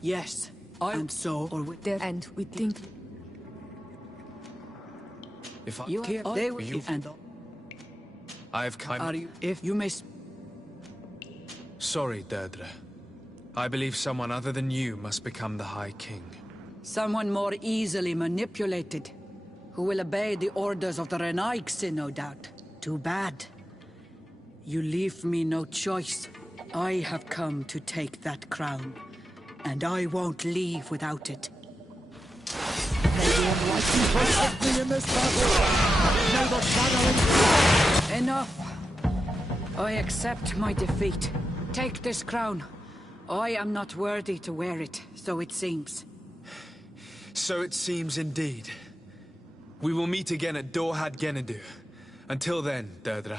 Yes, and so, or with there, And we think If I you care, they will, you, and I've come. are you, if you may, Sorry, Deirdre. I believe someone other than you must become the High King. someone more easily manipulated, who will obey the orders of the Renaigse, no doubt. Too bad. You leave me no choice. I have come to take that crown, and I won't leave without it. Enough! I accept my defeat. Take this crown. I am not worthy to wear it, so it seems. So it seems indeed. We will meet again at Dorhad Genadu. Until then, Deirdre.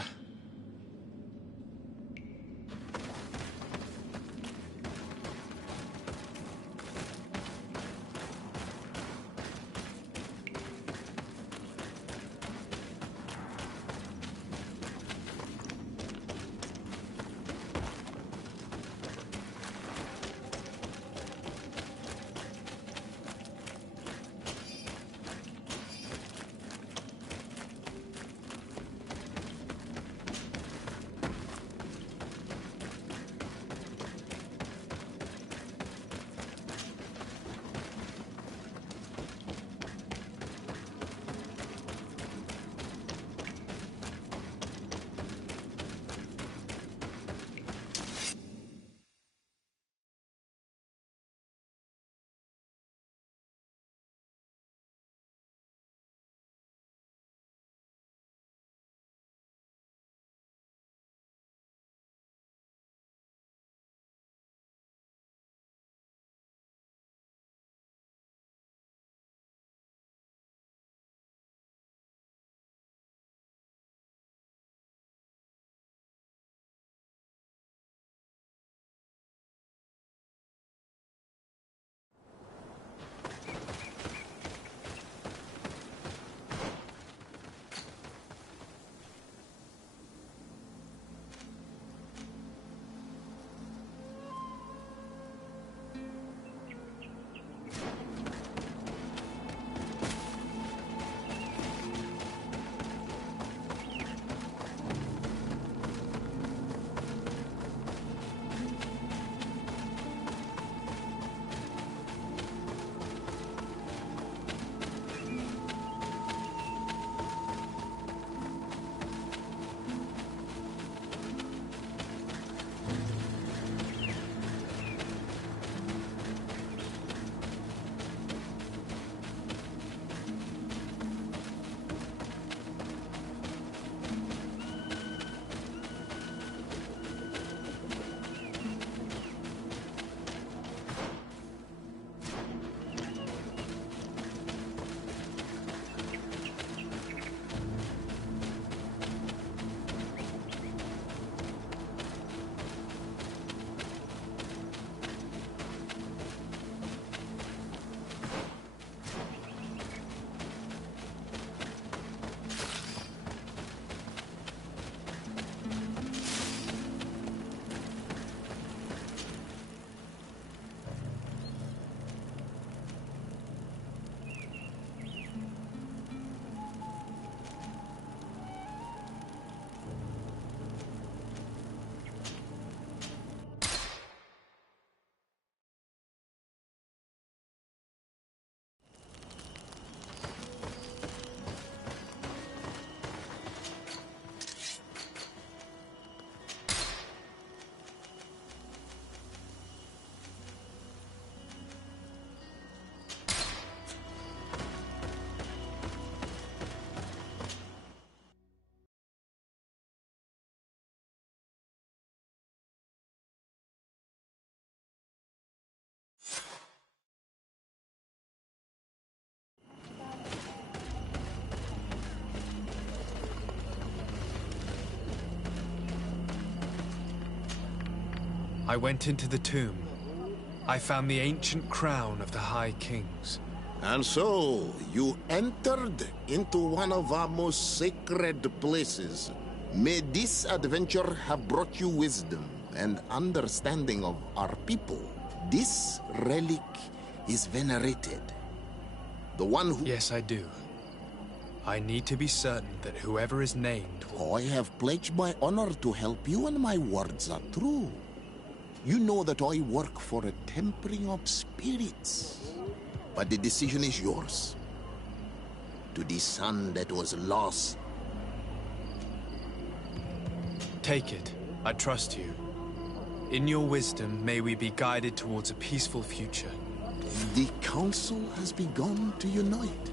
I went into the tomb. I found the ancient crown of the High Kings. And so, you entered into one of our most sacred places. May this adventure have brought you wisdom and understanding of our people. This relic is venerated. The one who... Yes, I do. I need to be certain that whoever is named will... I have pledged my honor to help you, and my words are true. You know that I work for a tempering of spirits. But the decision is yours. To the son that was lost. Take it. I trust you. In your wisdom, may we be guided towards a peaceful future. The council has begun to unite.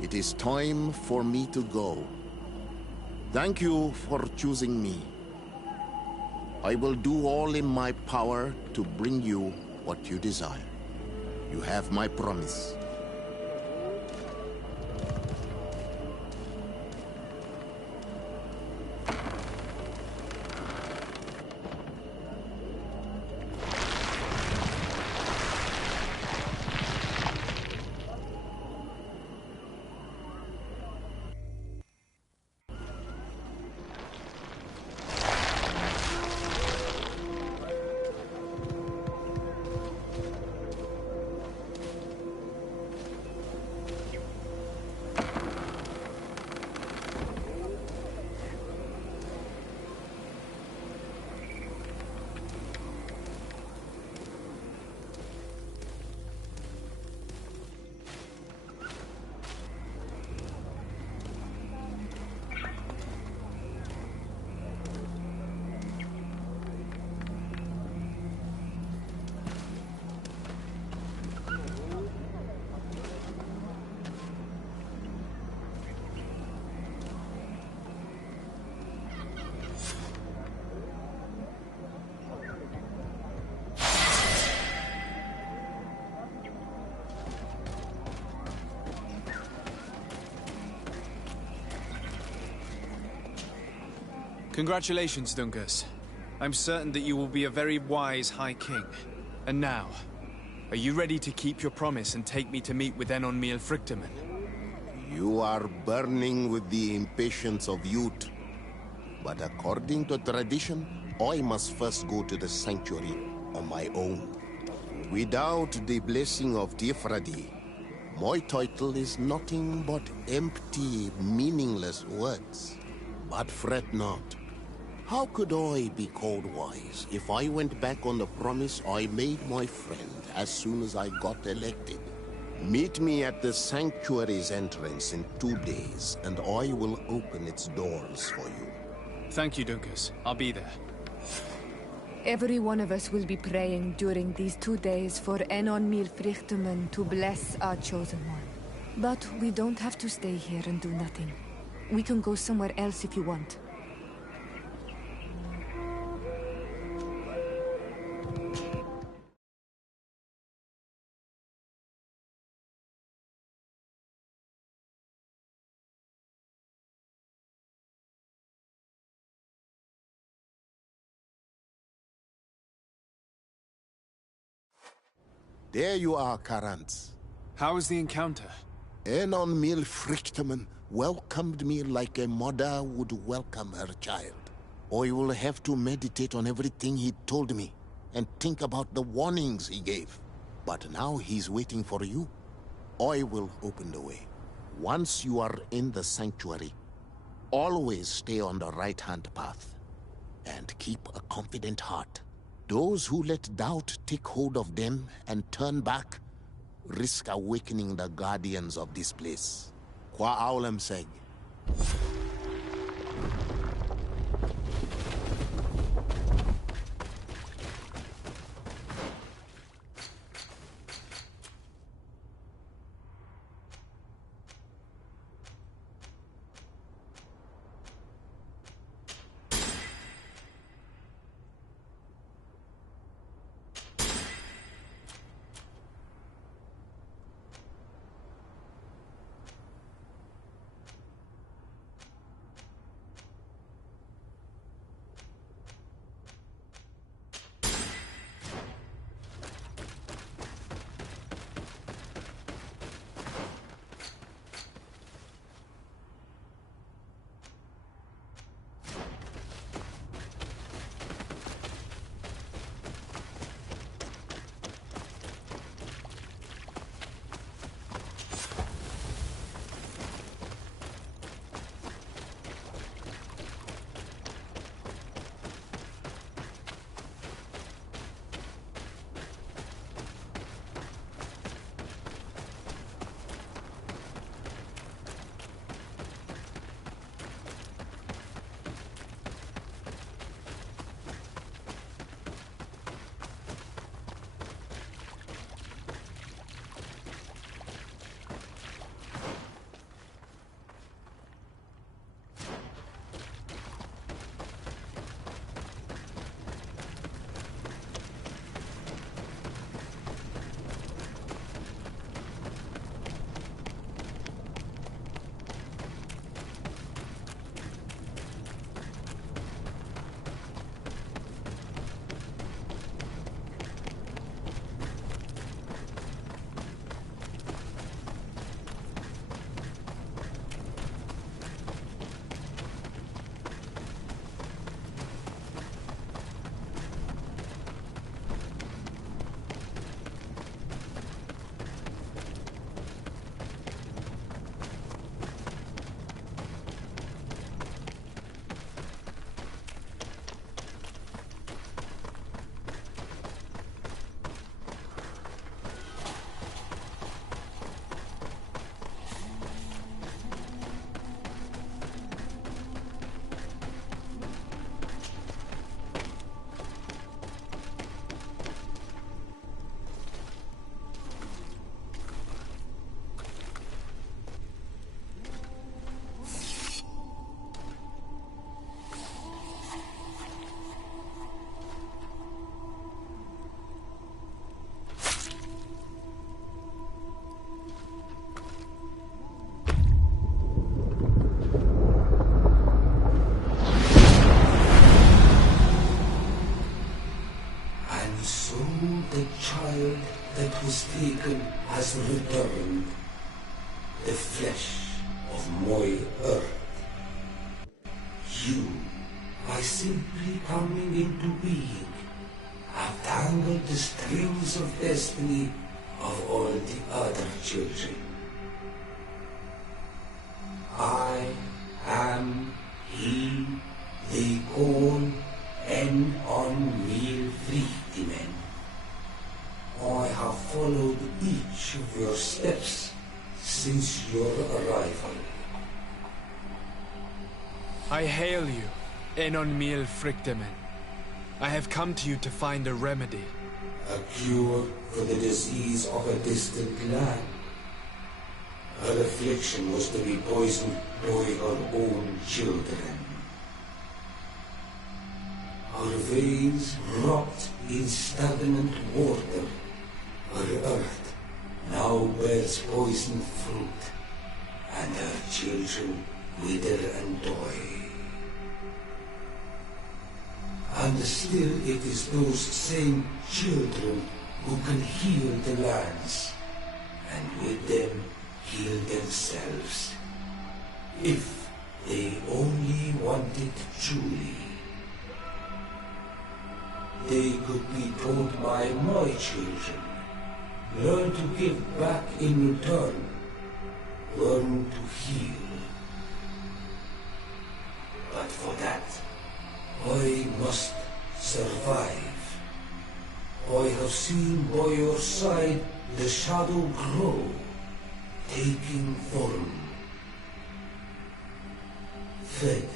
It is time for me to go. Thank you for choosing me. I will do all in my power to bring you what you desire. You have my promise. Congratulations, Dunkus. I'm certain that you will be a very wise High King. And now, are you ready to keep your promise and take me to meet with Enon Miel Frichtemann? You are burning with the impatience of youth. But according to tradition, I must first go to the sanctuary on my own. Without the blessing of Tifradi, my title is nothing but empty, meaningless words. But fret not. How could I be called wise if I went back on the promise I made my friend as soon as I got elected? Meet me at the sanctuary's entrance in 2 days, and I will open its doors for you. Thank you, Dunkus. I'll be there. Every one of us will be praying during these 2 days for Enon Miel Frichtemann to bless our chosen one. But we don't have to stay here and do nothing. We can go somewhere else if you want. There you are, Karantz. How was the encounter? Enon Miel Frichtemann welcomed me like a mother would welcome her child. I will have to meditate on everything he told me and think about the warnings he gave. But now he's waiting for you. I will open the way. Once you are in the sanctuary, always stay on the right-hand path and keep a confident heart. Those who let doubt take hold of them and turn back risk awakening the guardians of this place. Qua aulem seg. was taken has returned, the flesh of my earth. You, by simply coming into being, have tangled the strings of destiny of all the other children. I am he they call on Friedman. I have followed each of your steps since your arrival. I hail you, Enon Frichtemen. I have come to you to find a remedy. A cure for the disease of a distant land. Her affliction was to be poisoned by her own children. Her veins rot in stagnant water. Her earth now bears poisoned fruit, and her children wither and die. And still it is those same children who can heal the lands, and with them heal themselves, if they only want it truly. They could be taught by my children, learn to give back in return, learn to heal. But for that, I must survive. I have seen by your side the shadow grow, taking form. Fed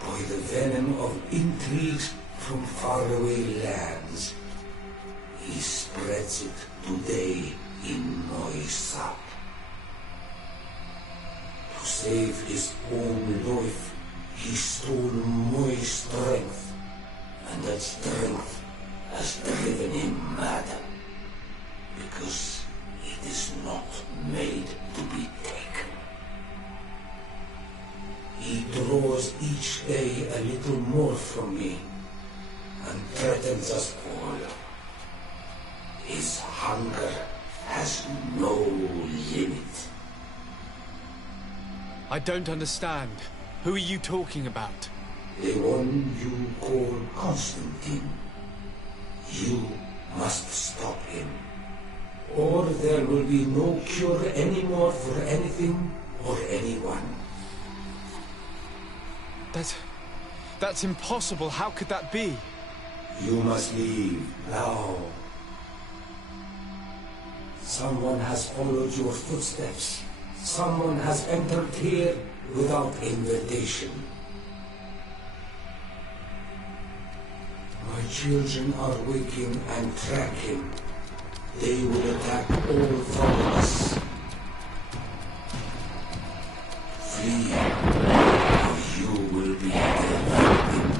by the venom of intrigues from faraway lands, he spreads it today in my sap. To save his own life, he stole my strength, and that strength has driven him mad, because it is not made to be taken. He draws each day a little more from me, and threatens us all. His hunger has no limit. I don't understand. Who are you talking about? The one you call Constantine. You must stop him, or there will be no cure anymore for anything or anyone. That's impossible. How could that be? You must leave now. Someone has followed your footsteps. Someone has entered here without invitation. My children are waking and tracking. They will attack all from us. Flee, or you will be their victims.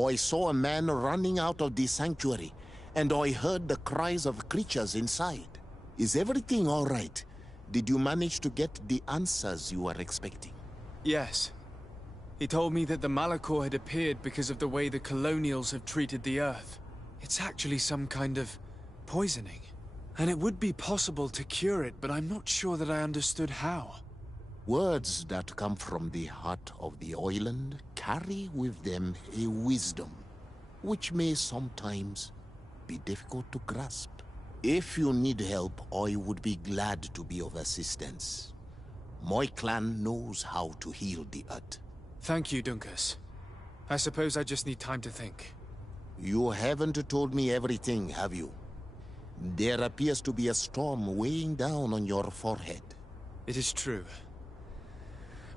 I saw a man running out of the sanctuary, and I heard the cries of creatures inside. Is everything all right? Did you manage to get the answers you were expecting? Yes. He told me that the Malachor had appeared because of the way the colonials have treated the Earth. It's actually some kind of poisoning. And it would be possible to cure it, but I'm not sure that I understood how. Words that come from the heart of the island carry with them a wisdom, which may sometimes be difficult to grasp. If you need help, I would be glad to be of assistance. My clan knows how to heal the Earth. Thank you, Dunkus. I suppose I just need time to think. You haven't told me everything, have you? There appears to be a storm weighing down on your forehead. It is true.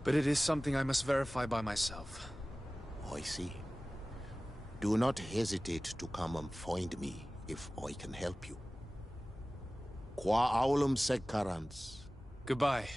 but it is something I must verify by myself. I see. Do not hesitate to come and find me if I can help you. Qua aulum secarans. Goodbye.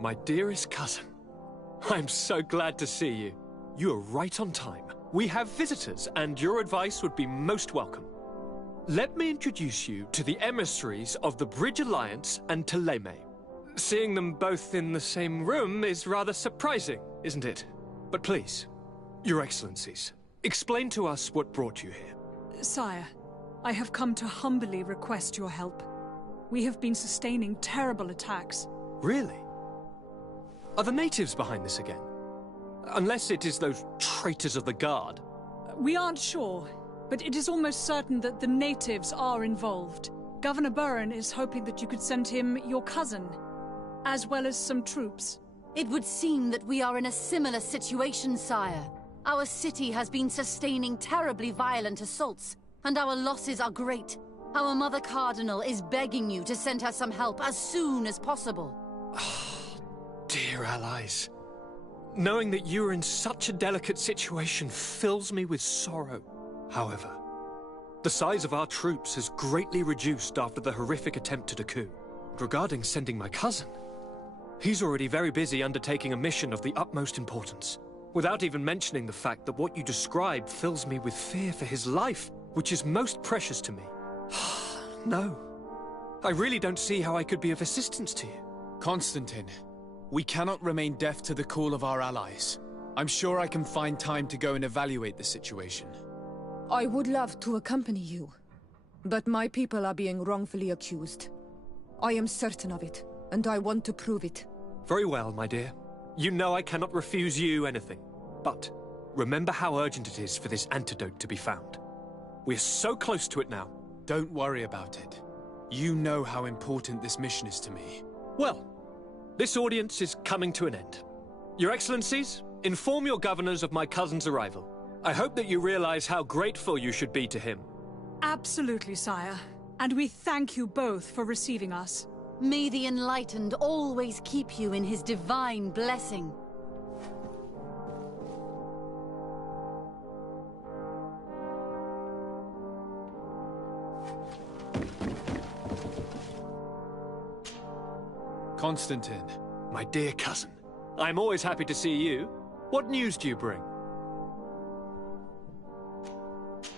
My dearest cousin, I'm so glad to see you. You are right on time. We have visitors, and your advice would be most welcome. Let me introduce you to the emissaries of the Bridge Alliance and Teleme. Seeing them both in the same room is rather surprising, isn't it? But please, Your Excellencies, explain to us what brought you here. Sire, I have come to humbly request your help. We have been sustaining terrible attacks. Really? Are the natives behind this again? Unless it is those traitors of the Guard. We aren't sure, but it is almost certain that the natives are involved. Governor Burren is hoping that you could send him your cousin, as well as some troops. It would seem that we are in a similar situation, sire. Our city has been sustaining terribly violent assaults, and our losses are great. Our Mother Cardinal is begging you to send her some help as soon as possible. Dear allies, knowing that you are in such a delicate situation fills me with sorrow. However, the size of our troops has greatly reduced after the horrific attempt at a coup. Regarding sending my cousin, he's already very busy undertaking a mission of the utmost importance, without even mentioning the fact that what you described fills me with fear for his life, which is most precious to me. No, I really don't see how I could be of assistance to you. Constantine, we cannot remain deaf to the call of our allies. I'm sure I can find time to go and evaluate the situation. I would love to accompany you, but my people are being wrongfully accused. I am certain of it, and I want to prove it. Very well, my dear. You know I cannot refuse you anything. But remember how urgent it is for this antidote to be found. We're so close to it now. Don't worry about it. You know how important this mission is to me. Well, this audience is coming to an end. Your Excellencies, inform your governors of my cousin's arrival. I hope that you realize how grateful you should be to him. Absolutely, sire. And we thank you both for receiving us. May the Enlightened always keep you in his divine blessing. Constantine. My dear cousin, I'm always happy to see you. What news do you bring?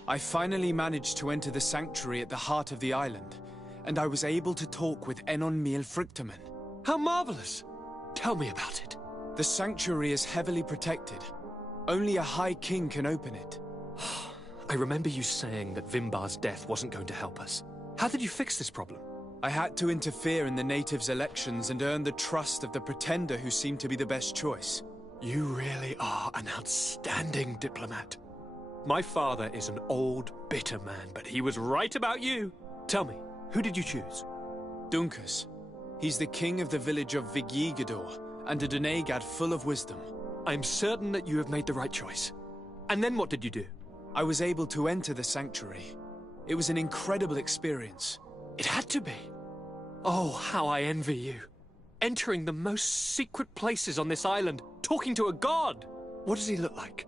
I finally managed to enter the sanctuary at the heart of the island, and I was able to talk with Enon Miel Frichtemann. How marvelous! Tell me about it. The sanctuary is heavily protected. Only a High King can open it. I remember you saying that Vimbar's death wasn't going to help us. How did you fix this problem? I had to interfere in the natives' elections and earn the trust of the pretender who seemed to be the best choice. You really are an outstanding diplomat. My father is an old, bitter man, but he was right about you. Tell me, who did you choose? Dunkus. He's the king of the village of Vigyigador, and a Donegad full of wisdom. I'm certain that you have made the right choice. And then what did you do? I was able to enter the sanctuary. It was an incredible experience. It had to be. Oh, how I envy you. Entering the most secret places on this island, talking to a god. What does he look like?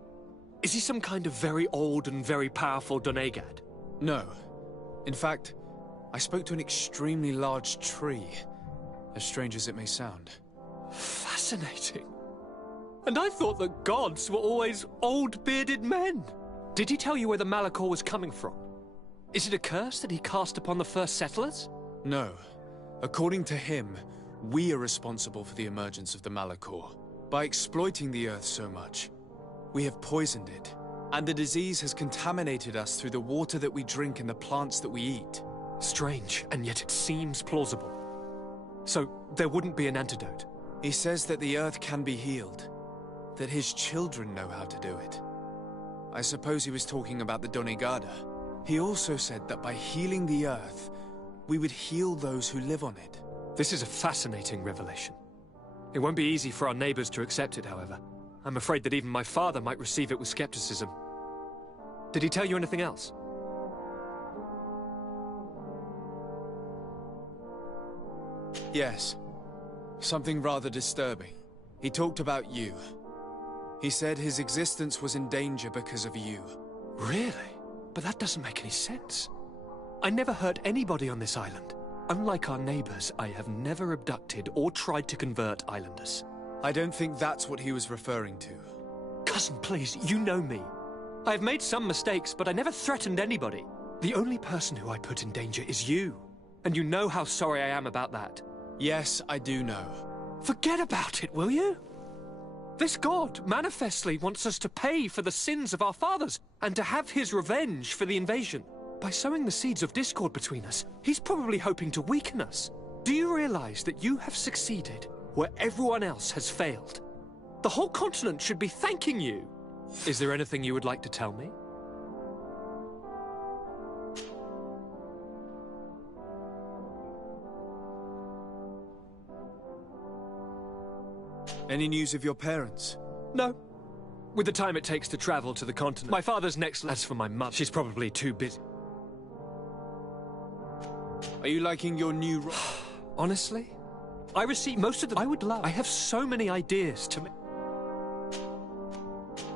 Is he some kind of very old and very powerful Donegad? No. In fact, I spoke to an extremely large tree, as strange as it may sound. Fascinating. And I thought that gods were always old, bearded men. Did he tell you where the Malachor was coming from? Is it a curse that he cast upon the first settlers? No. According to him, we are responsible for the emergence of the Malachor. By exploiting the Earth so much, we have poisoned it, and the disease has contaminated us through the water that we drink and the plants that we eat. Strange, and yet it seems plausible. So, there wouldn't be an antidote? He says that the Earth can be healed, that his children know how to do it. I suppose he was talking about the Donegada. He also said that by healing the Earth, we would heal those who live on it. This is a fascinating revelation. It won't be easy for our neighbors to accept it, however. I'm afraid that even my father might receive it with skepticism. Did he tell you anything else? Yes. Something rather disturbing. He talked about you. He said his existence was in danger because of you. Really? But that doesn't make any sense. I never hurt anybody on this island. Unlike our neighbors, I have never abducted or tried to convert islanders. I don't think that's what he was referring to. Cousin, please, you know me. I have made some mistakes, but I never threatened anybody. The only person who I put in danger is you. And you know how sorry I am about that. Yes, I do know. Forget about it, will you? This god manifestly wants us to pay for the sins of our fathers and to have his revenge for the invasion. By sowing the seeds of discord between us, he's probably hoping to weaken us. Do you realize that you have succeeded where everyone else has failed? The whole continent should be thanking you. Is there anything you would like to tell me? Any news of your parents? No. With the time it takes to travel to the continent, my father's next. As for my mother, she's probably too busy. Are you liking your new role? Honestly, I receive most of them I would love. I have so many ideas to make.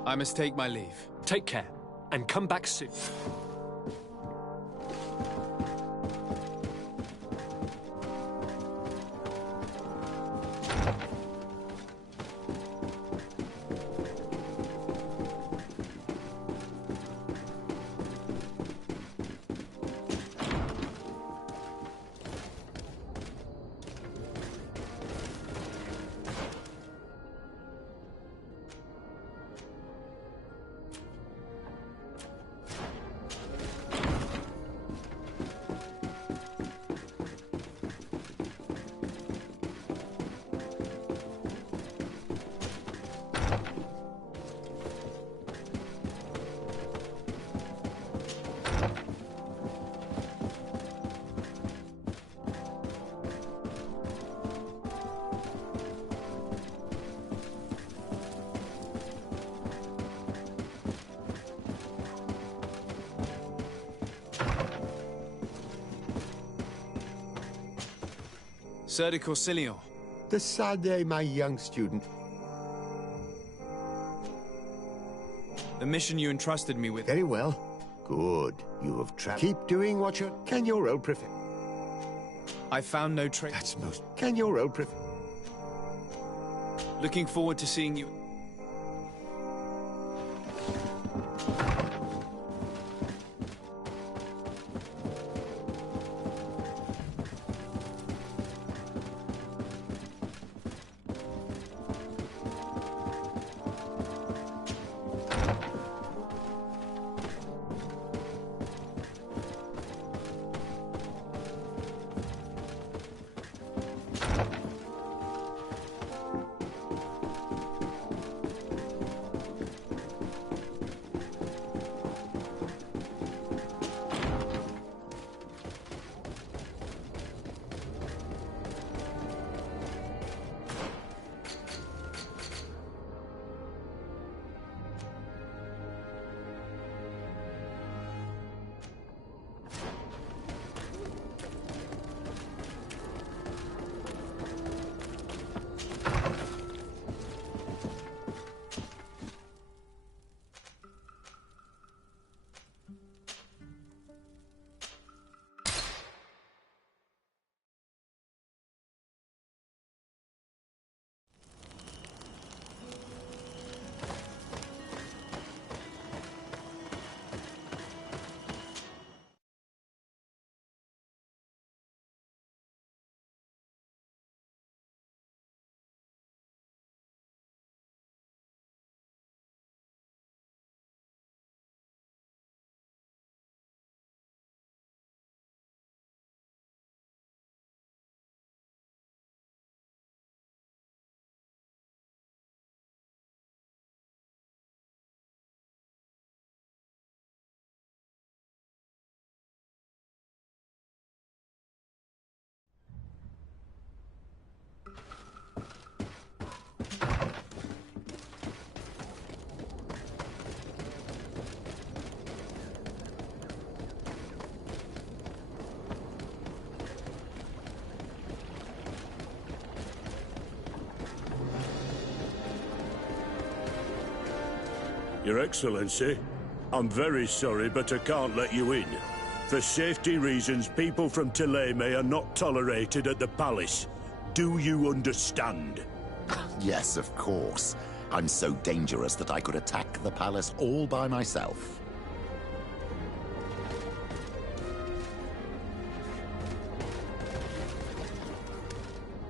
I must take my leave. Take care, and come back soon. Sir de Corsilion. Decidez, my young student. The mission you entrusted me with. Very well. Good. You have traveled. Keep doing what you're... Can your old prefect... I found no trace. That's most... Can your old prefect... Looking forward to seeing you. Your Excellency, I'm very sorry, but I can't let you in. For safety reasons, people from Thélème are not tolerated at the palace. Do you understand? Yes, of course. I'm so dangerous that I could attack the palace all by myself.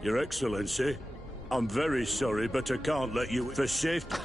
Your Excellency, I'm very sorry, but I can't let you in. For safety...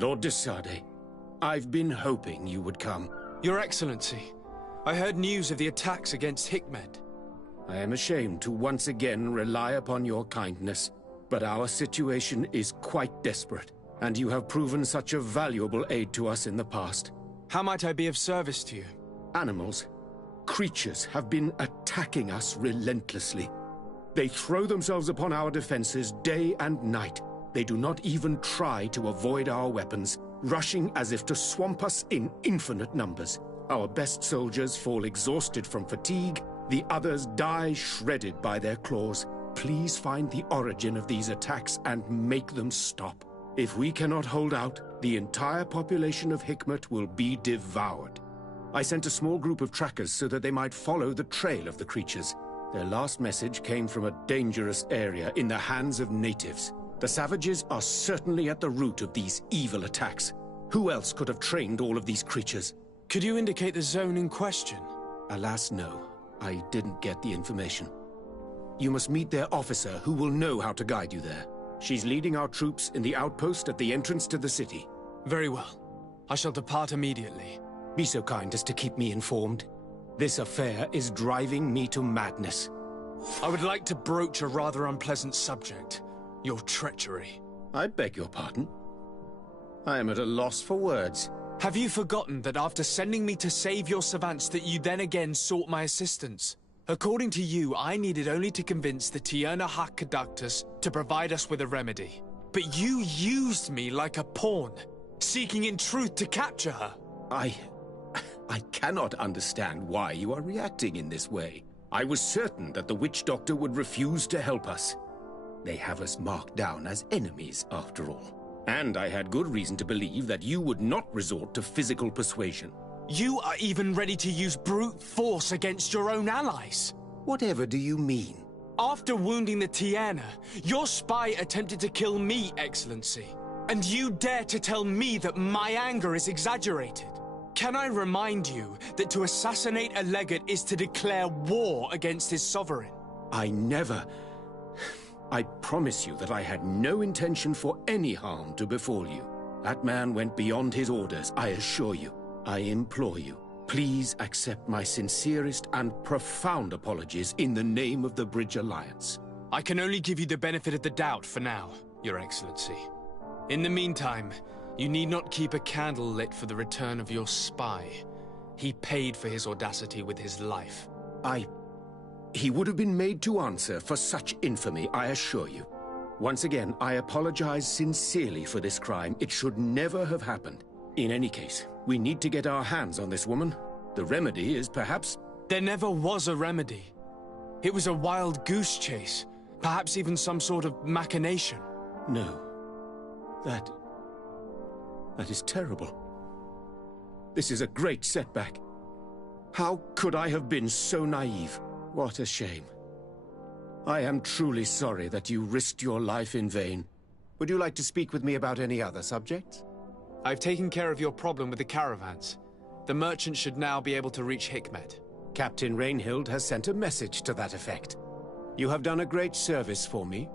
Lord de Sade, I've been hoping you would come. Your Excellency, I heard news of the attacks against Hikmet. I am ashamed to once again rely upon your kindness, but our situation is quite desperate, and you have proven such a valuable aid to us in the past. How might I be of service to you? Animals, creatures have been attacking us relentlessly. They throw themselves upon our defenses day and night. They do not even try to avoid our weapons, rushing as if to swamp us in infinite numbers. Our best soldiers fall exhausted from fatigue, the others die shredded by their claws. Please find the origin of these attacks and make them stop. If we cannot hold out, the entire population of Hikmet will be devoured. I sent a small group of trackers so that they might follow the trail of the creatures. Their last message came from a dangerous area in the hands of natives. The savages are certainly at the root of these evil attacks. Who else could have trained all of these creatures? Could you indicate the zone in question? Alas, no. I didn't get the information. You must meet their officer, who will know how to guide you there. She's leading our troops in the outpost at the entrance to the city. Very well. I shall depart immediately. Be so kind as to keep me informed. This affair is driving me to madness. I would like to broach a rather unpleasant subject. Your treachery. I beg your pardon? I am at a loss for words. Have you forgotten that after sending me to save your savants that you then again sought my assistance? According to you, I needed only to convince the Tierna Hak conductors to provide us with a remedy. But you used me like a pawn, seeking in truth to capture her. I cannot understand why you are reacting in this way. I was certain that the witch doctor would refuse to help us. They have us marked down as enemies, after all. And I had good reason to believe that you would not resort to physical persuasion. You are even ready to use brute force against your own allies. Whatever do you mean? After wounding the Tiana, your spy attempted to kill me, Excellency. And you dare to tell me that my anger is exaggerated? Can I remind you that to assassinate a legate is to declare war against his sovereign? I never... I promise you that I had no intention for any harm to befall you. That man went beyond his orders, I assure you. I implore you, please accept my sincerest and profound apologies in the name of the Bridge Alliance. I can only give you the benefit of the doubt for now, Your Excellency. In the meantime, you need not keep a candle lit for the return of your spy. He paid for his audacity with his life. He would have been made to answer for such infamy, I assure you. Once again, I apologize sincerely for this crime. It should never have happened. In any case, we need to get our hands on this woman. The remedy is perhaps... There never was a remedy. It was a wild goose chase. Perhaps even some sort of machination. No. That is terrible. This is a great setback. How could I have been so naive? What a shame. I am truly sorry that you risked your life in vain. Would you like to speak with me about any other subjects? I've taken care of your problem with the caravans. The merchant should now be able to reach Hikmet. Captain Rainhild has sent a message to that effect. You have done a great service for me.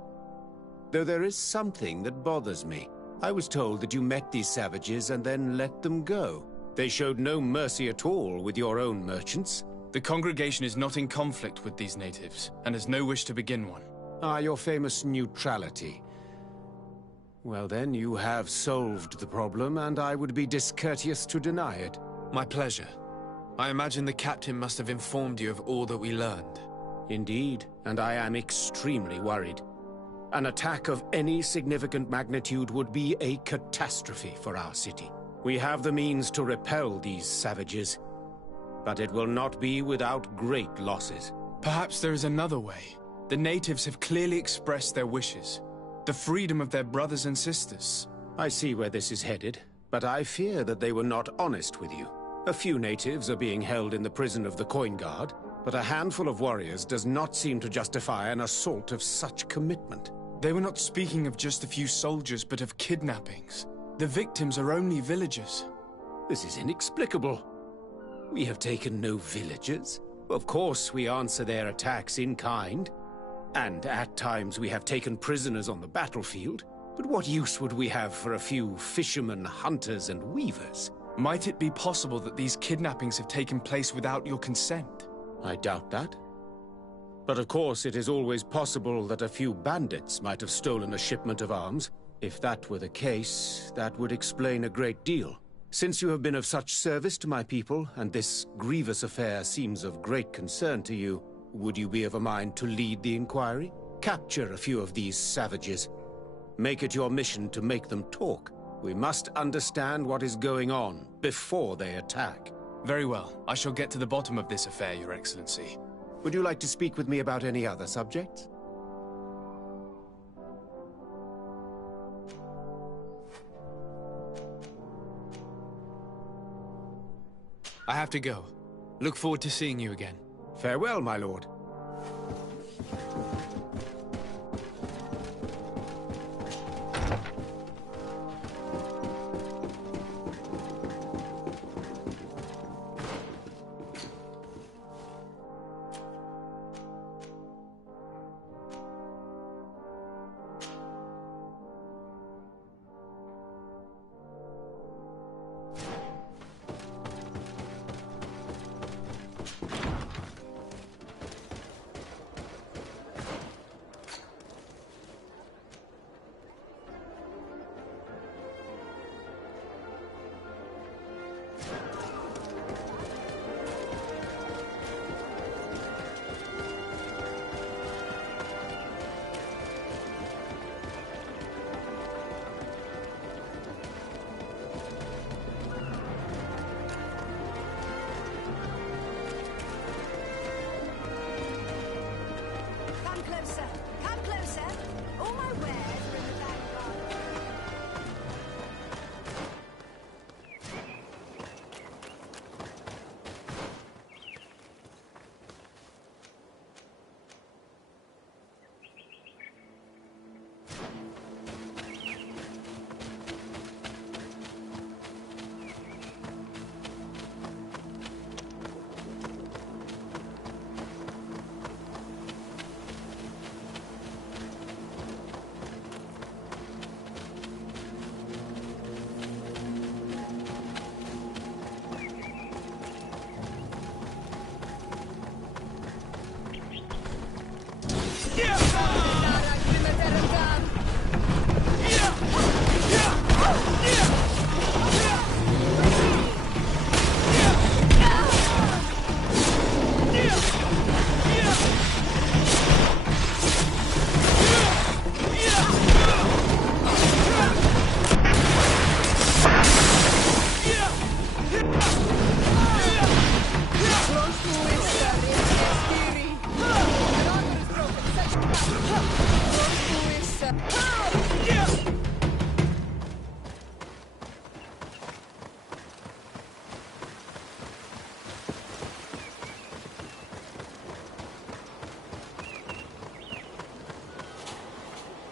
Though there is something that bothers me. I was told that you met these savages and then let them go. They showed no mercy at all with your own merchants. The congregation is not in conflict with these natives, and has no wish to begin one. Ah, your famous neutrality. Well then, you have solved the problem, and I would be discourteous to deny it. My pleasure. I imagine the captain must have informed you of all that we learned. Indeed, and I am extremely worried. An attack of any significant magnitude would be a catastrophe for our city. We have the means to repel these savages, but it will not be without great losses. Perhaps there is another way. The natives have clearly expressed their wishes. The freedom of their brothers and sisters. I see where this is headed, but I fear that they were not honest with you. A few natives are being held in the prison of the Coin Guard, but a handful of warriors does not seem to justify an assault of such commitment. They were not speaking of just a few soldiers, but of kidnappings. The victims are only villagers. This is inexplicable. We have taken no villagers. Of course, we answer their attacks in kind. And at times we have taken prisoners on the battlefield. But what use would we have for a few fishermen, hunters, and weavers? Might it be possible that these kidnappings have taken place without your consent? I doubt that. But of course, it is always possible that a few bandits might have stolen a shipment of arms. If that were the case, that would explain a great deal. Since you have been of such service to my people, and this grievous affair seems of great concern to you, would you be of a mind to lead the inquiry? Capture a few of these savages. Make it your mission to make them talk. We must understand what is going on before they attack. Very well. I shall get to the bottom of this affair, Your Excellency. Would you like to speak with me about any other subjects? I have to go. Look forward to seeing you again. Farewell, my lord.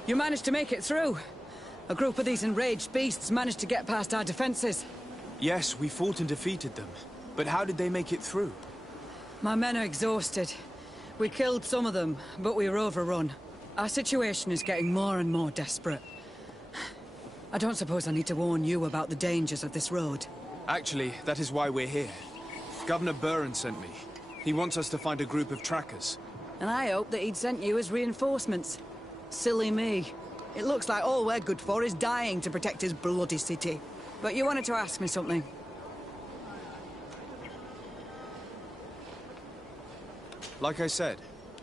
You managed to make it through. A group of these enraged beasts managed to get past our defenses. Yes, we fought and defeated them. But how did they make it through? My men are exhausted. We killed some of them, but we were overrun. Our situation is getting more and more desperate. I don't suppose I need to warn you about the dangers of this road. Actually, that is why we're here. Governor Burren sent me. He wants us to find a group of trackers. And I hope that he'd sent you as reinforcements. Silly me. It looks like all we're good for is dying to protect his bloody city. But you wanted to ask me something. Like I said,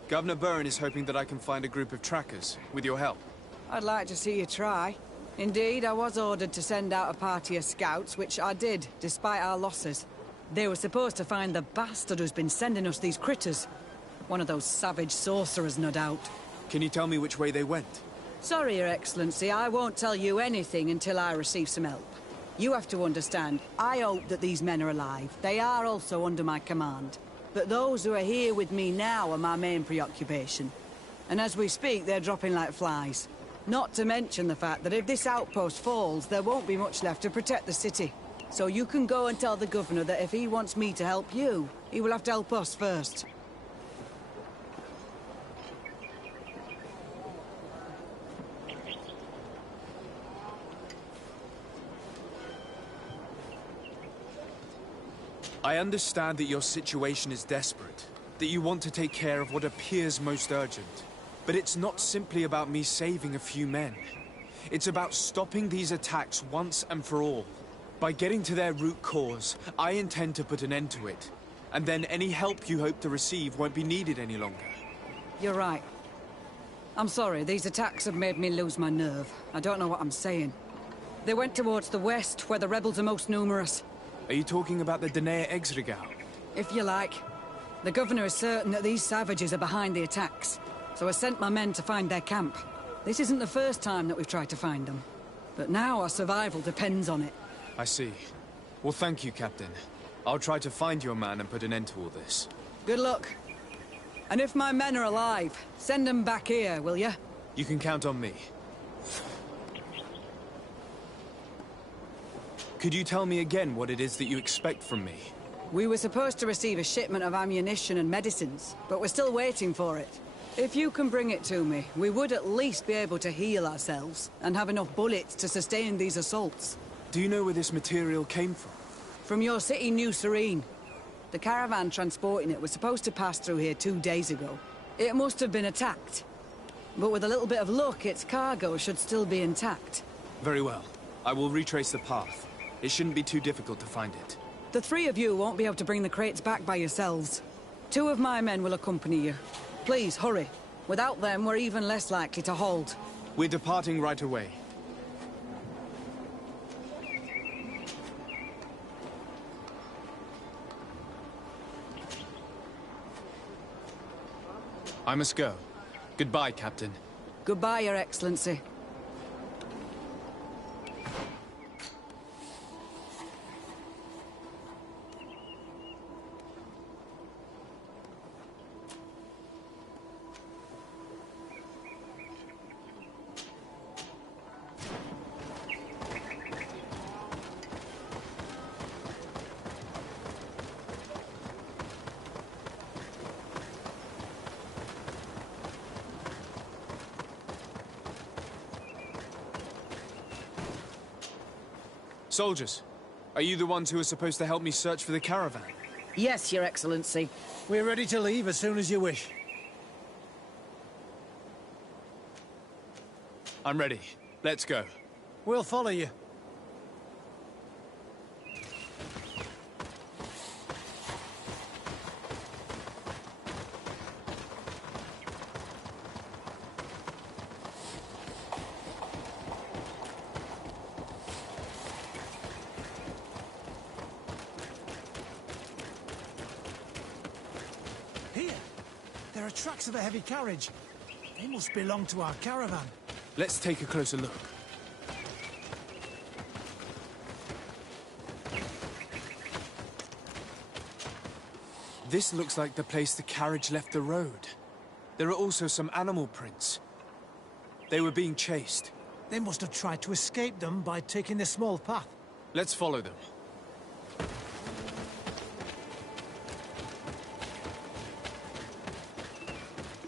Governor Burren is hoping that I can find a group of trackers, with your help. I'd like to see you try. Indeed, I was ordered to send out a party of scouts, which I did, despite our losses. They were supposed to find the bastard who's been sending us these critters. One of those savage sorcerers, no doubt. Can you tell me which way they went? Sorry, Your Excellency, I won't tell you anything until I receive some help. You have to understand, I hope that these men are alive. They are also under my command. But those who are here with me now are my main preoccupation. And as we speak, they're dropping like flies. Not to mention the fact that if this outpost falls, there won't be much left to protect the city. So you can go and tell the governor that if he wants me to help you, he will have to help us first. I understand that your situation is desperate, that you want to take care of what appears most urgent. But it's not simply about me saving a few men. It's about stopping these attacks once and for all. By getting to their root cause, I intend to put an end to it. And then any help you hope to receive won't be needed any longer. You're right. I'm sorry, these attacks have made me lose my nerve. I don't know what I'm saying. They went towards the west, where the rebels are most numerous. Are you talking about the Denea Exregau? If you like. The governor is certain that these savages are behind the attacks, so I sent my men to find their camp. This isn't the first time that we've tried to find them, but now our survival depends on it. I see. Well, thank you, Captain. I'll try to find your man and put an end to all this. Good luck. And if my men are alive, send them back here, will you? You can count on me. Could you tell me again what it is that you expect from me? We were supposed to receive a shipment of ammunition and medicines, but we're still waiting for it. If you can bring it to me, we would at least be able to heal ourselves and have enough bullets to sustain these assaults. Do you know where this material came from? From your city, New Serene. The caravan transporting it was supposed to pass through here 2 days ago. It must have been attacked. But with a little bit of luck, its cargo should still be intact. Very well. I will retrace the path. It shouldn't be too difficult to find it. The three of you won't be able to bring the crates back by yourselves. 2 of my men will accompany you. Please, hurry. Without them, we're even less likely to hold. We're departing right away. I must go. Goodbye, Captain. Goodbye, Your Excellency. Soldiers, are you the ones who are supposed to help me search for the caravan? Yes, Your Excellency. We're ready to leave as soon as you wish. I'm ready. Let's go. We'll follow you. Here! There are tracks of a heavy carriage. They It must belong to our caravan. Let's take a closer look. This looks like the place the carriage left the road. There are also some animal prints. They were being chased. They must have tried to escape them by taking the small path. Let's follow them.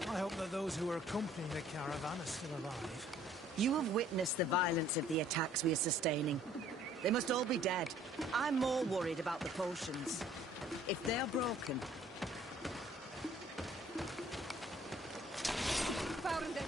I hope that those who are accompanying the caravan are still alive. You have witnessed the violence of the attacks we are sustaining. They must all be dead. I'm more worried about the potions. If they are broken... Found it.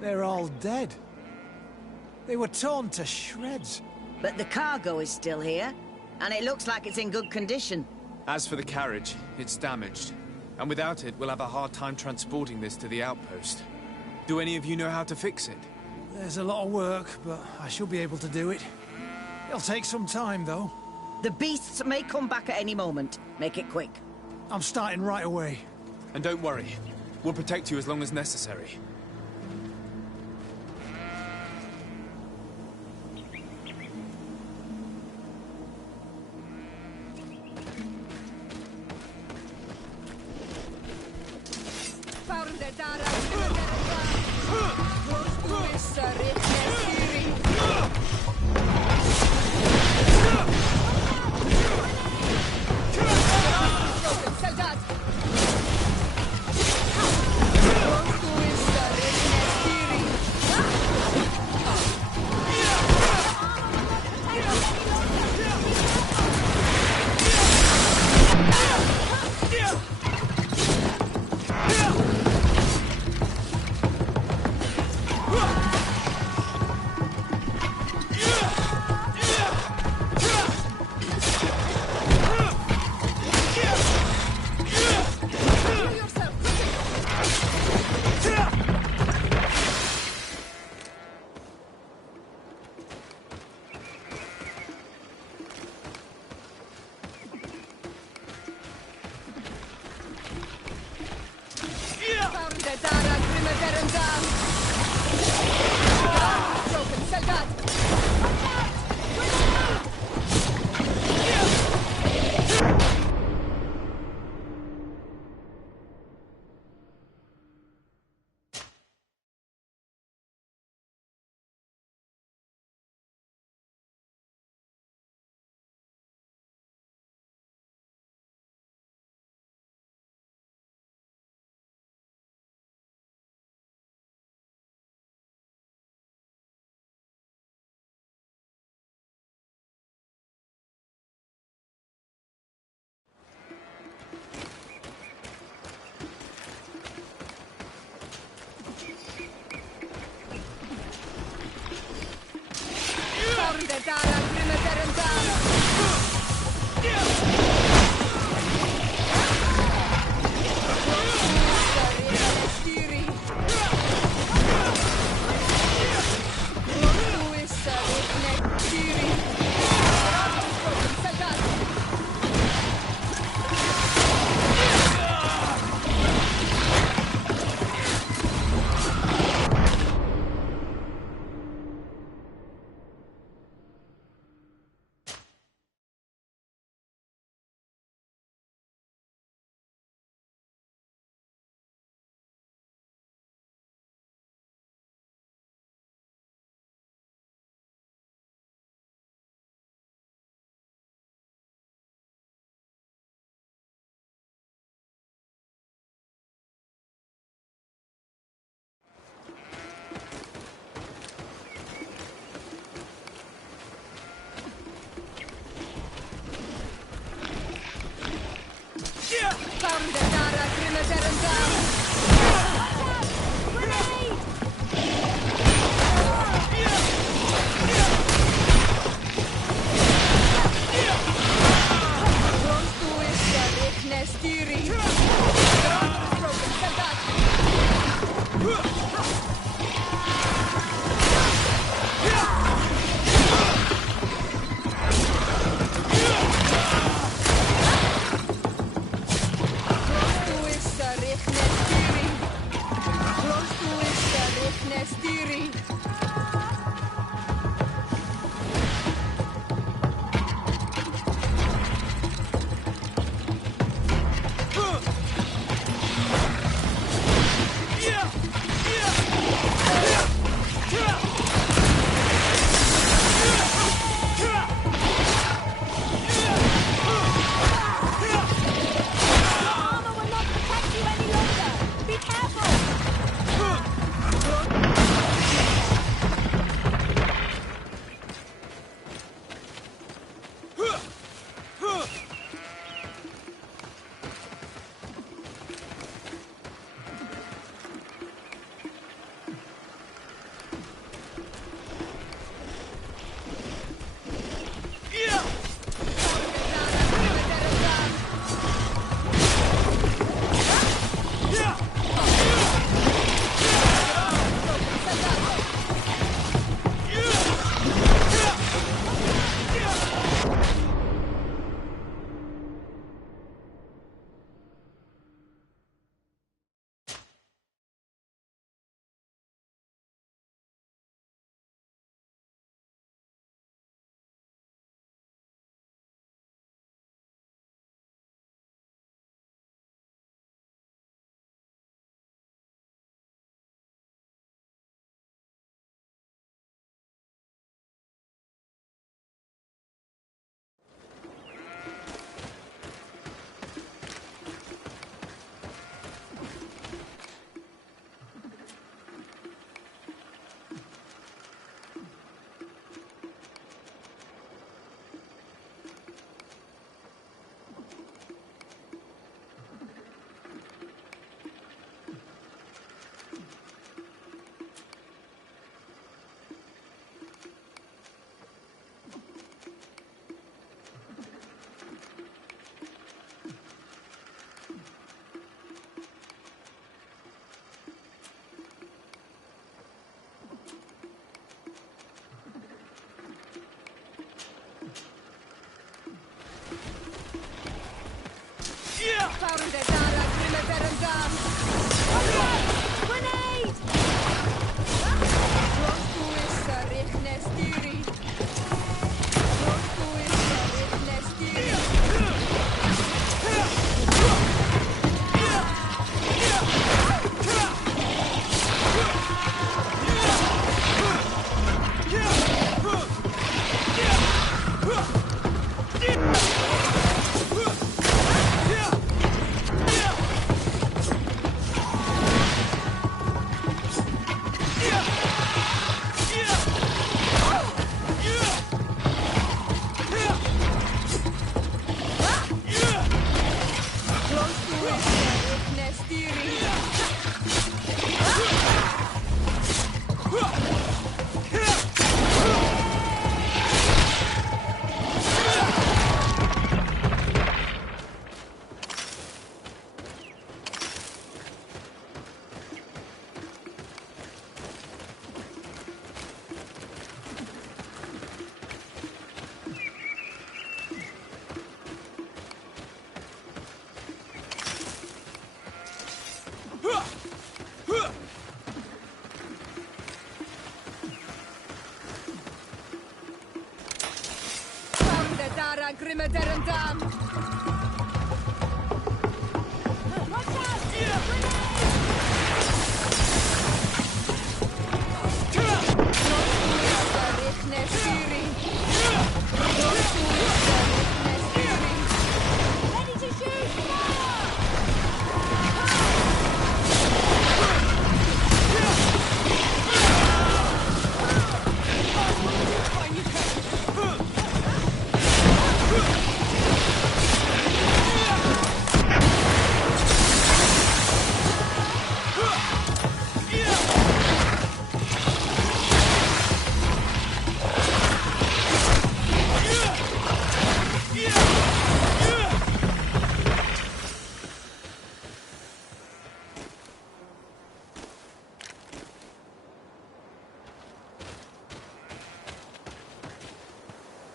They're all dead. They were torn to shreds. But the cargo is still here, and it looks like it's in good condition. As for the carriage, it's damaged. And without it, we'll have a hard time transporting this to the outpost. Do any of you know how to fix it? There's a lot of work, but I should be able to do it. It'll take some time, though. The beasts may come back at any moment. Make it quick. I'm starting right away. And don't worry, we'll protect you as long as necessary.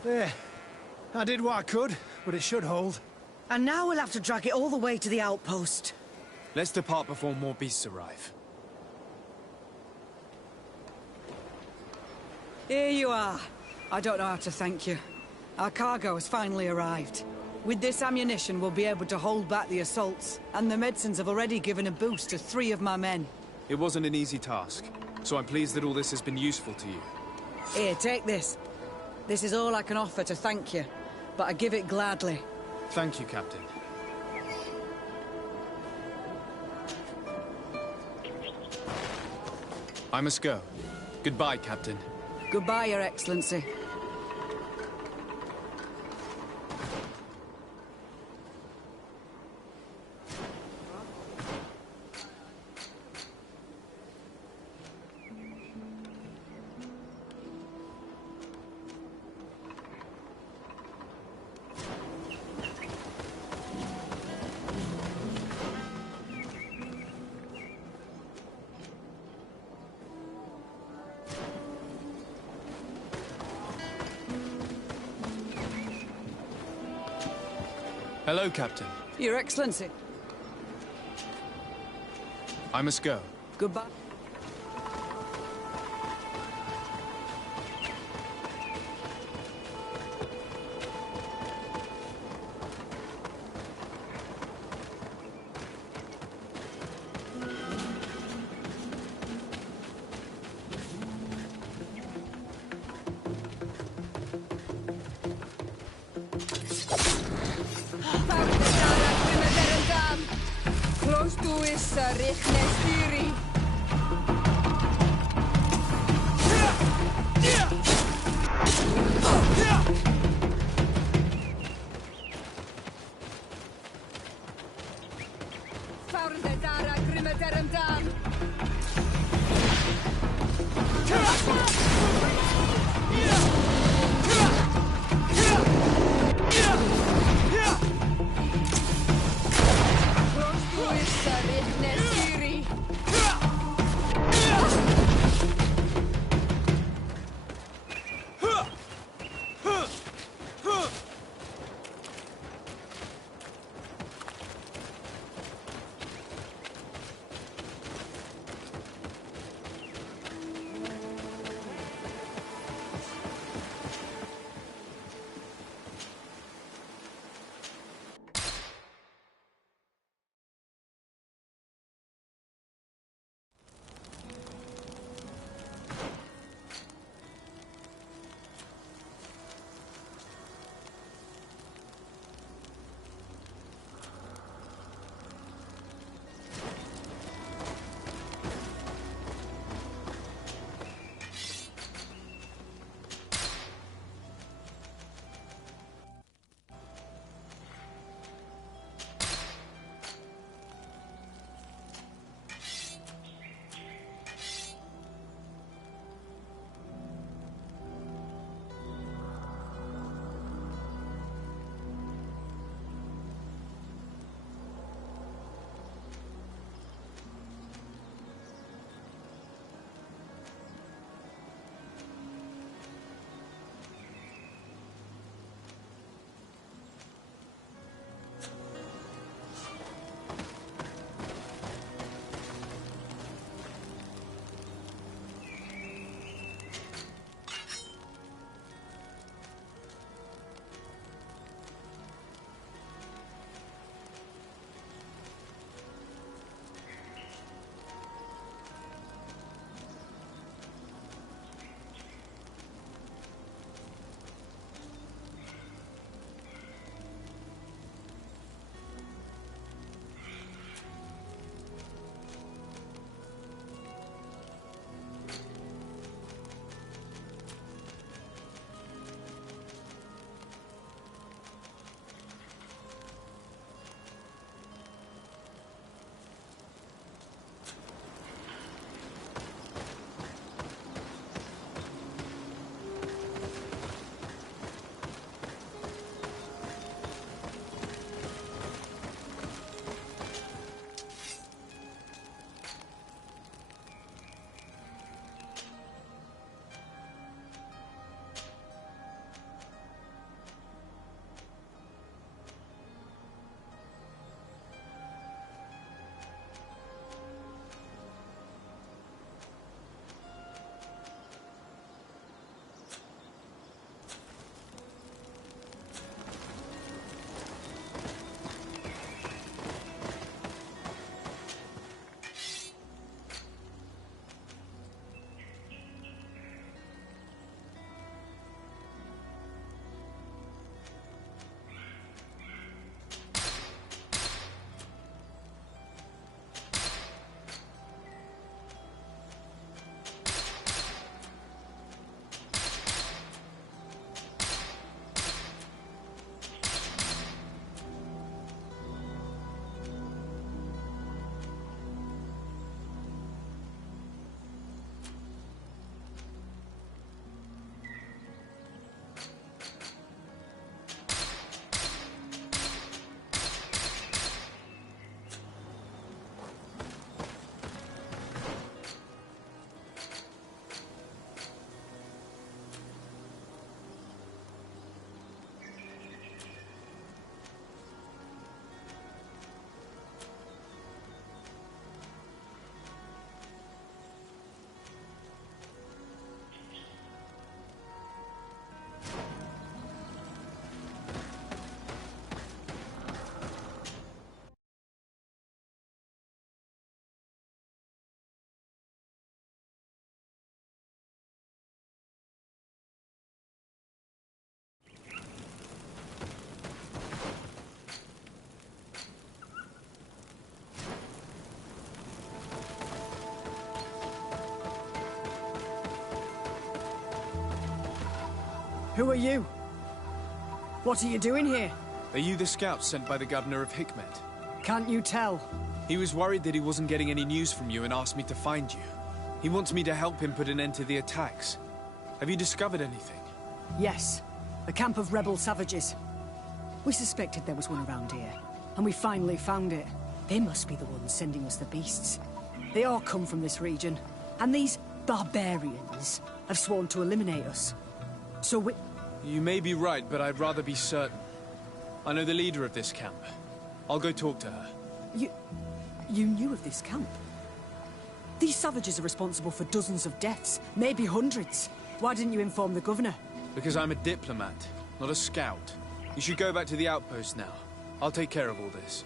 There. I did what I could, but it should hold. And now we'll have to drag it all the way to the outpost. Let's depart before more beasts arrive. Here you are. I don't know how to thank you. Our cargo has finally arrived. With this ammunition, we'll be able to hold back the assaults, and the medicines have already given a boost to 3 of my men. It wasn't an easy task, so I'm pleased that all this has been useful to you. Here, take this. This is all I can offer to thank you, but I give it gladly. Thank you, Captain. I must go. Goodbye, Captain. Goodbye, Your Excellency. Hello, Captain. Your Excellency. I must go. Goodbye. Close to is Richnestiri. Who are you? What are you doing here? Are you the scouts sent by the governor of Hikmet? Can't you tell? He was worried that he wasn't getting any news from you and asked me to find you. He wants me to help him put an end to the attacks. Have you discovered anything? Yes. A camp of rebel savages. We suspected there was one around here, and we finally found it. They must be the ones sending us the beasts. They all come from this region, and these barbarians have sworn to eliminate us. So we... You may be right, but I'd rather be certain. I know the leader of this camp. I'll go talk to her. You knew of this camp? These savages are responsible for dozens of deaths, maybe hundreds. Why didn't you inform the governor? Because I'm a diplomat, not a scout. You should go back to the outpost now. I'll take care of all this.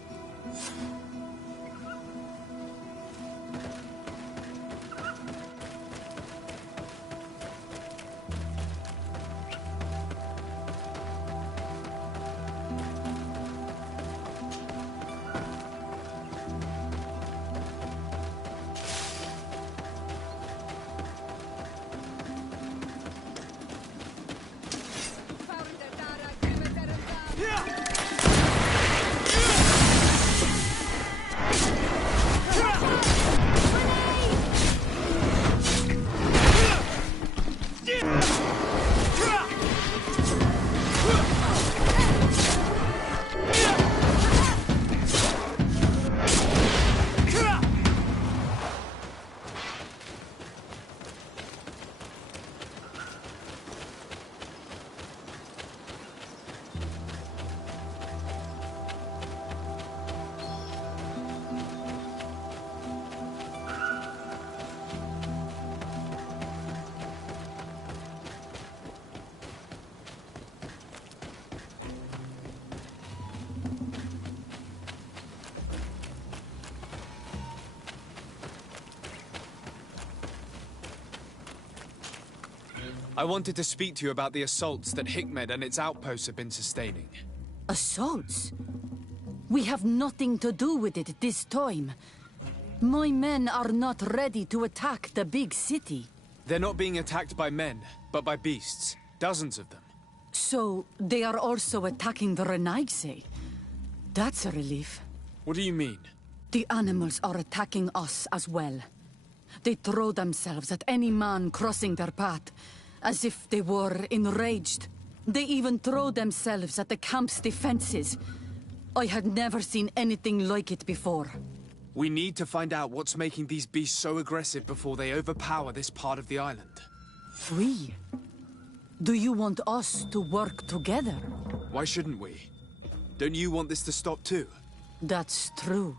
I wanted to speak to you about the assaults that Hikmet and its outposts have been sustaining. Assaults? We have nothing to do with it this time. My men are not ready to attack the big city. They're not being attacked by men, but by beasts. Dozens of them. So, they are also attacking the Renaigse. That's a relief. What do you mean? The animals are attacking us as well. They throw themselves at any man crossing their path, as if they were enraged. They even throw themselves at the camp's defenses. I had never seen anything like it before. We need to find out what's making these beasts so aggressive before they overpower this part of the island. We? Do you want us to work together? Why shouldn't we? Don't you want this to stop too? That's true.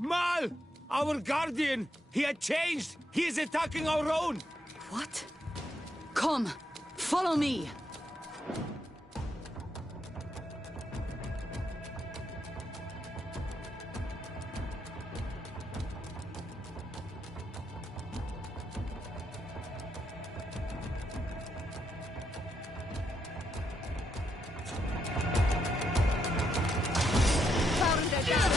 Mal! Our guardian! He had changed! He is attacking our own! What? Come! Follow me! Yeah!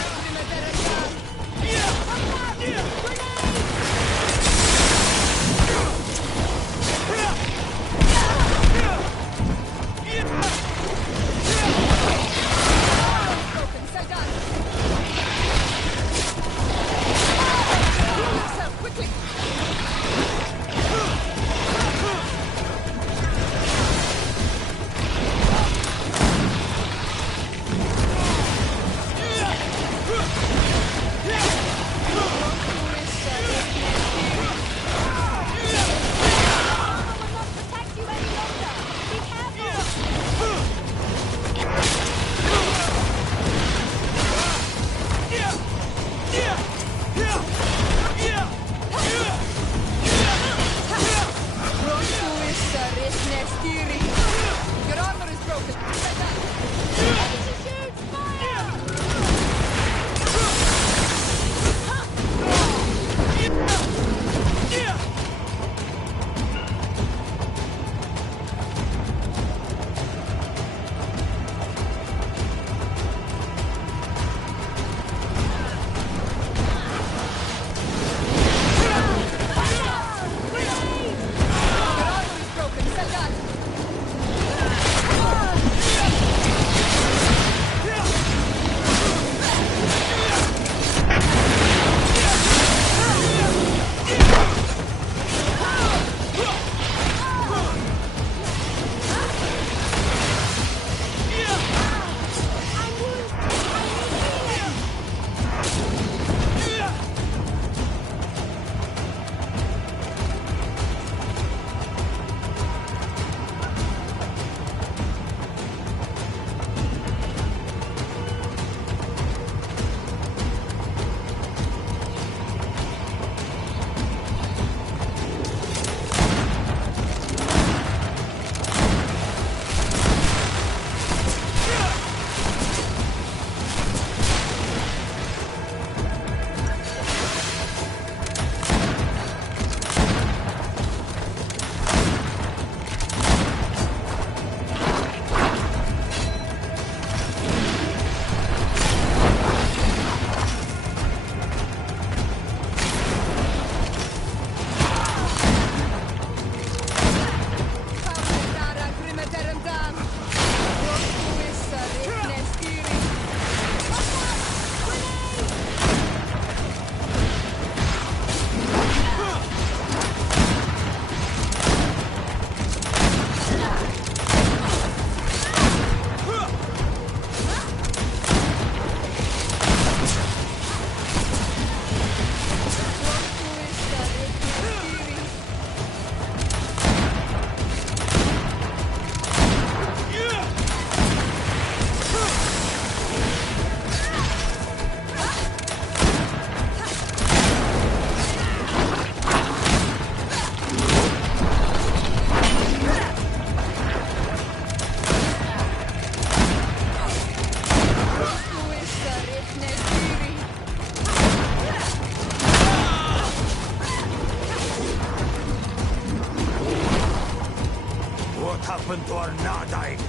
happened to our Nardine?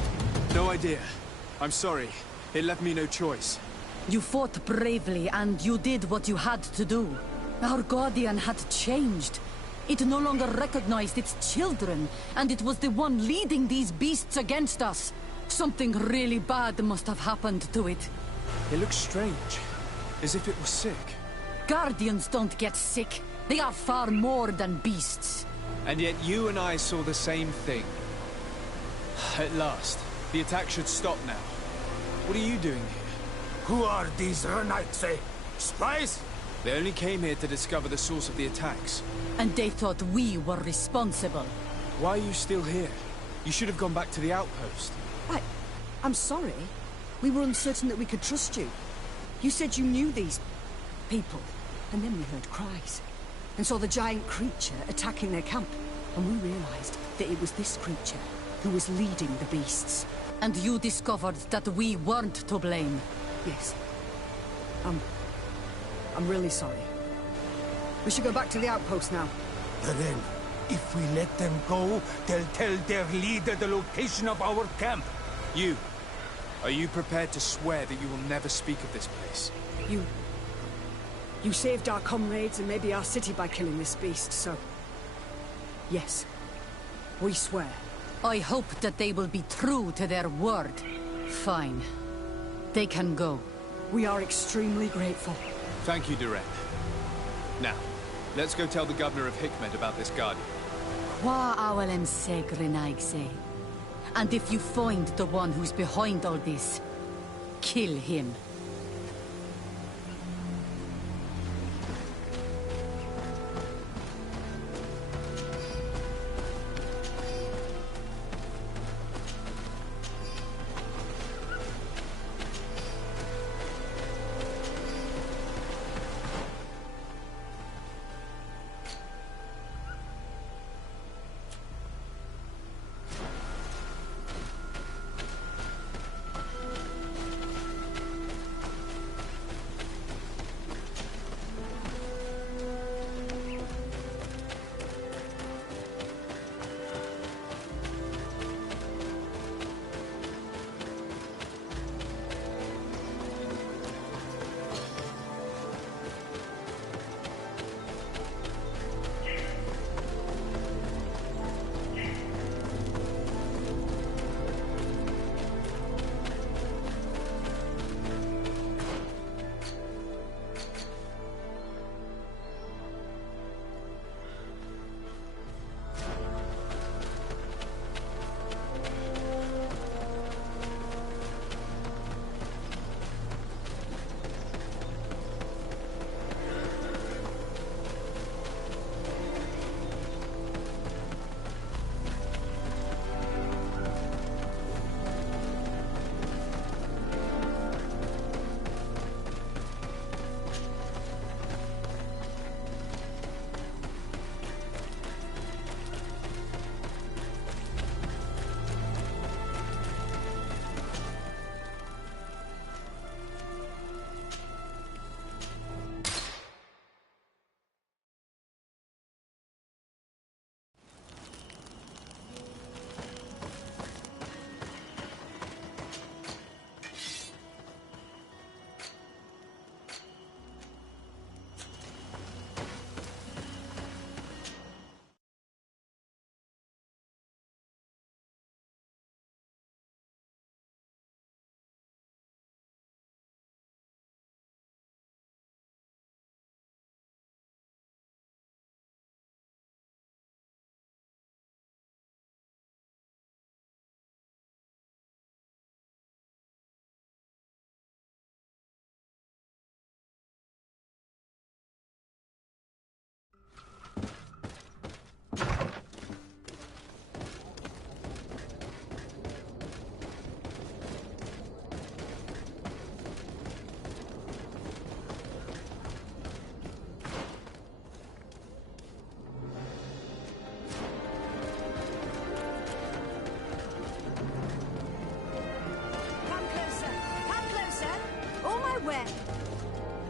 No idea. I'm sorry. It left me no choice. You fought bravely, and you did what you had to do. Our Guardian had changed. It no longer recognized its children, and it was the one leading these beasts against us. Something really bad must have happened to it. It looks strange. As if it was sick. Guardians don't get sick. They are far more than beasts. And yet you and I saw the same thing. At last. The attack should stop now. What are you doing here? Who are these Renaigse? Spies? They only came here to discover the source of the attacks. And they thought we were responsible. Why are you still here? You should have gone back to the outpost. I'm sorry. We were uncertain that we could trust you. You said you knew these people, and then we heard cries, and saw the giant creature attacking their camp, and we realized that it was this creature who was leading the beasts. And you discovered that we weren't to blame. Yes. I'm really sorry. We should go back to the outpost now. Then, if we let them go, they'll tell their leader the location of our camp. Are you prepared to swear that you will never speak of this place? You saved our comrades and maybe our city by killing this beast, so... Yes. We swear. I hope that they will be true to their word. Fine. They can go. We are extremely grateful. Thank you, Duran. Now, let's go tell the governor of Hikmet about this guardian. Qua awalem segrenaigse. And if you find the one who's behind all this, kill him.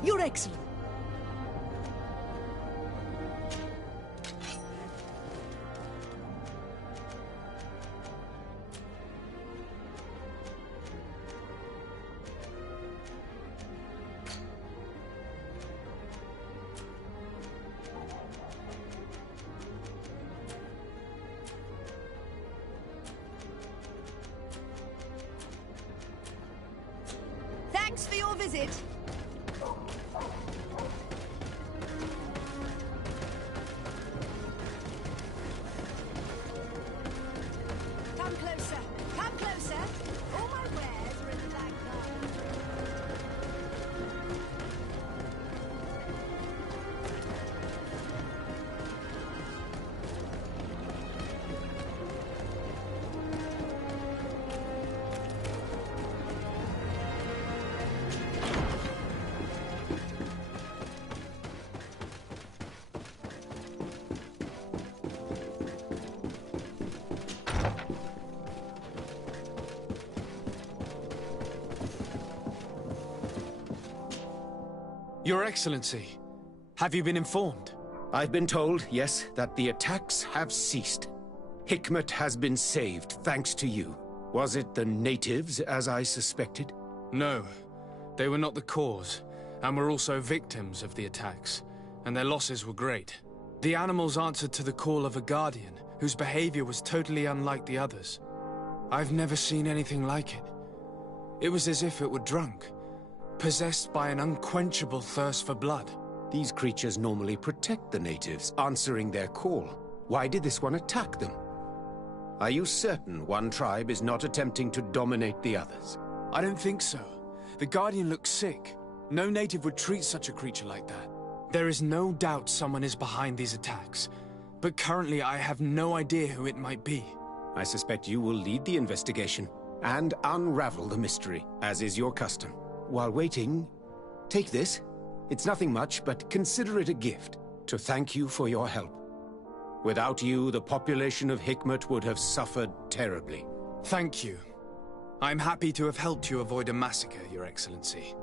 You're excellent. visit. Come closer. Come closer. All my wares are in the back garden. Your Excellency, have you been informed? I've been told, yes, that the attacks have ceased. Hikmet has been saved, thanks to you. Was it the natives, as I suspected? No, they were not the cause, and were also victims of the attacks, and their losses were great. The animals answered to the call of a guardian, whose behavior was totally unlike the others. I've never seen anything like it. It was as if it were drunk, possessed by an unquenchable thirst for blood. These creatures normally protect the natives, answering their call. Why did this one attack them? Are you certain one tribe is not attempting to dominate the others? I don't think so. The Guardian looks sick. No native would treat such a creature like that. There is no doubt someone is behind these attacks, but currently I have no idea who it might be. I suspect you will lead the investigation and unravel the mystery, as is your custom. While waiting, take this. It's nothing much, but consider it a gift to thank you for your help. Without you, the population of Hikmet would have suffered terribly. Thank you. I'm happy to have helped you avoid a massacre, Your Excellency.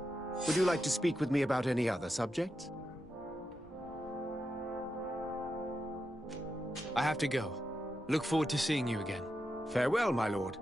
Would you like to speak with me about any other subjects? I have to go. Look forward to seeing you again. Farewell, my lord.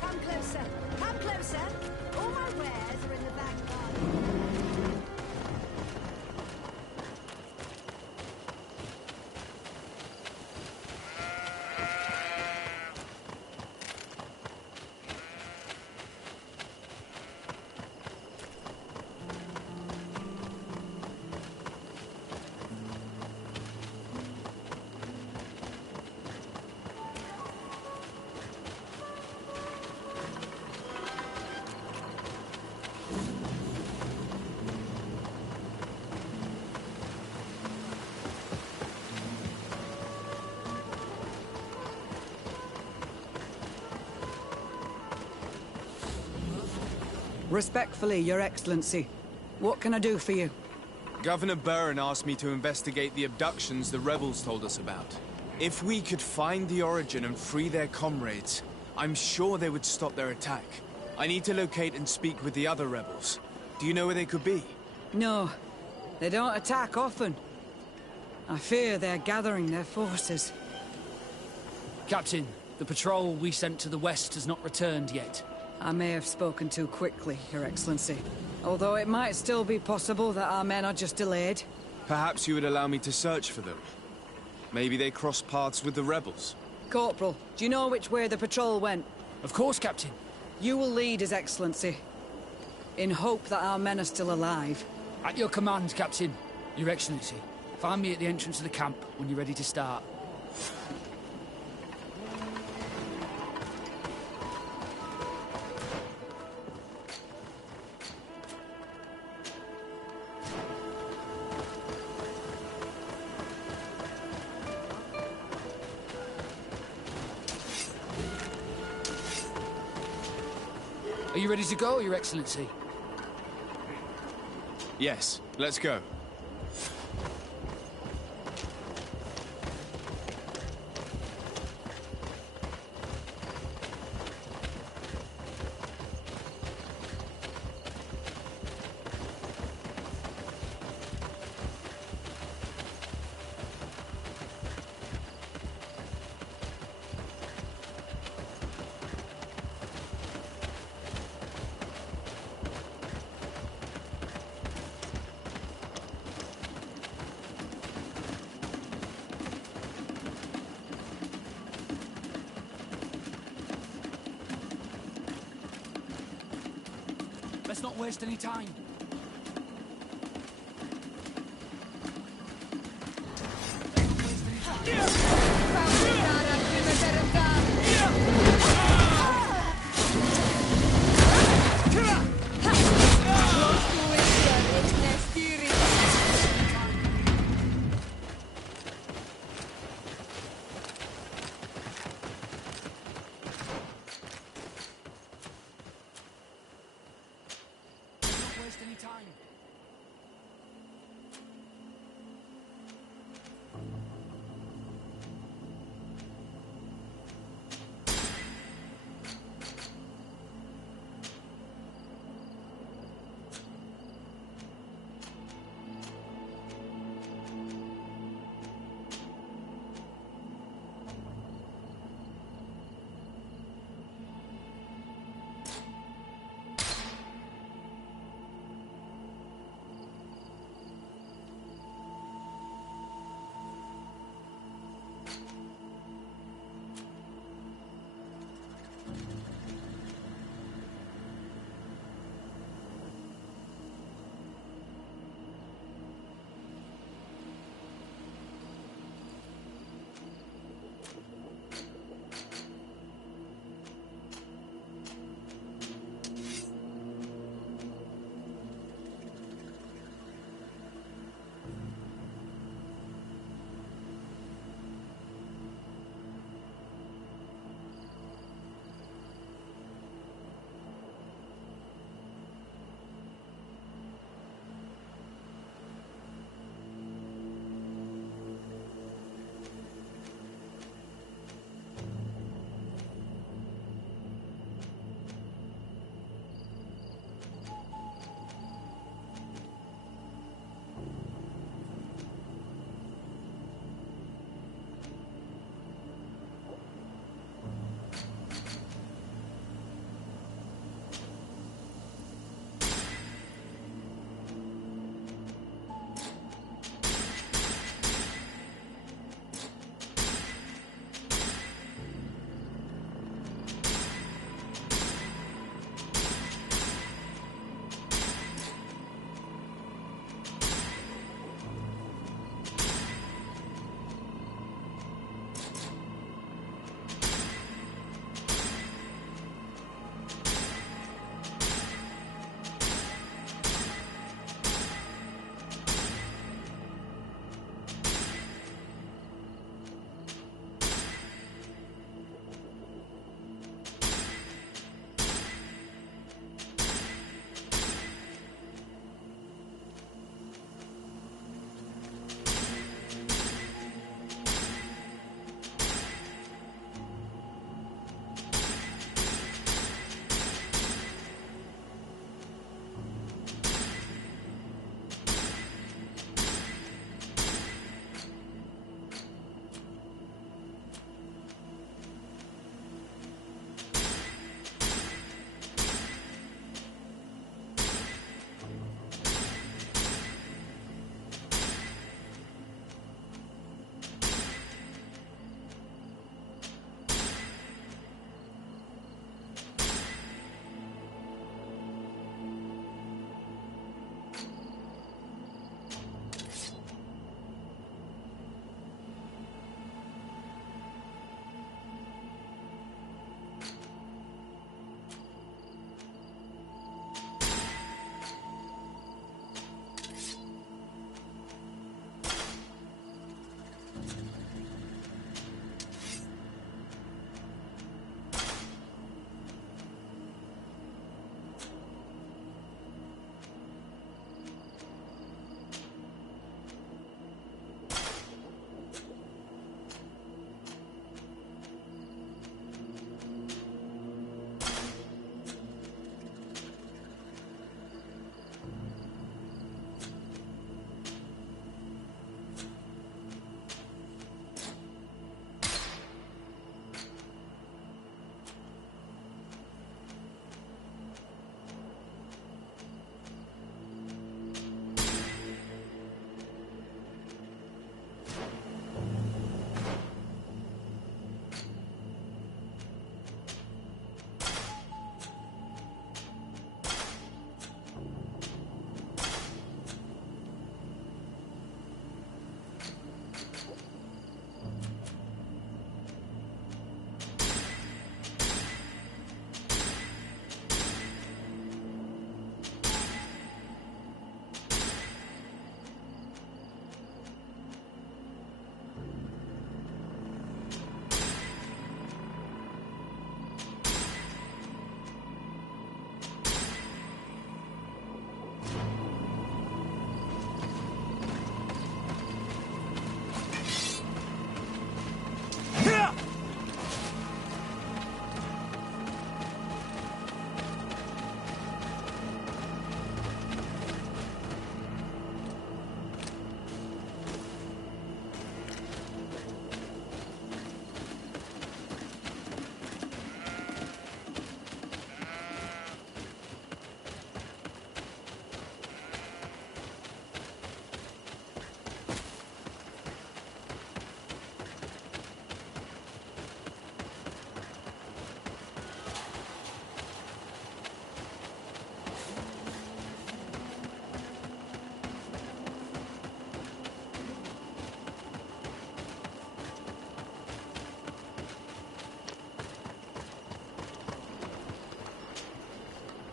Come closer. All my wares are in the back garden. Respectfully, Your Excellency. What can I do for you? Governor Burren asked me to investigate the abductions the rebels told us about. If we could find the origin and free their comrades, I'm sure they would stop their attack. I need to locate and speak with the other rebels. Do you know where they could be? No. They don't attack often. I fear they're gathering their forces. Captain, the patrol we sent to the west has not returned yet. I may have spoken too quickly, Your Excellency. Although it might still be possible that our men are just delayed. Perhaps you would allow me to search for them. Maybe they crossed paths with the rebels. Corporal, do you know which way the patrol went? Of course, Captain. You will lead, His Excellency. In hope that our men are still alive. At your command, Captain. Your Excellency. Find me at the entrance of the camp when you're ready to start. Are you ready to go, Your Excellency? Yes, let's go. Let's not waste any time.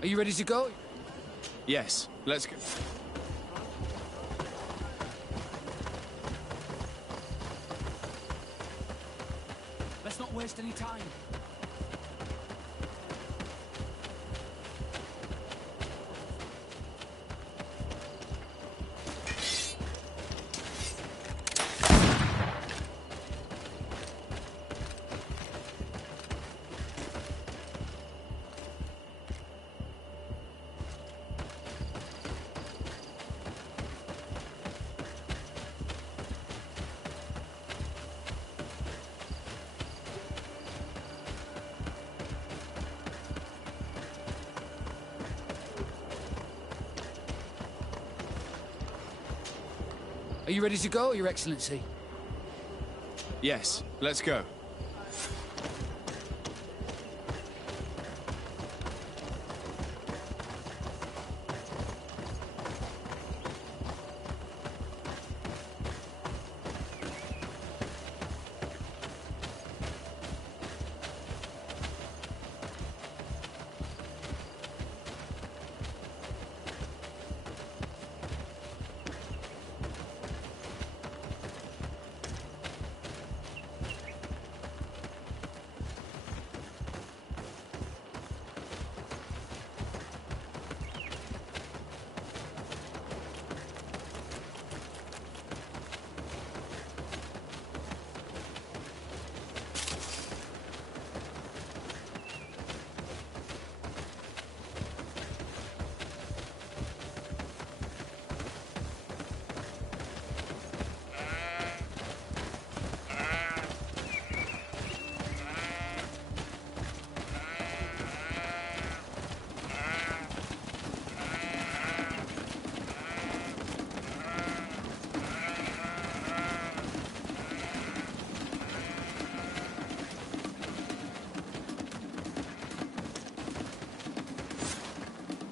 Are you ready to go? Yes, let's go. Let's not waste any time. Are you ready to go, Your Excellency? Yes, let's go.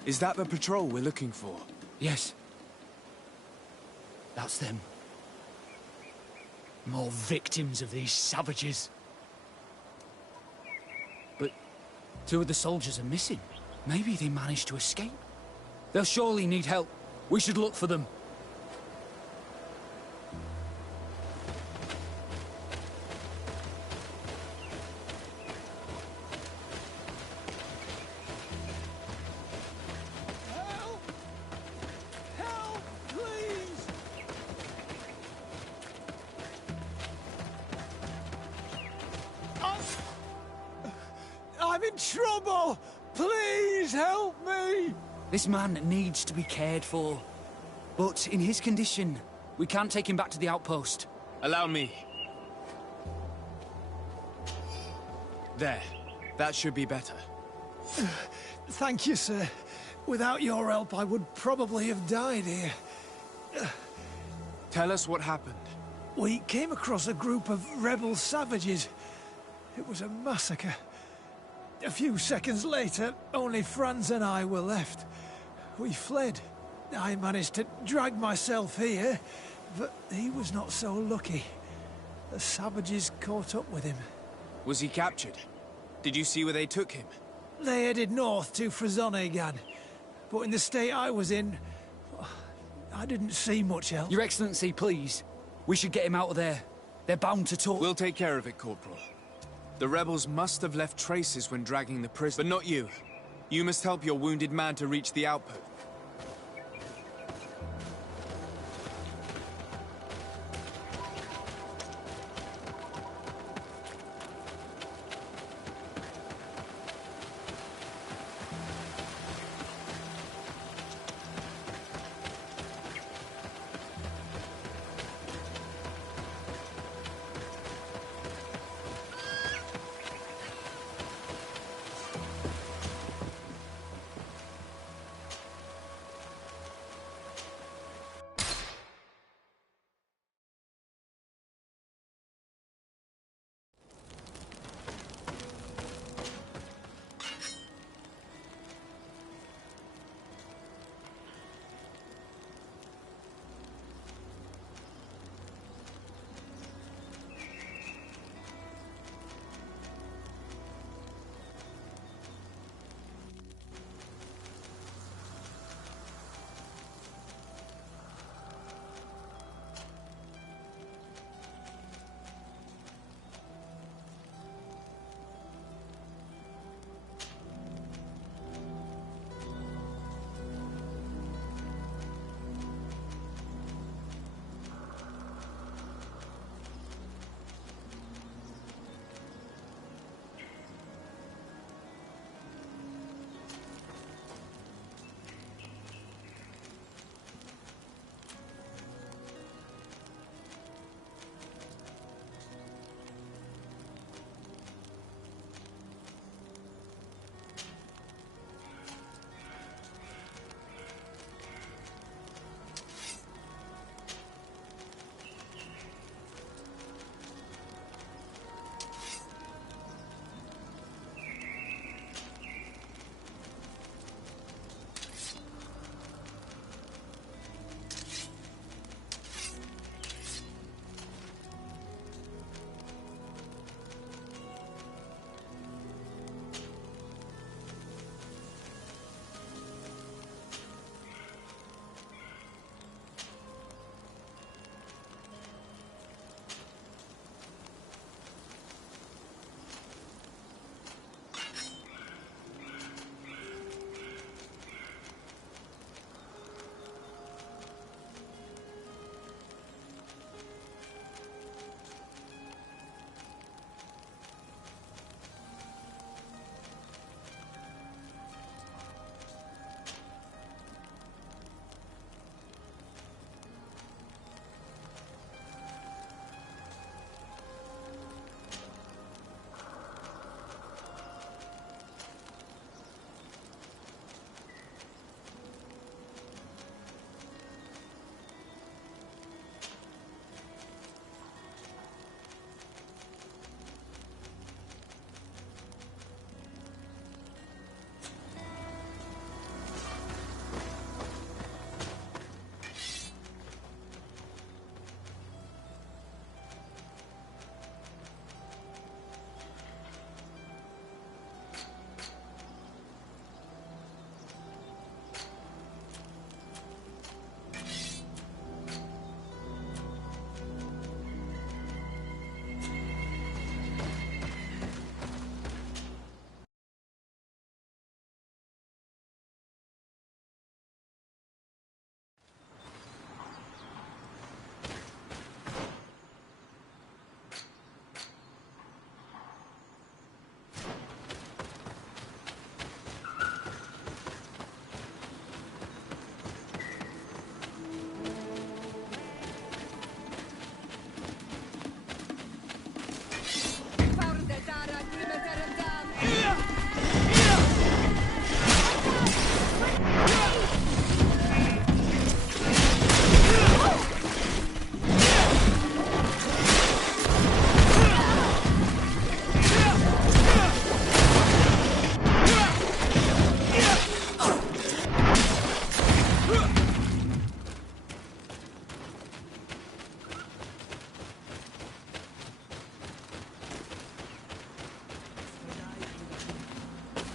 Is that the patrol we're looking for? Yes. That's them. More victims of these savages. But 2 of the soldiers are missing. Maybe they managed to escape. They'll surely need help. We should look for them. I'm in trouble! Please help me! This man needs to be cared for. But in his condition, we can't take him back to the outpost. Allow me. There. That should be better. Thank you, sir. Without your help, I would probably have died here. Tell us what happened. We came across a group of rebel savages. It was a massacre. A few seconds later, only Franz and I were left. We fled. I managed to drag myself here, but he was not so lucky. The savages caught up with him. Was he captured? Did you see where they took him? They headed north to Frazonegan, but in the state I was in, I didn't see much else. Your Excellency, please. We should get him out of there. They're bound to talk. We'll take care of it, Corporal. The rebels must have left traces when dragging the prisoner, but not you. You must help your wounded man to reach the outpost.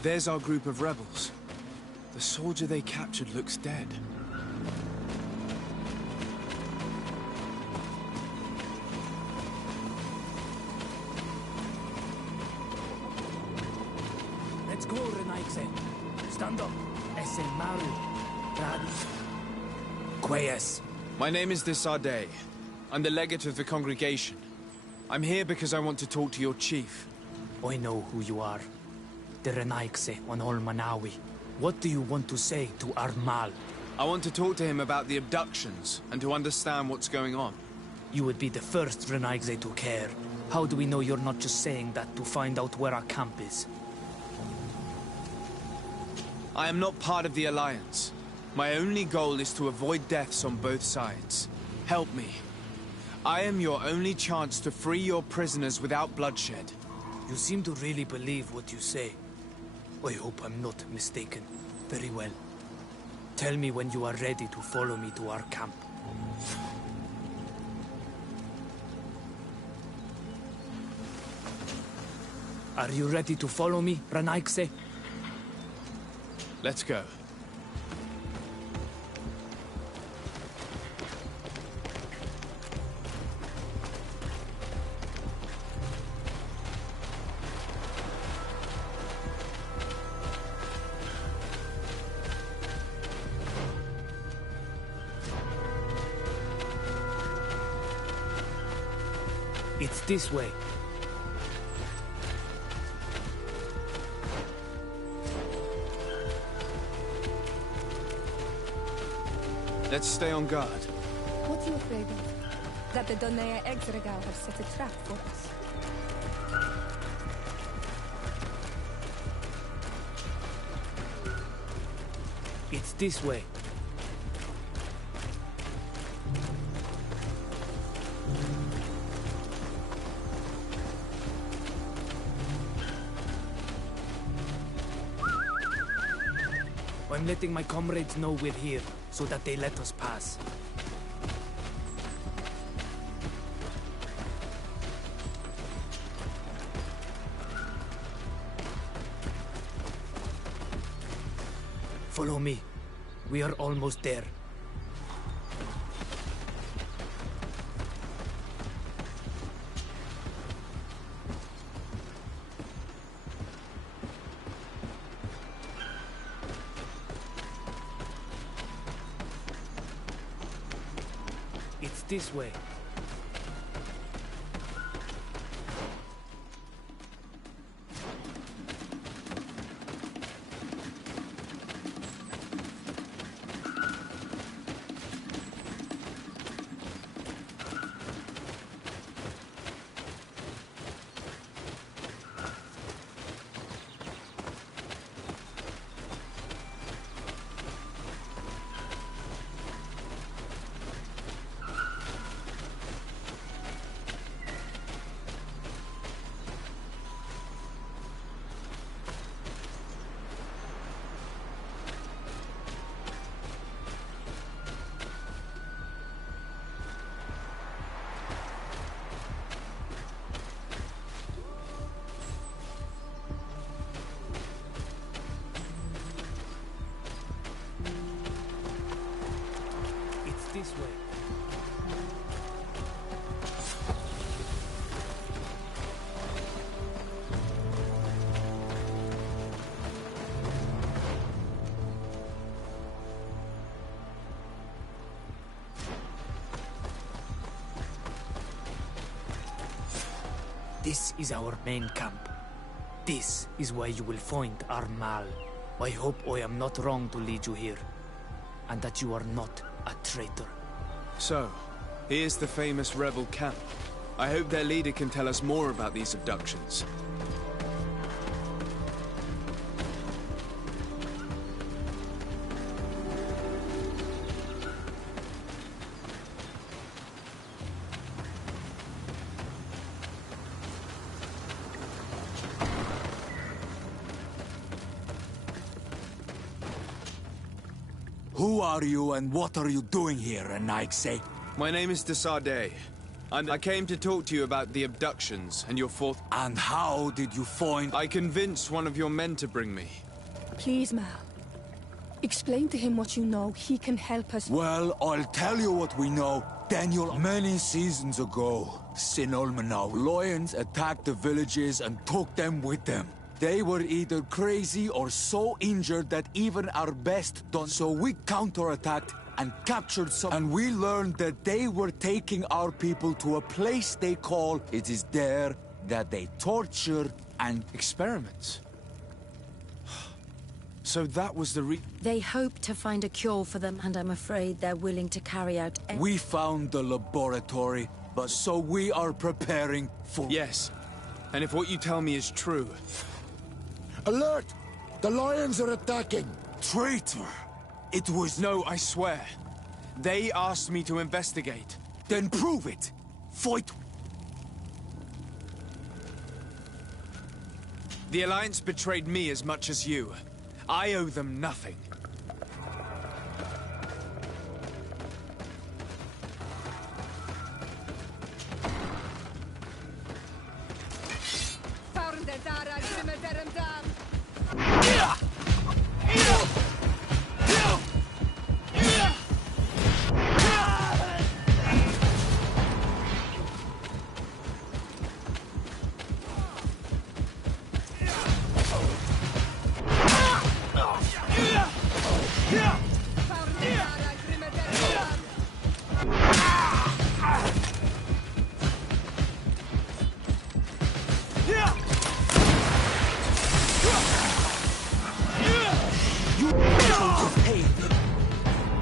There's our group of rebels. The soldier they captured looks dead. Let's go, Renaigse. Stand up. Ese Maru. Radi. Quayes. My name is Desade. I'm the legate of the congregation. I'm here because I want to talk to your chief. I know who you are. The Renaigse on Ol Manawi. What do you want to say to Armal? I want to talk to him about the abductions and to understand what's going on. You would be the first Renaigse to care. How do we know you're not just saying that to find out where our camp is? I am not part of the Alliance. My only goal is to avoid deaths on both sides. Help me. I am your only chance to free your prisoners without bloodshed. You seem to really believe what you say. I hope I'm not mistaken. Very well. Tell me when you are ready to follow me to our camp. Are you ready to follow me, Renaigse? Let's go. It's this way. Let's stay on guard. What are you afraid of? That the Donea Exregal have set a trap for us? It's this way. I'm letting my comrades know we're here, so that they let us pass. Follow me. We are almost there. It's this way. This way. This is our main camp. This is where you will find Armal. I hope I am not wrong to lead you here, and that you are not a traitor. So, here's the famous rebel camp. I hope their leader can tell us more about these abductions. Who are you and what are you doing here, Renaigse? My name is Desade. And I came to talk to you about the abductions and your fourth... And how did you find... I convinced one of your men to bring me. Please, Mal. Explain to him what you know. He can help us. Well, I'll tell you what we know. Daniel, many seasons ago, Sin Ulmanau, lions attacked the villages and took them with them. They were either crazy or so injured that even our best done. So we counterattacked and captured some. And we learned that they were taking our people to a place they call... It is there that they torture and... Experiments? So that was the They hope to find a cure for them, and I'm afraid they're willing to carry out... We found the laboratory, but so we are preparing for... Yes. And if what you tell me is true... Alert! The lions are attacking! Traitor! It was... No, I swear. They asked me to investigate. Then prove it! Fight! The Alliance betrayed me as much as you. I owe them nothing.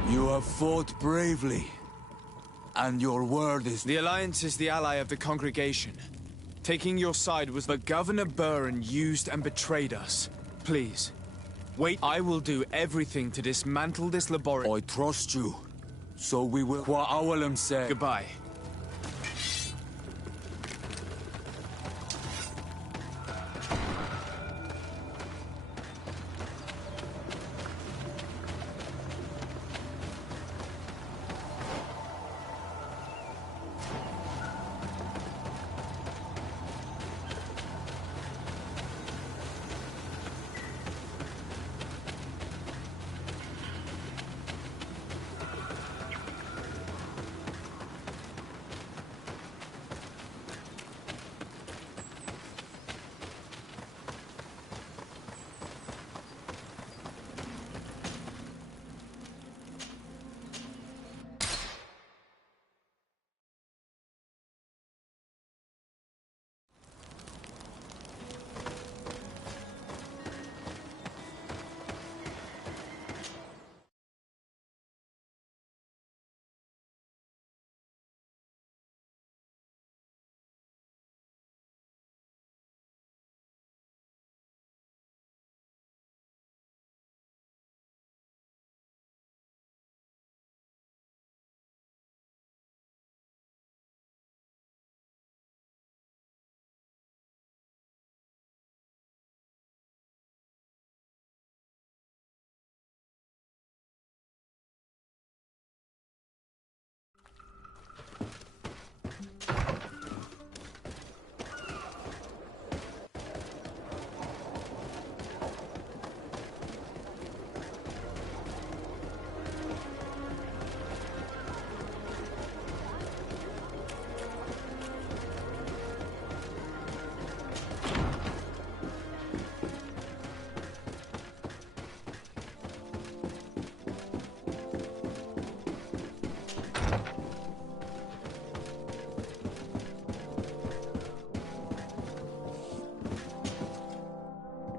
You have fought bravely, and your word is... The Alliance is the ally of the congregation. Taking your side was... But Governor Burren used and betrayed us. Please, wait. I will do everything to dismantle this laboratory. I trust you, so we will... Goodbye.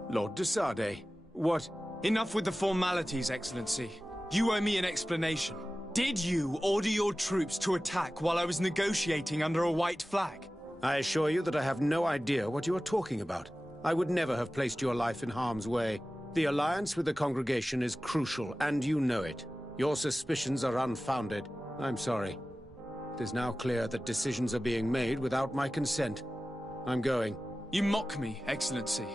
Lord de Sade, what? Enough with the formalities, Excellency. You owe me an explanation. Did you order your troops to attack while I was negotiating under a white flag? I assure you that I have no idea what you are talking about. I would never have placed your life in harm's way. The alliance with the congregation is crucial, and you know it. Your suspicions are unfounded. I'm sorry. It is now clear that decisions are being made without my consent. I'm going. You mock me, Excellency.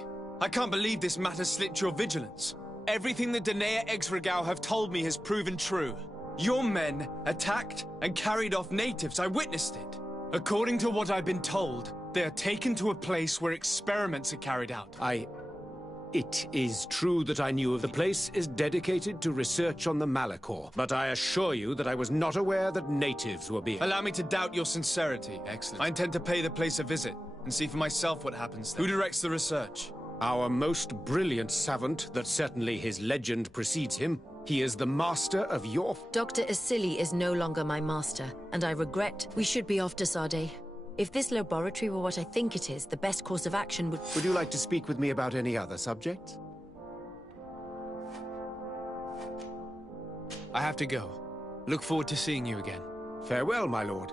I can't believe this matter slipped your vigilance. Everything the Danea Exregau have told me has proven true. Your men attacked and carried off natives. I witnessed it. According to what I've been told, they are taken to a place where experiments are carried out. It is true that I knew of the place is dedicated to research on the Malachor, but I assure you that I was not aware that natives were being... Allow me to doubt your sincerity. Excellent. I intend to pay the place a visit and see for myself what happens there. Who directs the research? Our most brilliant savant, that certainly his legend precedes him. He is the master of your... Dr. Asili is no longer my master, and I regret we should be off to Sade. If this laboratory were what I think it is, the best course of action would... Would you like to speak with me about any other subjects? I have to go. Look forward to seeing you again. Farewell, my lord.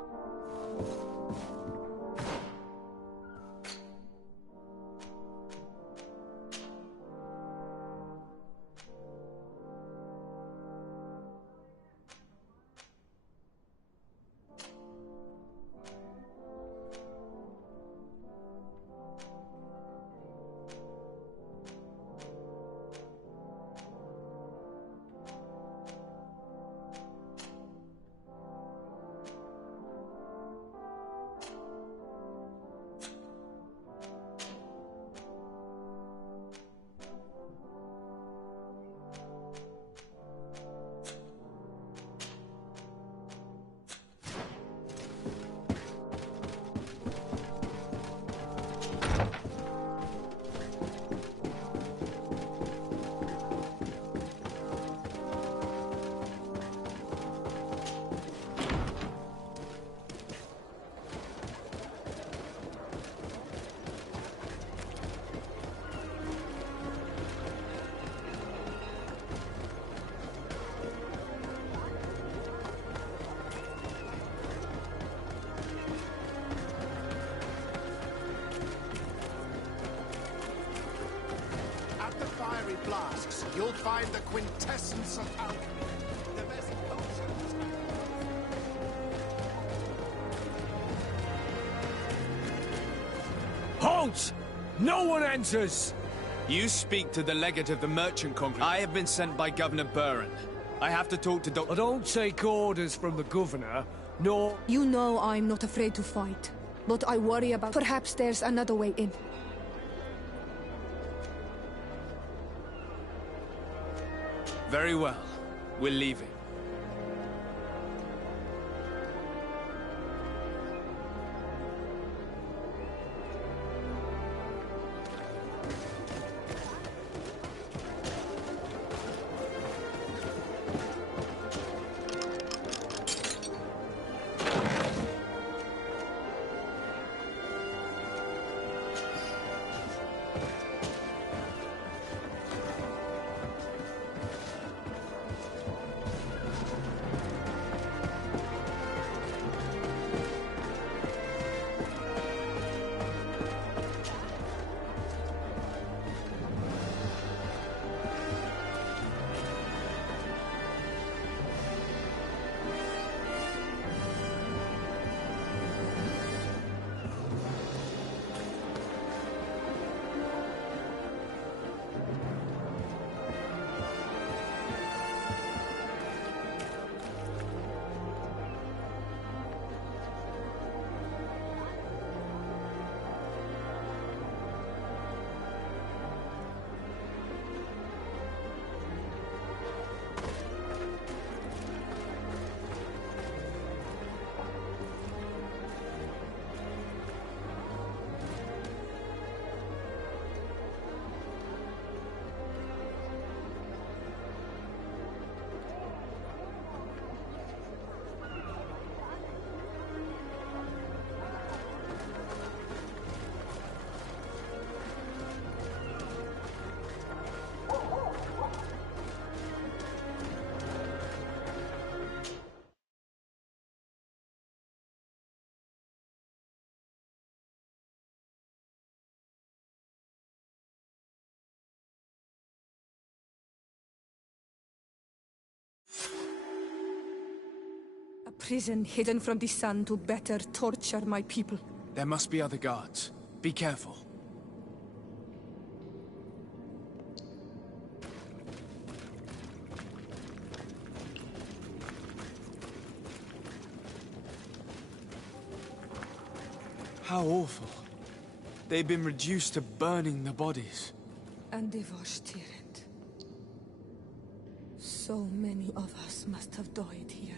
Flasks, you'll find the quintessence of alchemy. The best potions. Halt! No one enters! You speak to the legate of the merchant conclave. I have been sent by Governor Buren. I have to talk to Dr. I don't take orders from the governor, nor... You know I'm not afraid to fight, but I worry about... Perhaps there's another way in. Very well. We're leaving. A prison hidden from the sun to better torture my people. There must be other guards. Be careful. How awful. They've been reduced to burning the bodies. And devastated. So many of us must have died here.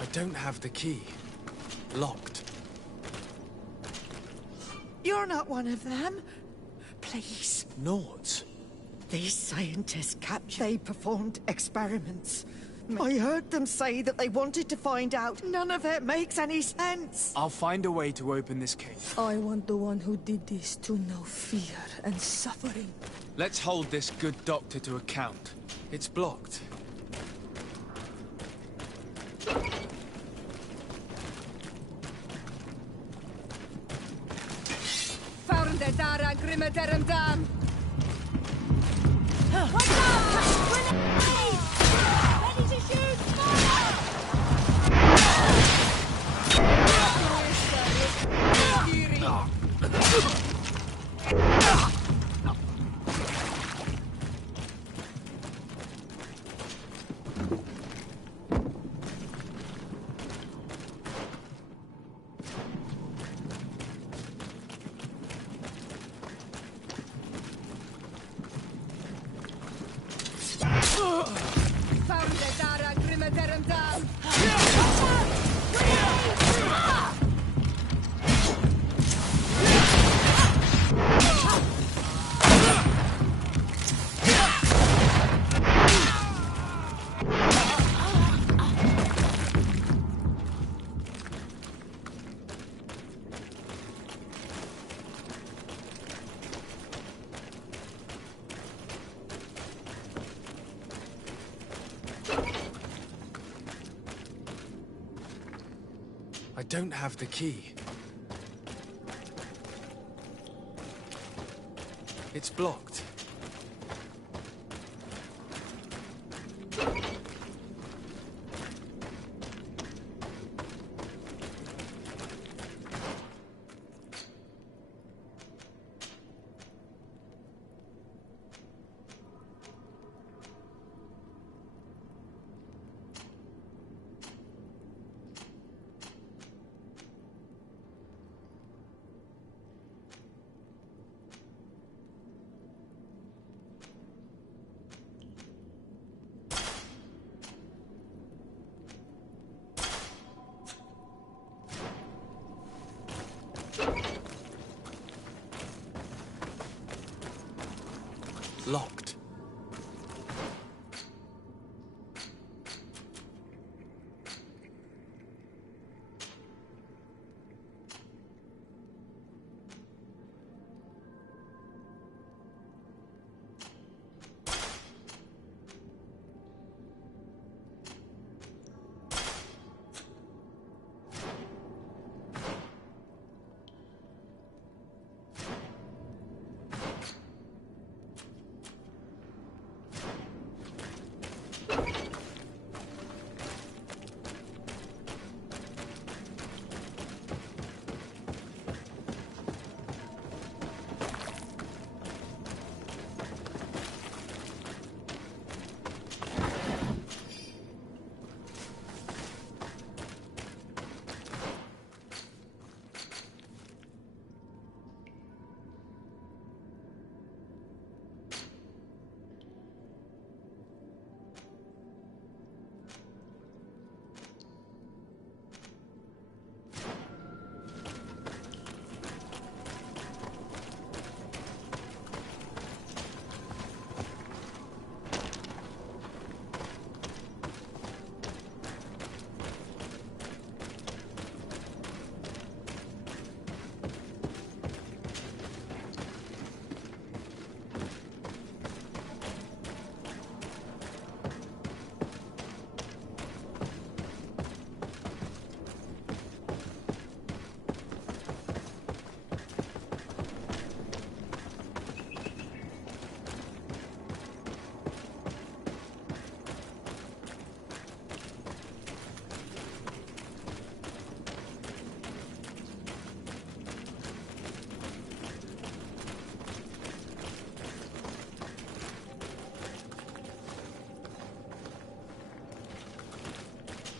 I don't have the key. Locked. You're not one of them. Please. Naughts? These scientists, they performed experiments. I heard them say that they wanted to find out. None of it makes any sense. I'll find a way to open this case. I want the one who did this to know fear and suffering. Let's hold this good doctor to account. It's blocked. Ready to shoot! Fire! don't have the key. It's blocked. Locked.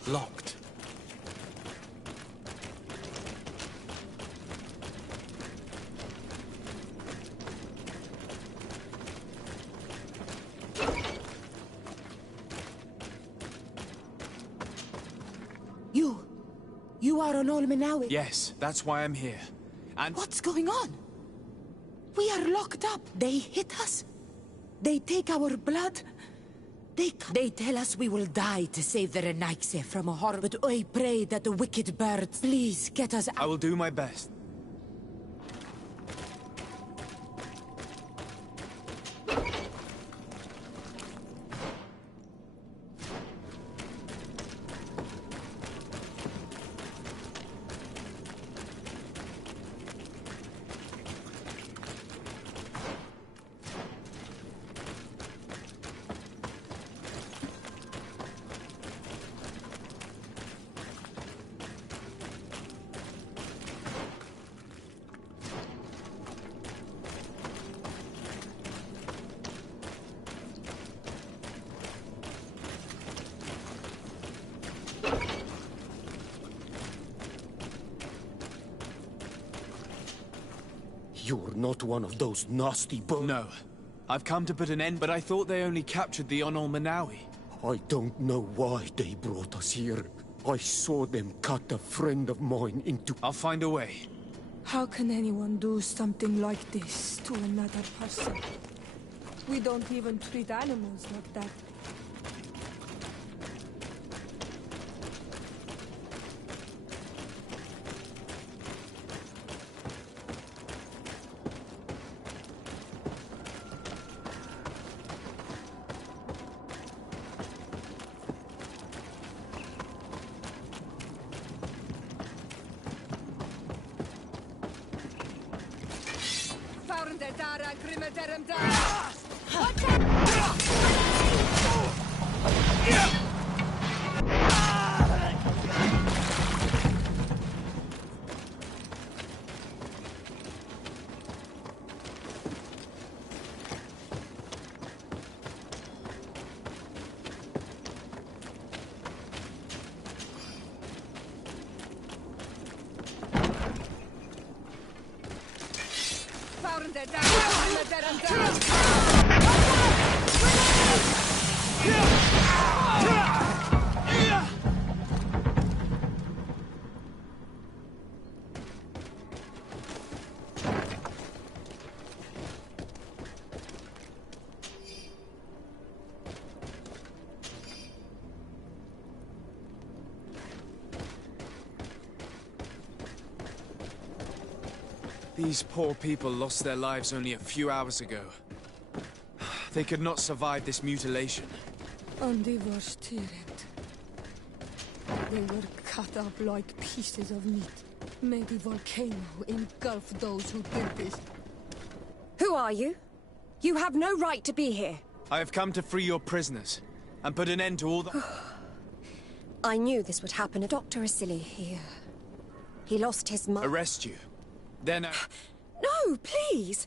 Locked. You are on Olmenawi? Yes, that's why I'm here. And what's going on? We are locked up. They hit us. They take our blood. They tell us we will die to save the Renaigse from a horror. But I pray that the wicked birds please get us out. I will do my best. You're not one of those nasty No. I've come to put an end, but I thought they only captured the Onol Manawi. I don't know why they brought us here. I saw them cut a friend of mine into... I'll find a way. How can anyone do something like this to another person? We don't even treat animals like that. These poor people lost their lives only a few hours ago. They could not survive this mutilation. And they were stirred. They were cut up like pieces of meat. May the volcano engulf those who did this. Who are you? You have no right to be here. I have come to free your prisoners, and put an end to all the... I knew this would happen. Dr. Asili here. He lost his mind. Arrest you. Then... No, please!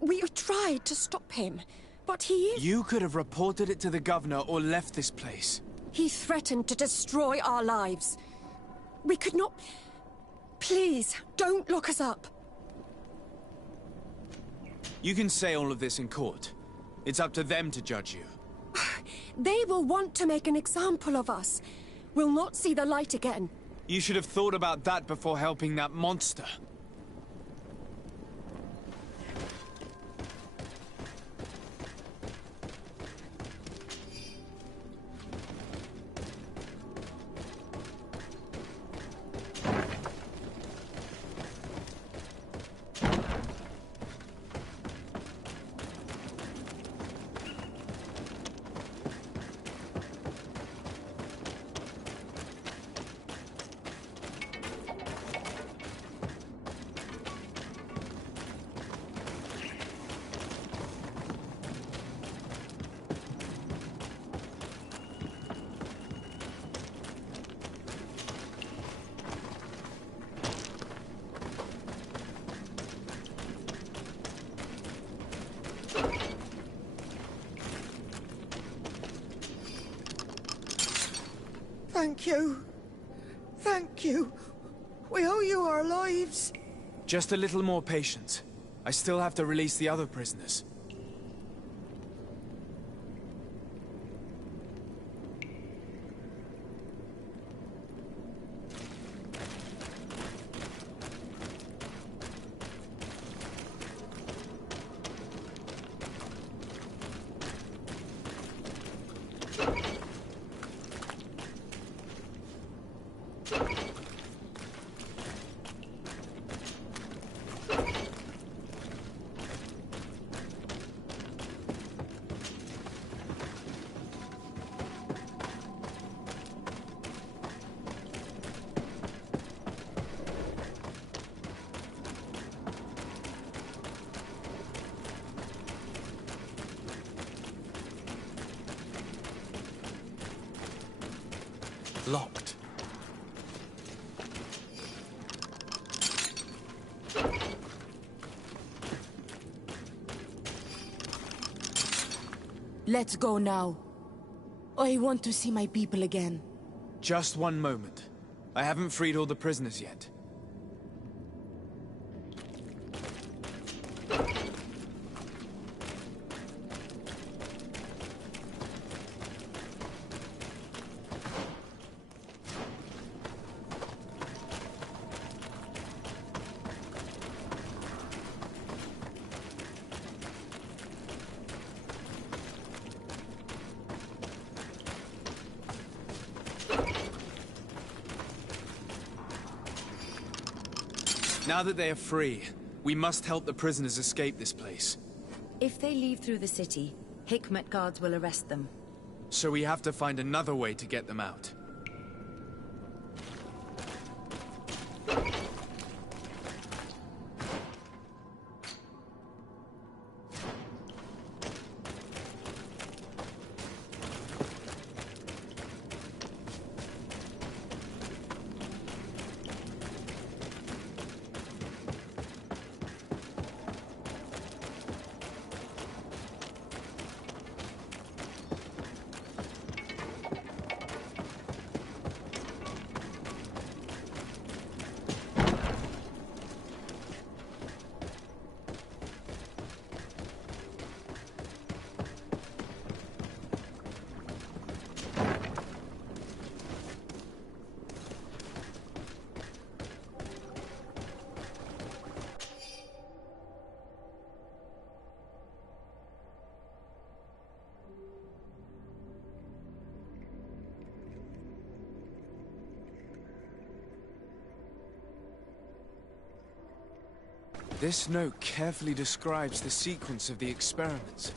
We have tried to stop him, but he is... You could have reported it to the governor or left this place. He threatened to destroy our lives. We could not... Please, don't lock us up. You can say all of this in court. It's up to them to judge you. They will want to make an example of us. We'll not see the light again. You should have thought about that before helping that monster. Thank you. Thank you. We owe you our lives. Just a little more patience. I still have to release the other prisoners. Locked. Let's go now. I want to see my people again. Just one moment. I haven't freed all the prisoners yet. Now that they are free, we must help the prisoners escape this place. If they leave through the city, Hikmet guards will arrest them. So we have to find another way to get them out. This note carefully describes the sequence of the experiments.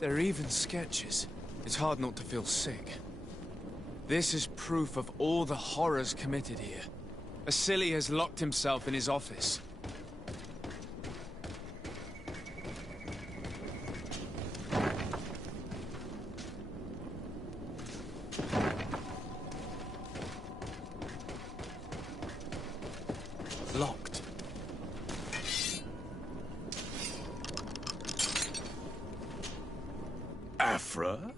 There are even sketches. It's hard not to feel sick. This is proof of all the horrors committed here. Vasily has locked himself in his office. Locked. Afra?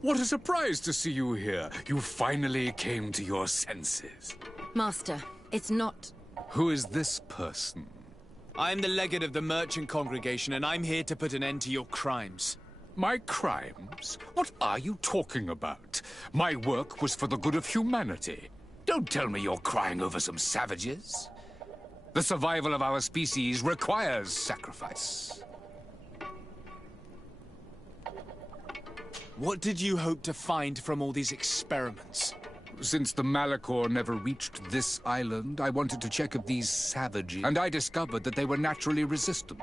What a surprise to see you here. You finally came to your senses. Master, it's not... Who is this person? I'm the legate of the merchant congregation, and I'm here to put an end to your crimes. My crimes? What are you talking about? My work was for the good of humanity. Don't tell me you're crying over some savages. The survival of our species requires sacrifice. What did you hope to find from all these experiments? Since the Malachor never reached this island, I wanted to check if these savages... And I discovered that they were naturally resistant.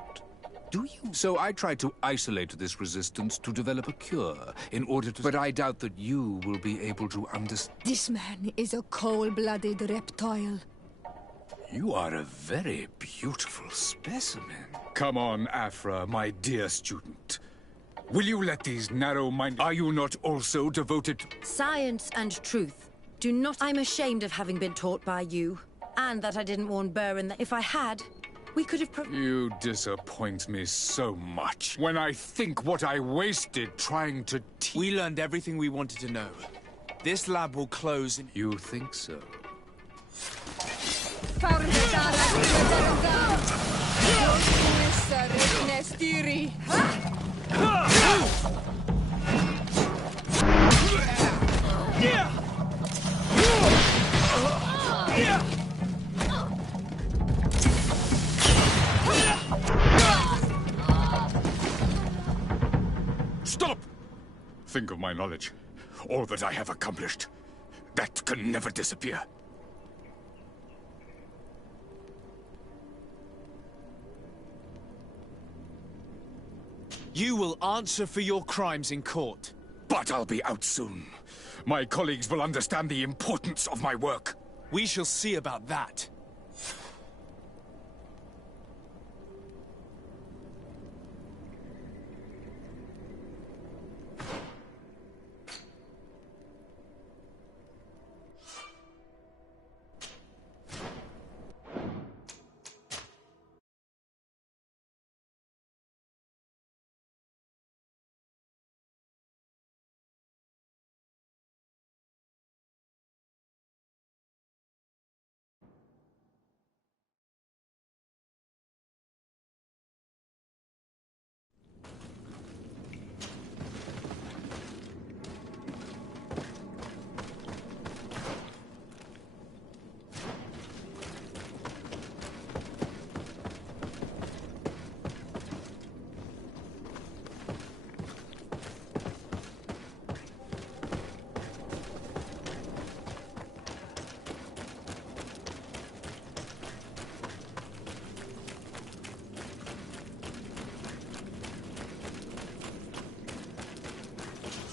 Do you? So I tried to isolate this resistance to develop a cure, in order to... But I doubt that you will be able to understand... This man is a cold-blooded reptile. You are a very beautiful specimen. Come on, Afra, my dear student. Will you let these narrow-minded... Are you not also devoted to... Science and truth. Do not... I'm ashamed of having been taught by you. And that I didn't warn Burin that if I had, we could have... You disappoint me so much. When I think what I wasted trying to teach... We learned everything we wanted to know. This lab will close in... You think so? Stop! Think of my knowledge. All that I have accomplished. That can never disappear. You will answer for your crimes in court. But I'll be out soon. My colleagues will understand the importance of my work. We shall see about that.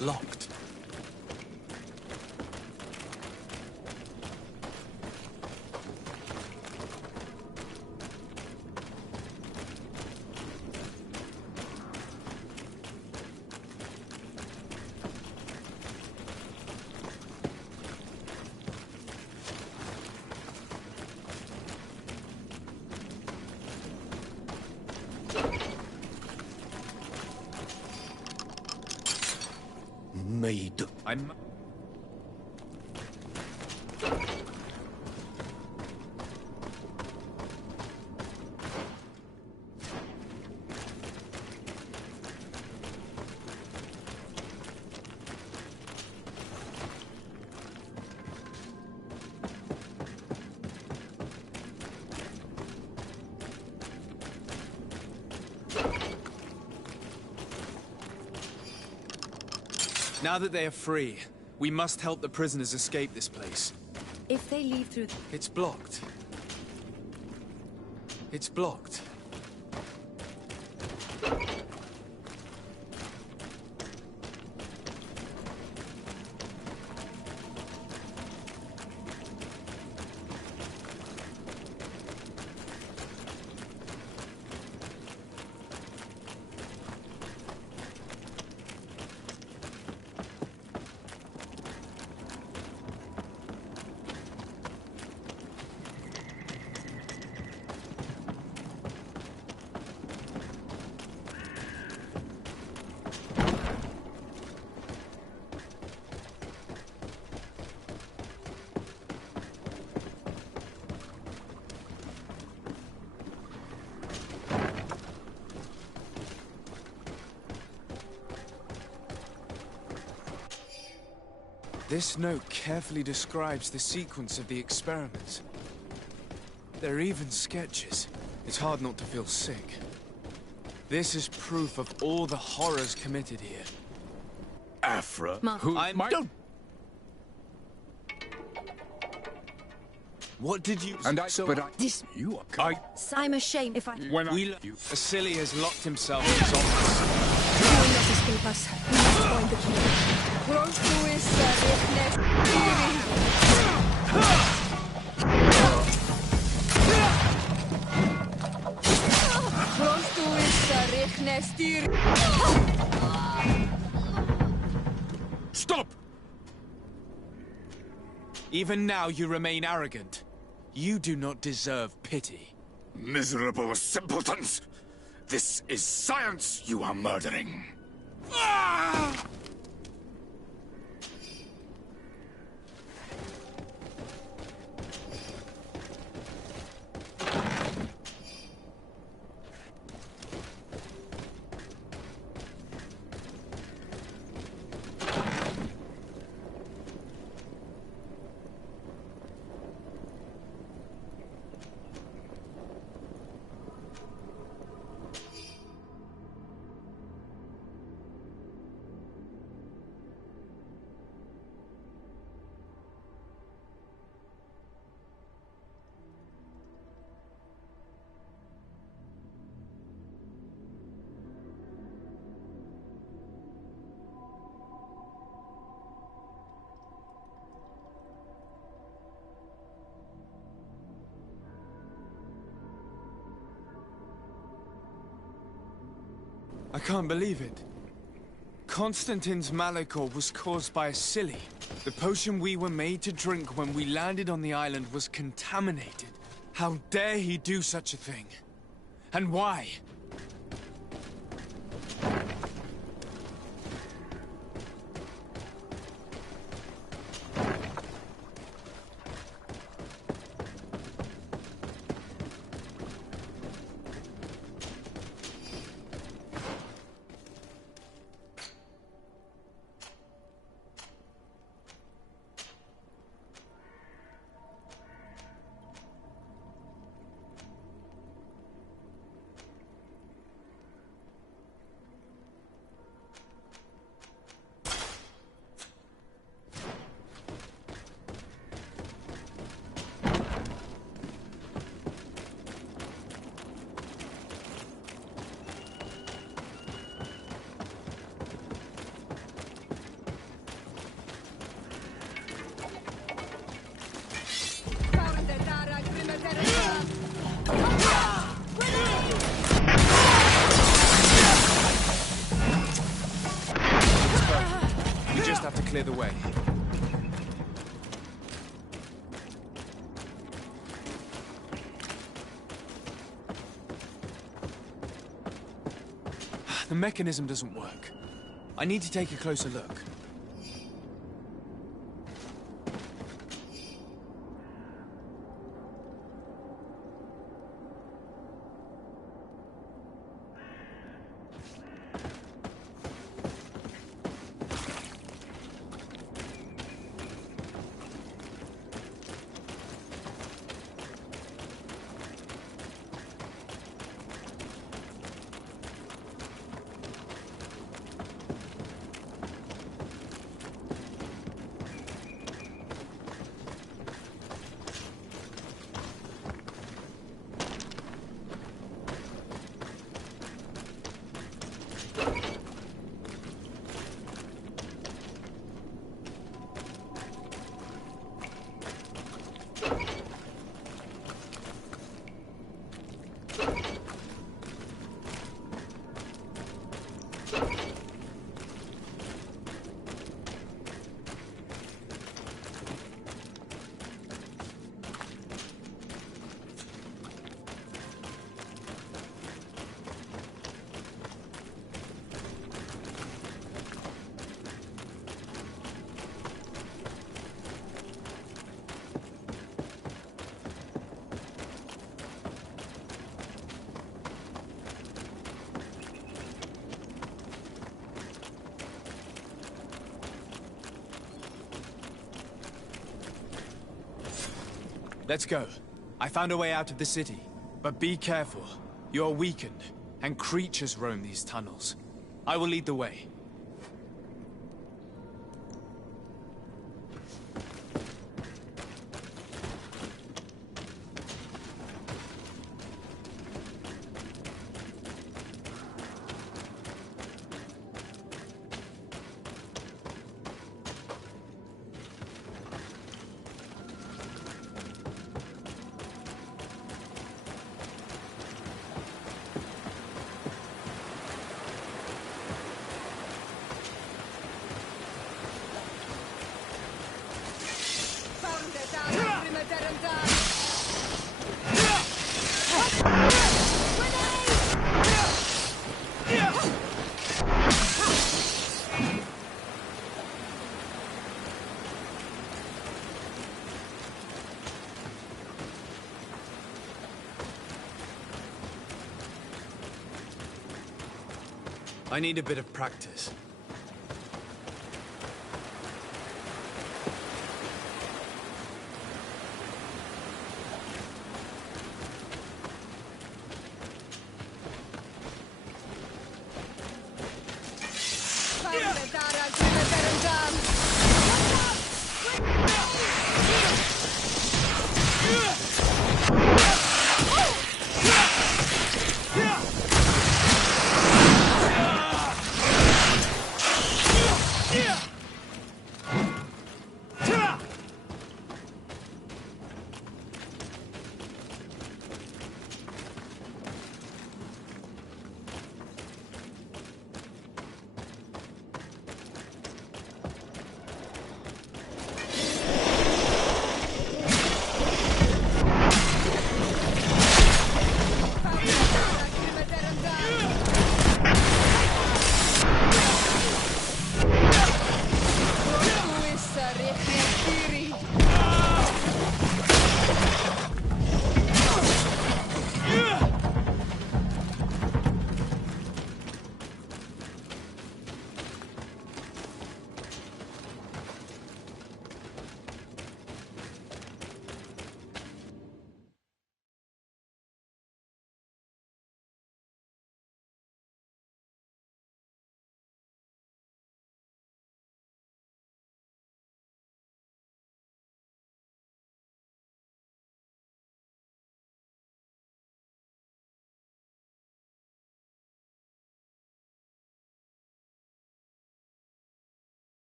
Locked. Made. I'm... Now that they are free, we must help the prisoners escape this place. If they leave through... It's blocked. It's blocked. This note carefully describes the sequence of the experiments. There are even sketches. It's hard not to feel sick. This is proof of all the horrors committed here. Afra? Who? Don't. What did you... And I... So, but I... This... You are... I'm ashamed if I... When we... Vasily has locked himself in his office. You will not escape us. We must find the key. Stop! Even now you remain arrogant. You do not deserve pity. Miserable simpletons! This is science you are murdering. I can't believe it. Constantine's malachor was caused by a silly. The potion we were made to drink when we landed on the island was contaminated. How dare he do such a thing? And why? Clear the way. The mechanism doesn't work. I need to take a closer look. Let's go. I found a way out of the city. But be careful. You are weakened, and creatures roam these tunnels. I will lead the way. I need a bit of practice.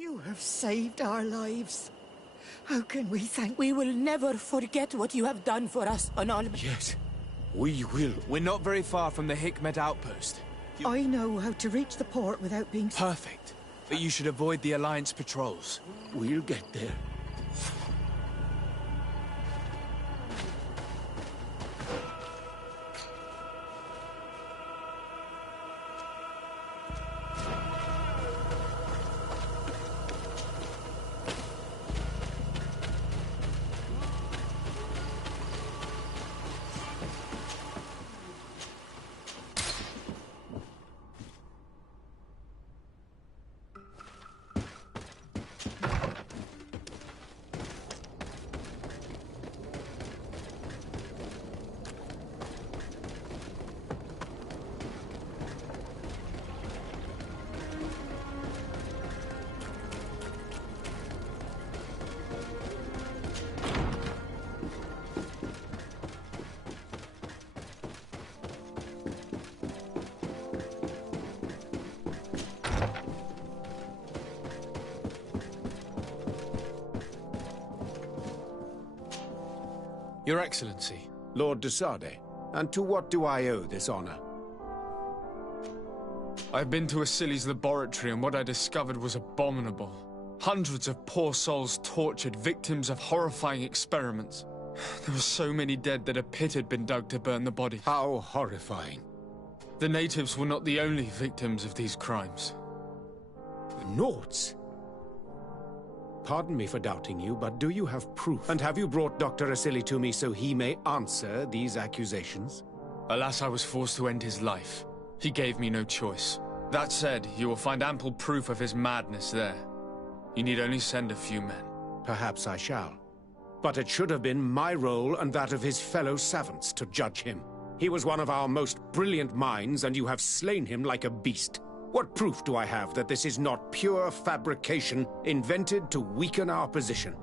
You have saved our lives. How can we thank? We will never forget what you have done for us, Anonymous. Yes, we will. We're not very far from the Hikmet outpost. I know how to reach the port without being... Perfect. But you should avoid the Alliance patrols. We'll get there. Your Excellency. Lord de Sardet, and to what do I owe this honor? I've been to Asili's laboratory and what I discovered was abominable. Hundreds of poor souls tortured, victims of horrifying experiments. There were so many dead that a pit had been dug to burn the bodies. How horrifying. The natives were not the only victims of these crimes. The Nords? Pardon me for doubting you, but do you have proof? And have you brought Dr. Asili to me so he may answer these accusations? Alas, I was forced to end his life. He gave me no choice. That said, you will find ample proof of his madness there. You need only send a few men. Perhaps I shall. But it should have been my role and that of his fellow savants to judge him. He was one of our most brilliant minds, and you have slain him like a beast. What proof do I have that this is not pure fabrication invented to weaken our position?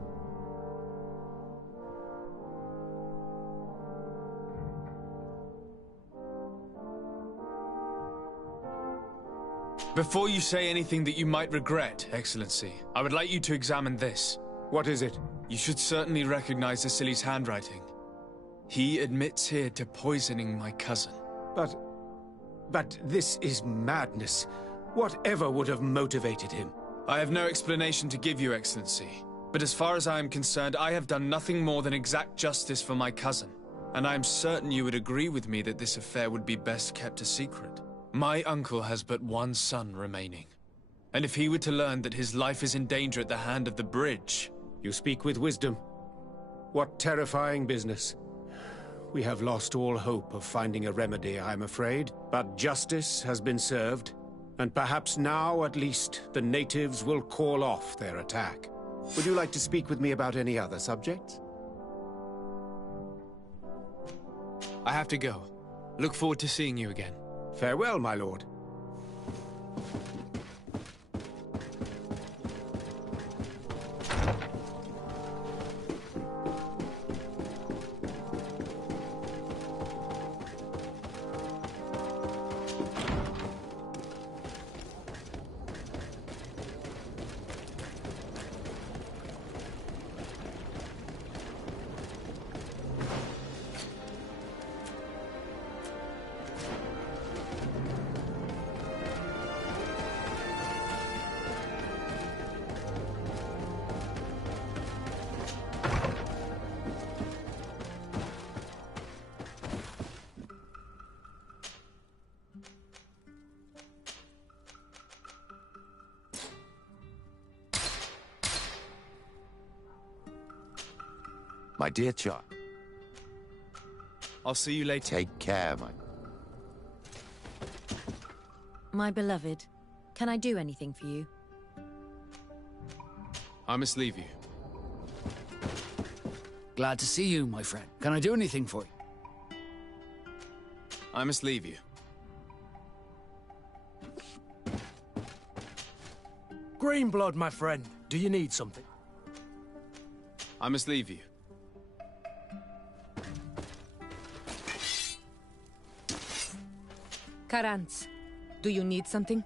Before you say anything that you might regret, Excellency, I would like you to examine this. What is it? You should certainly recognize Asili's handwriting. He admits here to poisoning my cousin. But this is madness. Whatever would have motivated him? I have no explanation to give you, Excellency. But as far as I am concerned, I have done nothing more than exact justice for my cousin. And I am certain you would agree with me that this affair would be best kept a secret. My uncle has but one son remaining. And if he were to learn that his life is in danger at the hand of the bridge... You speak with wisdom. What terrifying business. We have lost all hope of finding a remedy, I'm afraid. But justice has been served. And perhaps now, at least, the natives will call off their attack. Would you like to speak with me about any other subjects? I have to go. Look forward to seeing you again. Farewell, my lord. My dear child. I'll see you later. Take care, my... My beloved, can I do anything for you? I must leave you. Glad to see you, my friend. Can I do anything for you? I must leave you. Greenblood, my friend. Do you need something? I must leave you. Karantz, do you need something?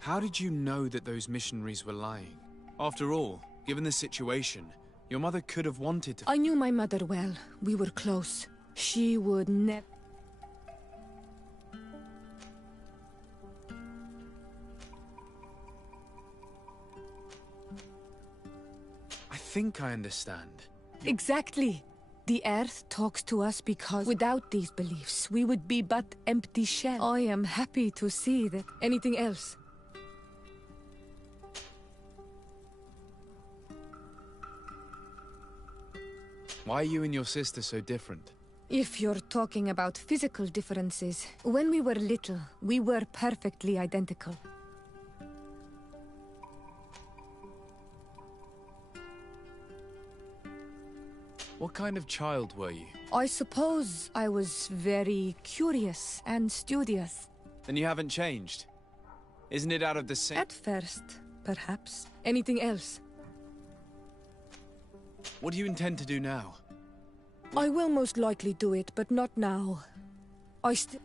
How did you know that those missionaries were lying? After all, given the situation, your mother could have wanted to... I knew my mother well. We were close. She would never... I think I understand. Exactly. The Earth talks to us because without these beliefs, we would be but empty shell. I am happy to see that. Anything else? Why are you and your sister so different? If you're talking about physical differences, when we were little, we were perfectly identical. What kind of child were you? I suppose I was very curious and studious. Then you haven't changed. Isn't it out of the same... At first, perhaps. Anything else? What do you intend to do now? I will most likely do it, but not now. I still...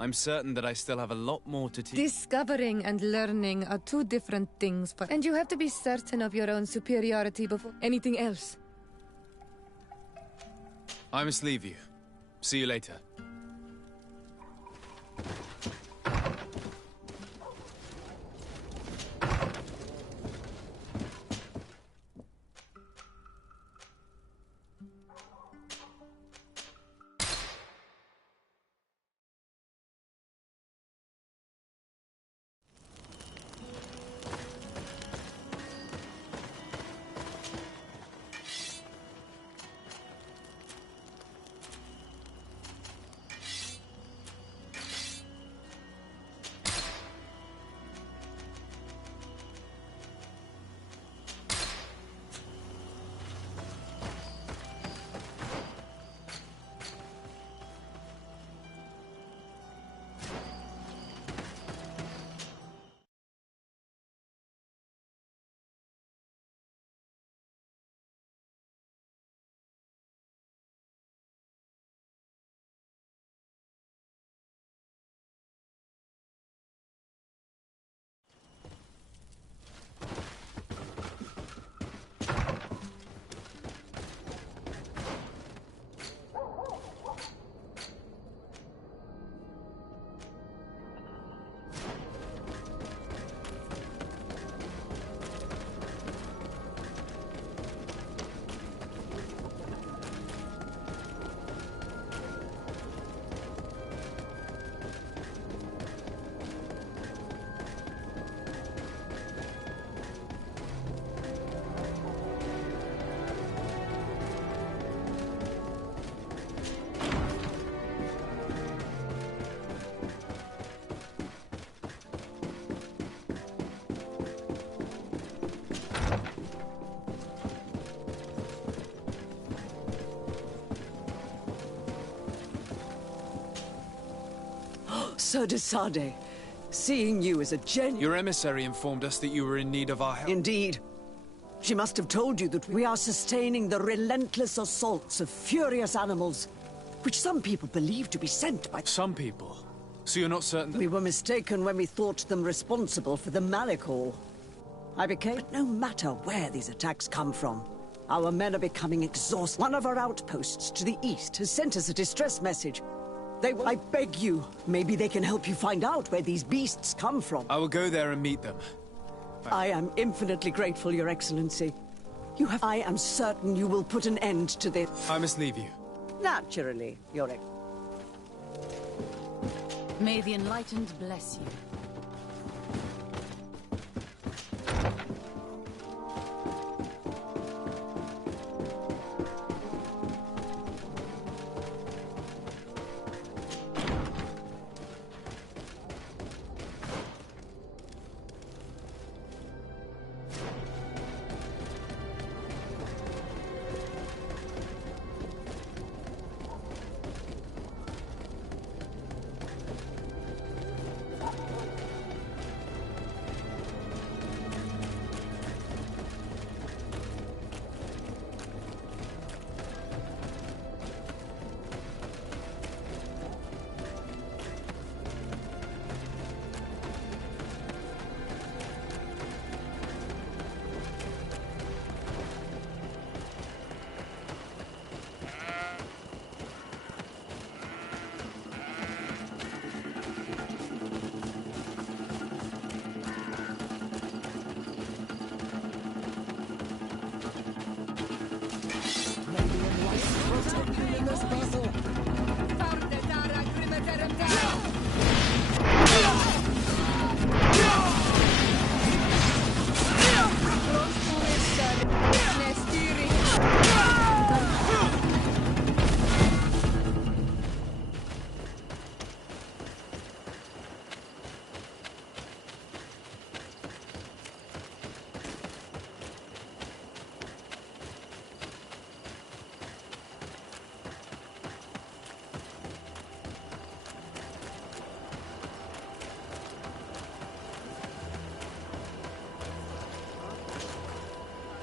I'm certain that I still have a lot more to teach. Discovering and learning are two different things, and you have to be certain of your own superiority before anything else. I must leave you. See you later. Sir de Sade, seeing you as a Your emissary informed us that you were in need of our help. Indeed. She must have told you that we are sustaining the relentless assaults of furious animals, which some people believe to be sent by... Some people? So you're not certain that... We were mistaken when we thought them responsible for the Malachor. But no matter where these attacks come from, our men are becoming exhausted. One of our outposts to the east has sent us a distress message. They will... I beg you, maybe they can help you find out where these beasts come from. I will go there and meet them. I am infinitely grateful, Your Excellency. I am certain you will put an end to this. I must leave you. Naturally, Your Excellency. May the Enlightened bless you.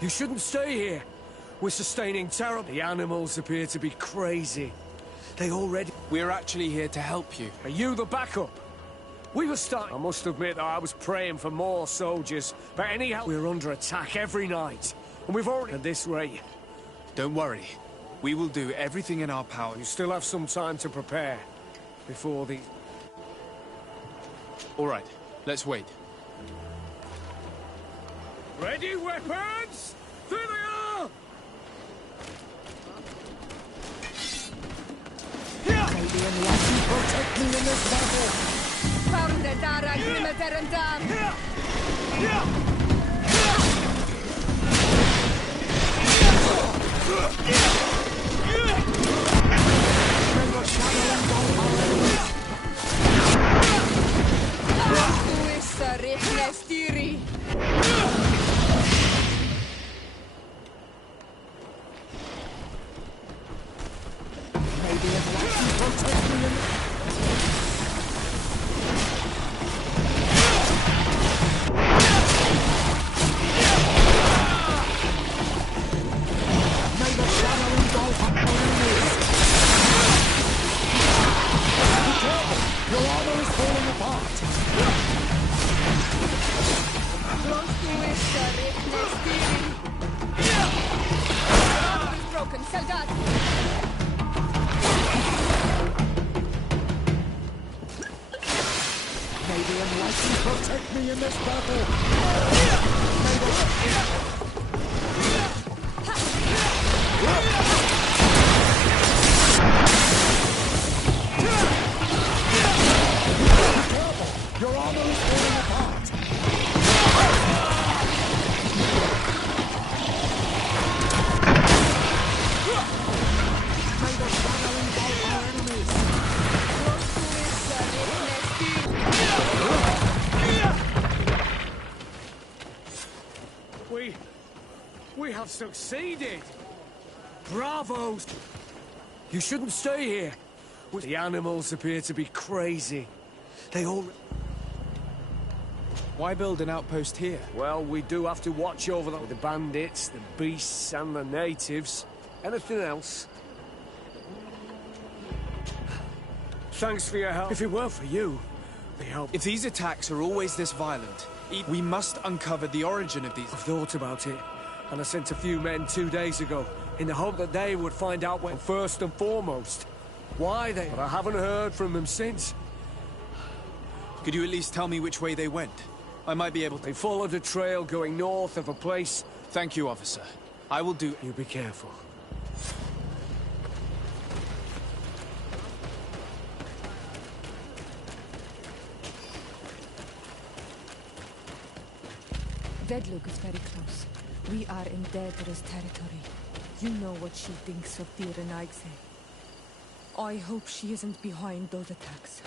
You shouldn't stay here. We're sustaining terror. The animals appear to be crazy. They already... We're actually here to help you. Are you the backup? We were starting... I must admit that I was praying for more soldiers, but anyhow... We're under attack every night, and we've already... At this rate... Don't worry. We will do everything in our power. You still have some time to prepare, before the... All right, let's wait. Ready, weapons? There they are! Protect me in this battle! Protect me in this battle! Your armor is falling apart! May the shadow engulf our enemies! We have succeeded! Bravo! You shouldn't stay here. The animals appear to be crazy. They all... Why build an outpost here? Well, we do have to watch over the bandits, the beasts, and the natives. Anything else? Thanks for your help. If it weren't for you, the help... If these attacks are always this violent, we must uncover the origin of these... I've thought about it, and I sent a few men 2 days ago, in the hope that they would find out when first and foremost. Why they... But I haven't heard from them since. Could you at least tell me which way they went? I might be able to... They followed a trail going north of a place... Thank you, officer. I will do... You be careful. Vedlug is very close. We are in Daedra's territory. You know what she thinks of Dir and Aigse. I hope she isn't behind those attacks.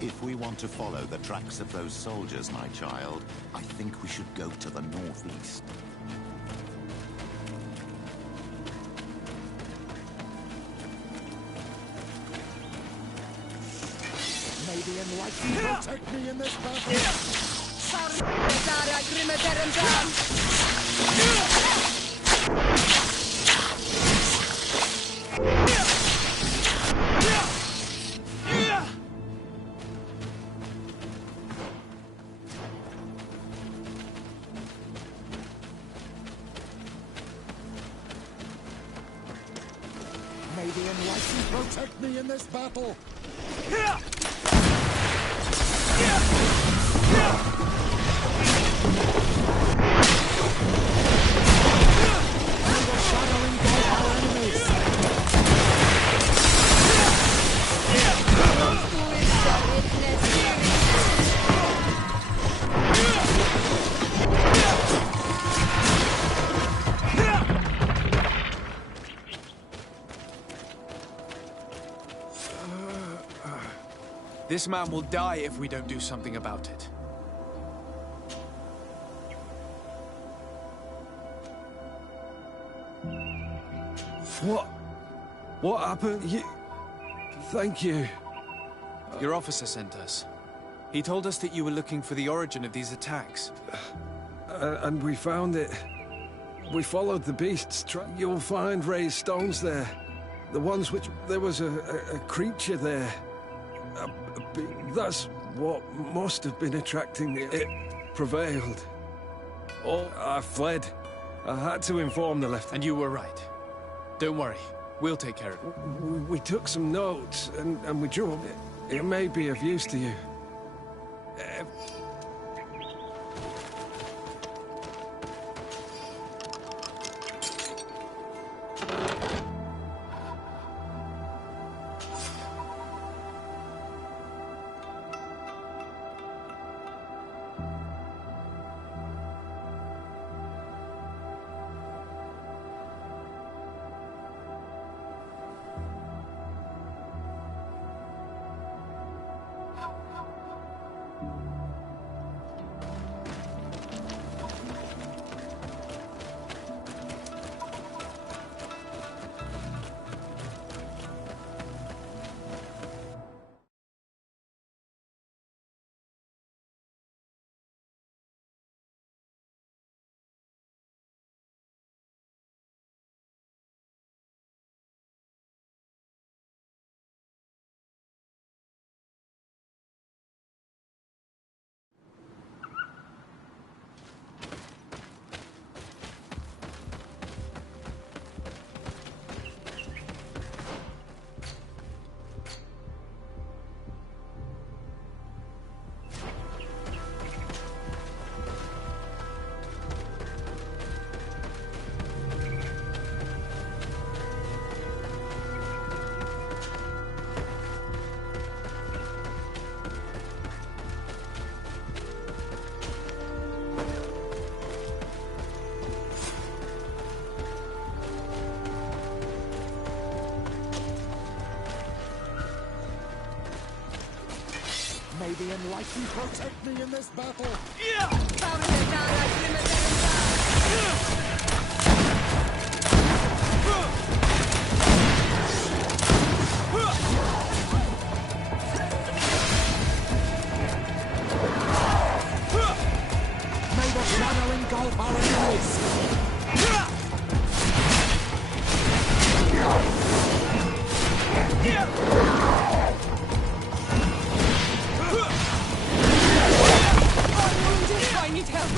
If we want to follow the tracks of those soldiers, my child, I think we should go to the northeast. enlightened protect me in this battle. May the enlightened protect me in this battle. This man will die if we don't do something about it. What happened? Thank you. Your officer sent us. He told us that you were looking for the origin of these attacks. And we found it. We followed the beasts. You'll find raised stones there. The ones which... There was a creature there. That's what must have been attracting it. It prevailed. Oh, I fled. I had to inform the Lieutenant. And you were right. Don't worry. We'll take care of it. We took some notes, and we drew them. It may be of use to you. May the enlightened protect me in this battle. May the shadow engulf our enemies. I need help.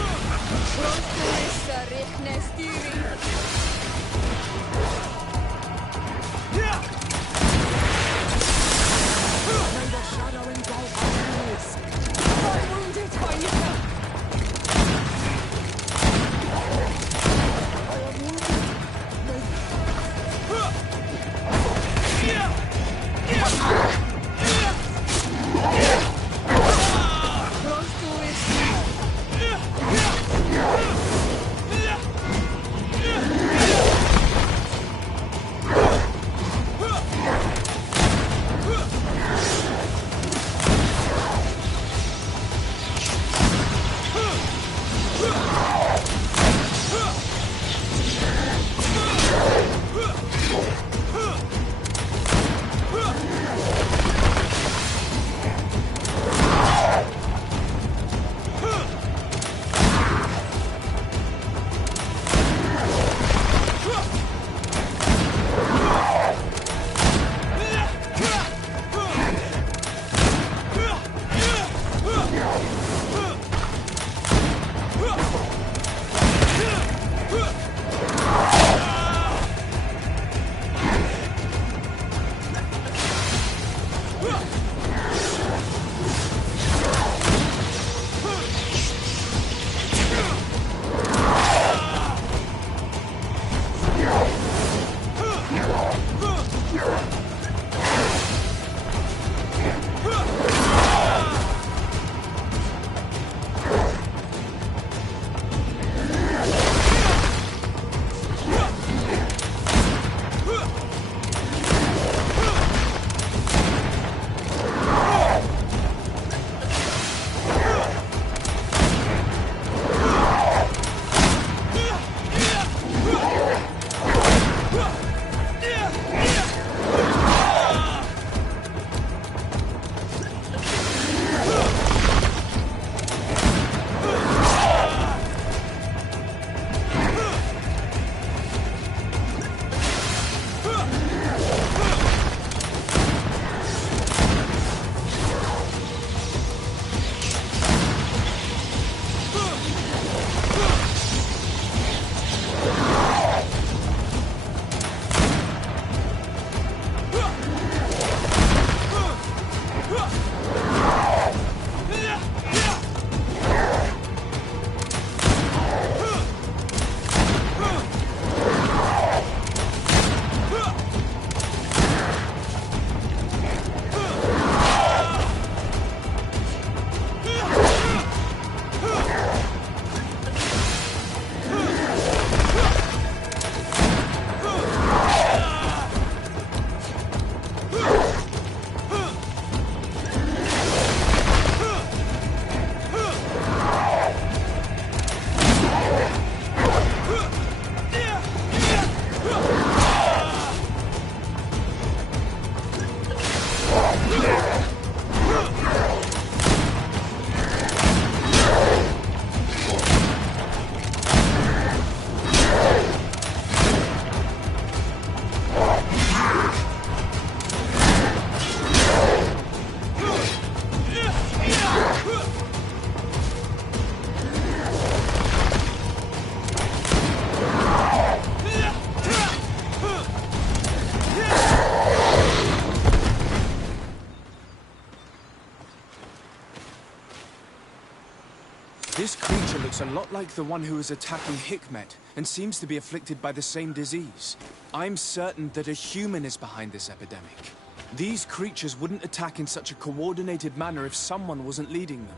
This creature looks a lot like the one who was attacking Hikmet, and seems to be afflicted by the same disease. I'm certain that a human is behind this epidemic. These creatures wouldn't attack in such a coordinated manner if someone wasn't leading them.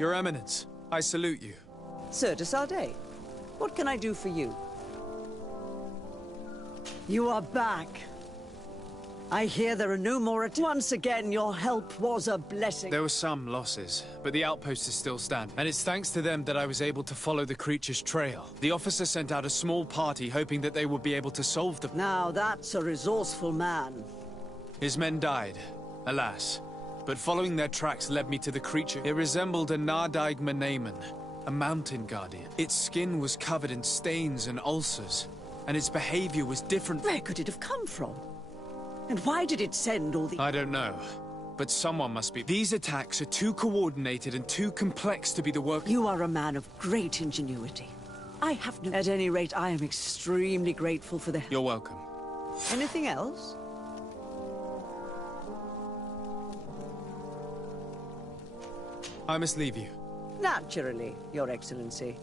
Your Eminence, I salute you. Sir de Sardet, what can I do for you? You are back. I hear there are no more attacks. Once again, your help was a blessing. There were some losses, but the outpost is still standing. And it's thanks to them that I was able to follow the creature's trail. The officer sent out a small party hoping that they would be able to solve the... Now that's a resourceful man. His men died, alas. But following their tracks led me to the creature. It resembled a Nardaig Menaemon, a mountain guardian. Its skin was covered in stains and ulcers, and its behavior was different. Where could it have come from? And why did it send all the... I don't know, but someone must be... These attacks are too coordinated and too complex to be the work... You are a man of great ingenuity. I have no... At any rate, I am extremely grateful for the... You're welcome. Anything else? I must leave you. Naturally, Your Excellency.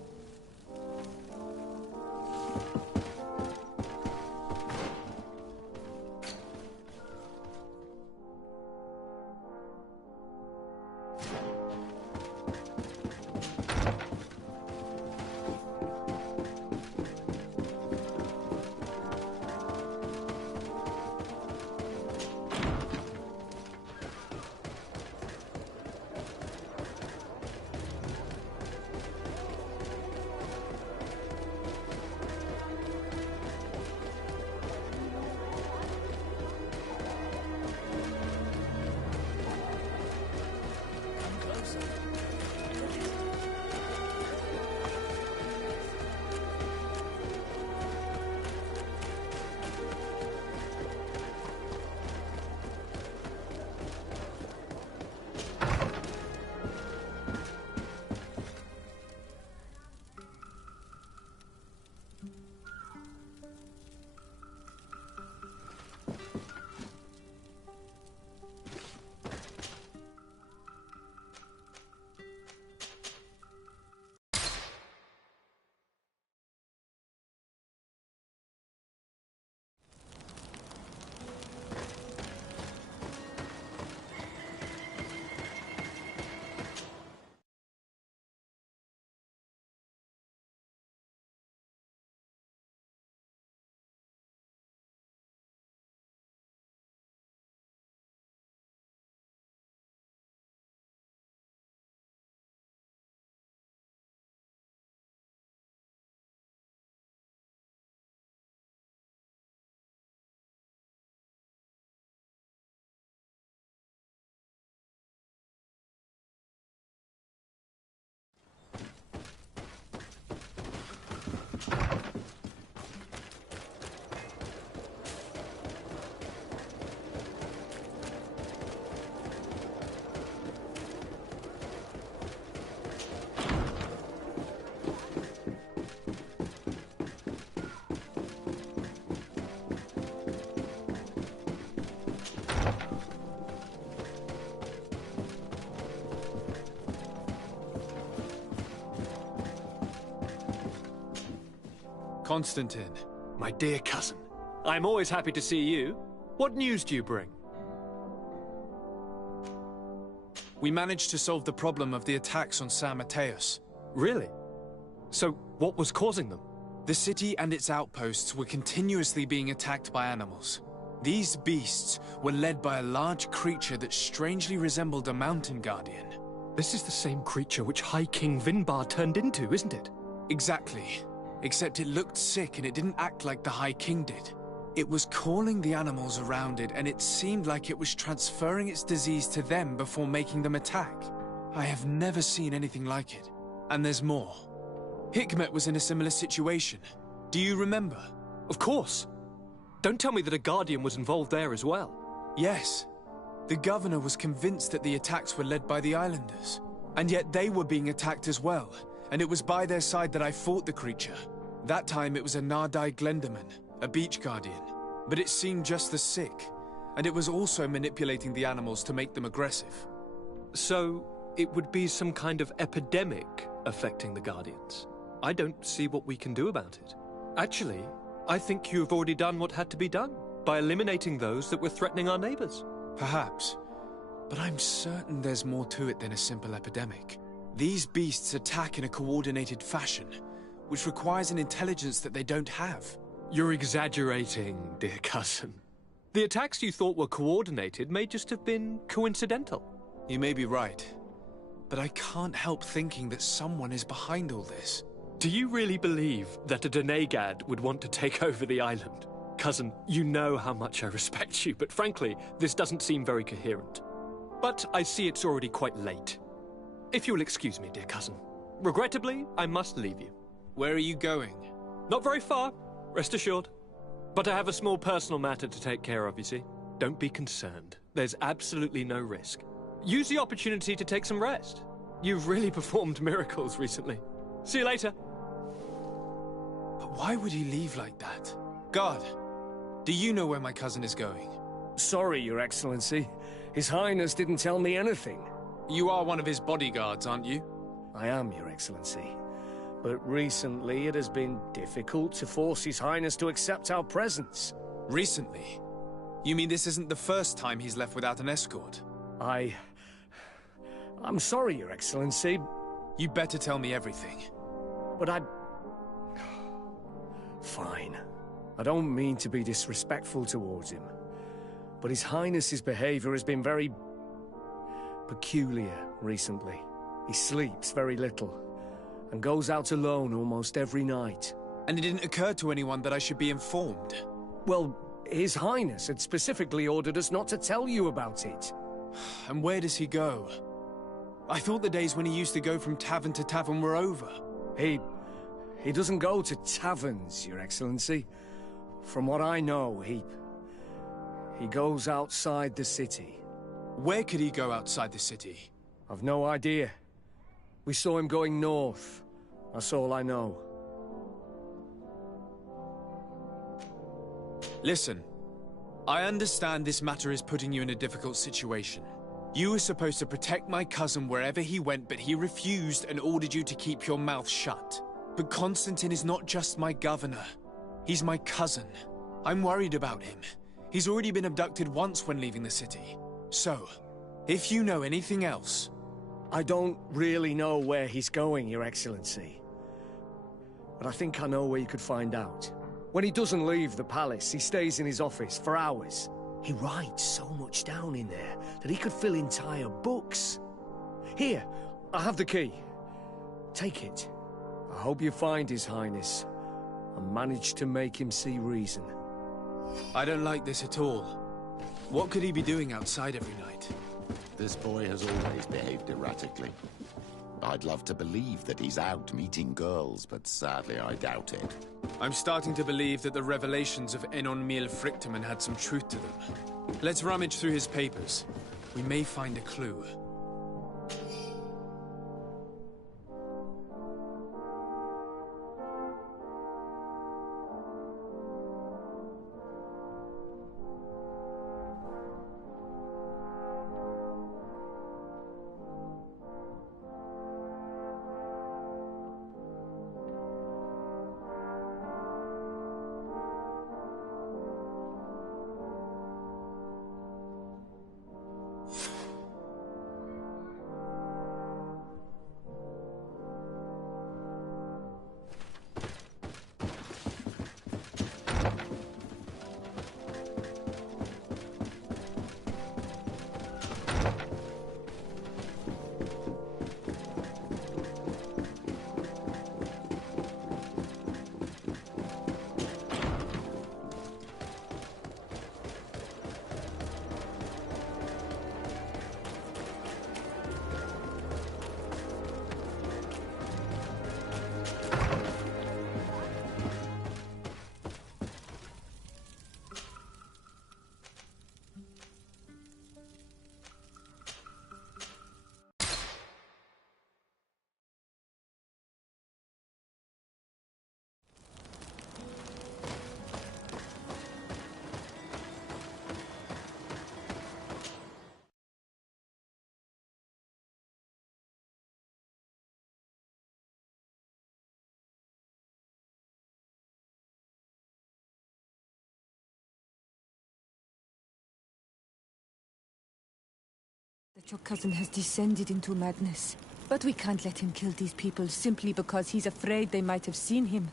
Constantine. My dear cousin, I'm always happy to see you. What news do you bring? We managed to solve the problem of the attacks on San Mateus. Really? So, what was causing them? The city and its outposts were continuously being attacked by animals. These beasts were led by a large creature that strangely resembled a mountain guardian. This is the same creature which High King Vinbar turned into, isn't it? Exactly. Except it looked sick and it didn't act like the High King did. It was calling the animals around it, and it seemed like it was transferring its disease to them before making them attack. I have never seen anything like it. And there's more. Hikmet was in a similar situation. Do you remember? Of course. Don't tell me that a Guardian was involved there as well. Yes. The governor was convinced that the attacks were led by the islanders. And yet they were being attacked as well. And it was by their side that I fought the creature. That time it was a Nardai Glenderman, a beach guardian. But it seemed just as sick. And it was also manipulating the animals to make them aggressive. So, it would be some kind of epidemic affecting the Guardians. I don't see what we can do about it. Actually, I think you've already done what had to be done, by eliminating those that were threatening our neighbors. Perhaps. But I'm certain there's more to it than a simple epidemic. These beasts attack in a coordinated fashion, which requires an intelligence that they don't have. You're exaggerating, dear cousin. The attacks you thought were coordinated may just have been coincidental. You may be right, but I can't help thinking that someone is behind all this. Do you really believe that a Denegad would want to take over the island? Cousin, you know how much I respect you, but frankly, this doesn't seem very coherent. But I see it's already quite late. If you'll excuse me, dear cousin. Regrettably, I must leave you. Where are you going? Not very far, rest assured. But I have a small personal matter to take care of, you see. Don't be concerned. There's absolutely no risk. Use the opportunity to take some rest. You've really performed miracles recently. See you later. But why would he leave like that? Guard, do you know where my cousin is going? Sorry, Your Excellency. His Highness didn't tell me anything. You are one of his bodyguards, aren't you? I am, Your Excellency. But recently it has been difficult to force His Highness to accept our presence. Recently? You mean this isn't the first time he's left without an escort? I'm sorry, Your Excellency. You better tell me everything. But Fine. I don't mean to be disrespectful towards him. But His Highness's behavior has been very peculiar recently. He sleeps very little, and goes out alone almost every night. And it didn't occur to anyone that I should be informed? Well, His Highness had specifically ordered us not to tell you about it. And where does he go? I thought the days when he used to go from tavern to tavern were over. He doesn't go to taverns, Your Excellency. From what I know, he goes outside the city. Where could he go outside the city? I've no idea. We saw him going north. That's all I know. Listen, I understand this matter is putting you in a difficult situation. You were supposed to protect my cousin wherever he went, but he refused and ordered you to keep your mouth shut. But Constantine is not just my governor. He's my cousin. I'm worried about him. He's already been abducted once when leaving the city. So, if you know anything else... I don't really know where he's going, Your Excellency. But I think I know where you could find out. When he doesn't leave the palace, he stays in his office for hours. He writes so much down in there that he could fill entire books. Here, I have the key. Take it. I hope you find His Highness and manage to make him see reason. I don't like this at all. What could he be doing outside every night? This boy has always behaved erratically. I'd love to believe that he's out meeting girls, but sadly I doubt it. I'm starting to believe that the revelations of Enon Mil Frichtemann had some truth to them. Let's rummage through his papers. We may find a clue. That your cousin has descended into madness. But we can't let him kill these people simply because he's afraid they might have seen him.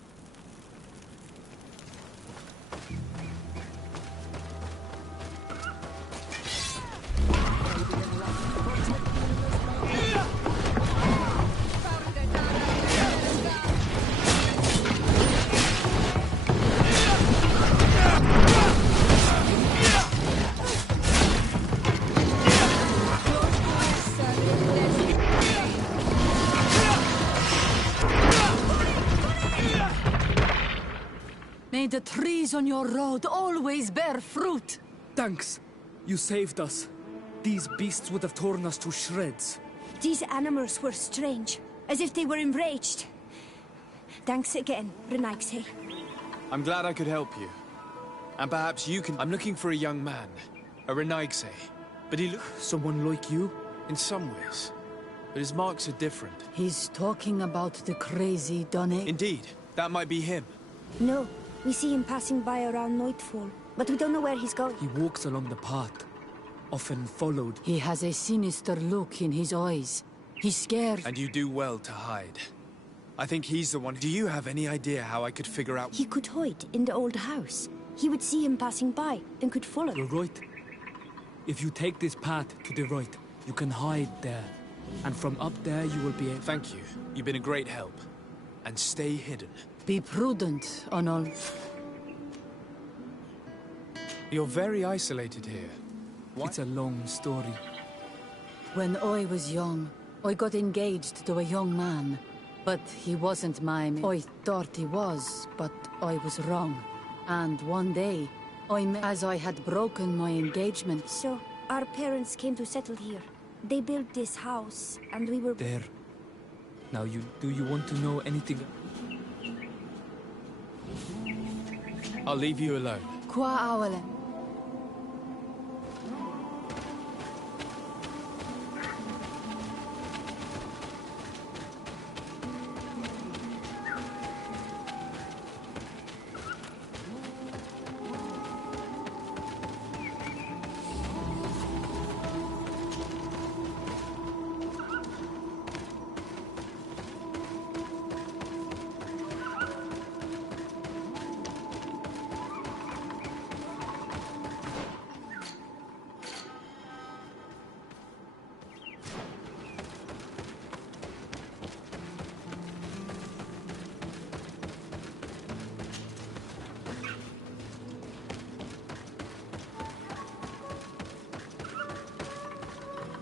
May the trees on your road always bear fruit. Thanks. You saved us. These beasts would have torn us to shreds. These animals were strange, as if they were enraged. Thanks again, Renaigse. I'm glad I could help you. And perhaps you can... I'm looking for a young man. A Renaigse. But he looks... Someone like you? In some ways. But his marks are different. He's talking about the crazy Donne. Indeed. That might be him. No. We see him passing by around nightfall, but we don't know where he's going. He walks along the path, often followed. He has a sinister look in his eyes. He's scared. And you do well to hide. I think he's the one. Do you have any idea how I could figure out... He could hide in the old house. He would see him passing by, and could follow. You're right. If you take this path to the right, you can hide there. And from up there you will be able... Thank you. You've been a great help. And stay hidden. Be prudent, Onol. You're very isolated here. What? It's a long story. When I was young, I got engaged to a young man. But he wasn't mine. I thought he was, but I was wrong. And one day, as I had broken my engagement... So, our parents came to settle here. They built this house, and we were... There. Now do you want to know anything? I'll leave you alone. Qua awalen.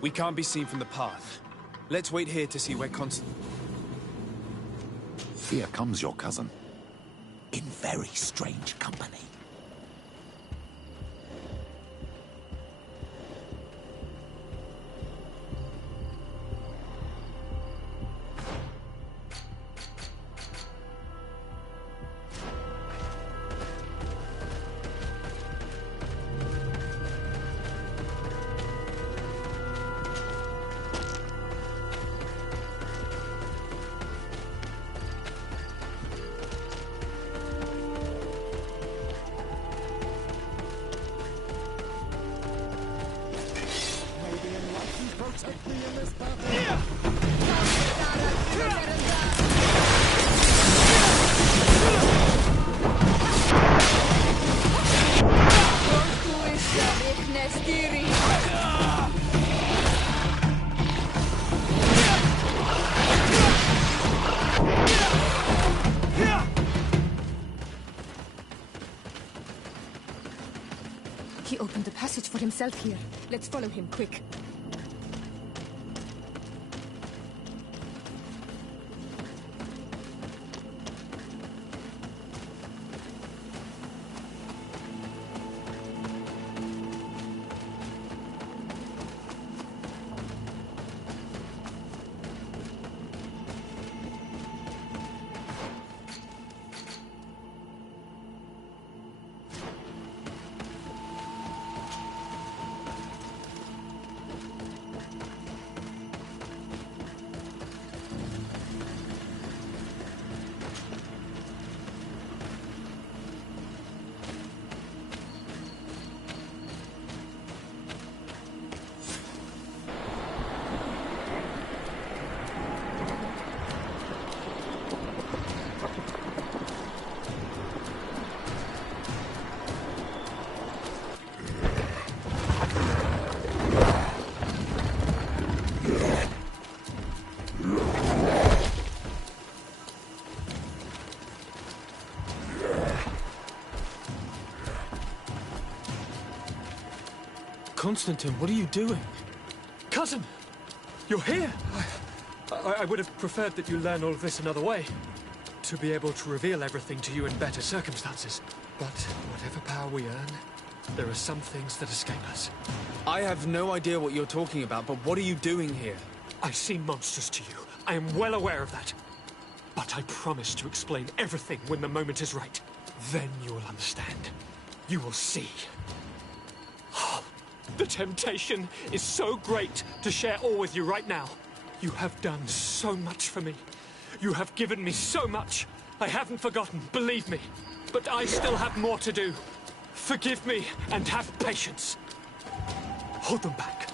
We can't be seen from the path. Let's wait here to see where Constant... Here comes your cousin. In very strange company. He opened a passage for himself here. Let's follow him, quick. Constantine, what are you doing? Cousin! You're here! I would have preferred that you learn all of this another way. To be able to reveal everything to you in better circumstances. But whatever power we earn, there are some things that escape us. I have no idea what you're talking about, but what are you doing here? I seem monstrous to you. I am well aware of that. But I promise to explain everything when the moment is right. Then you will understand. You will see. The temptation is so great to share all with you right now. You have done so much for me. You have given me so much. I haven't forgotten, believe me. But I still have more to do. Forgive me and have patience. Hold them back.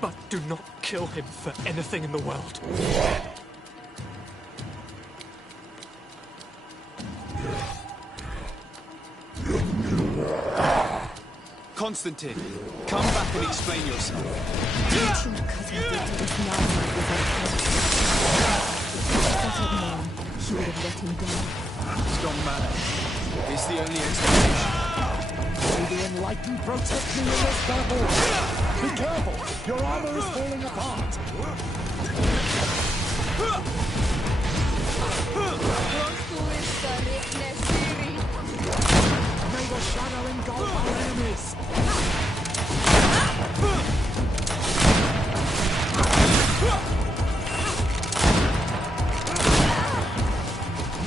But do not kill him for anything in the world. Constantine, come back and explain yourself. He would have let him go. He's gone mad. It's the only explanation. May the Enlightened protect me in this battle! Be careful! Your armor is falling apart! May the shadow engulf our enemies!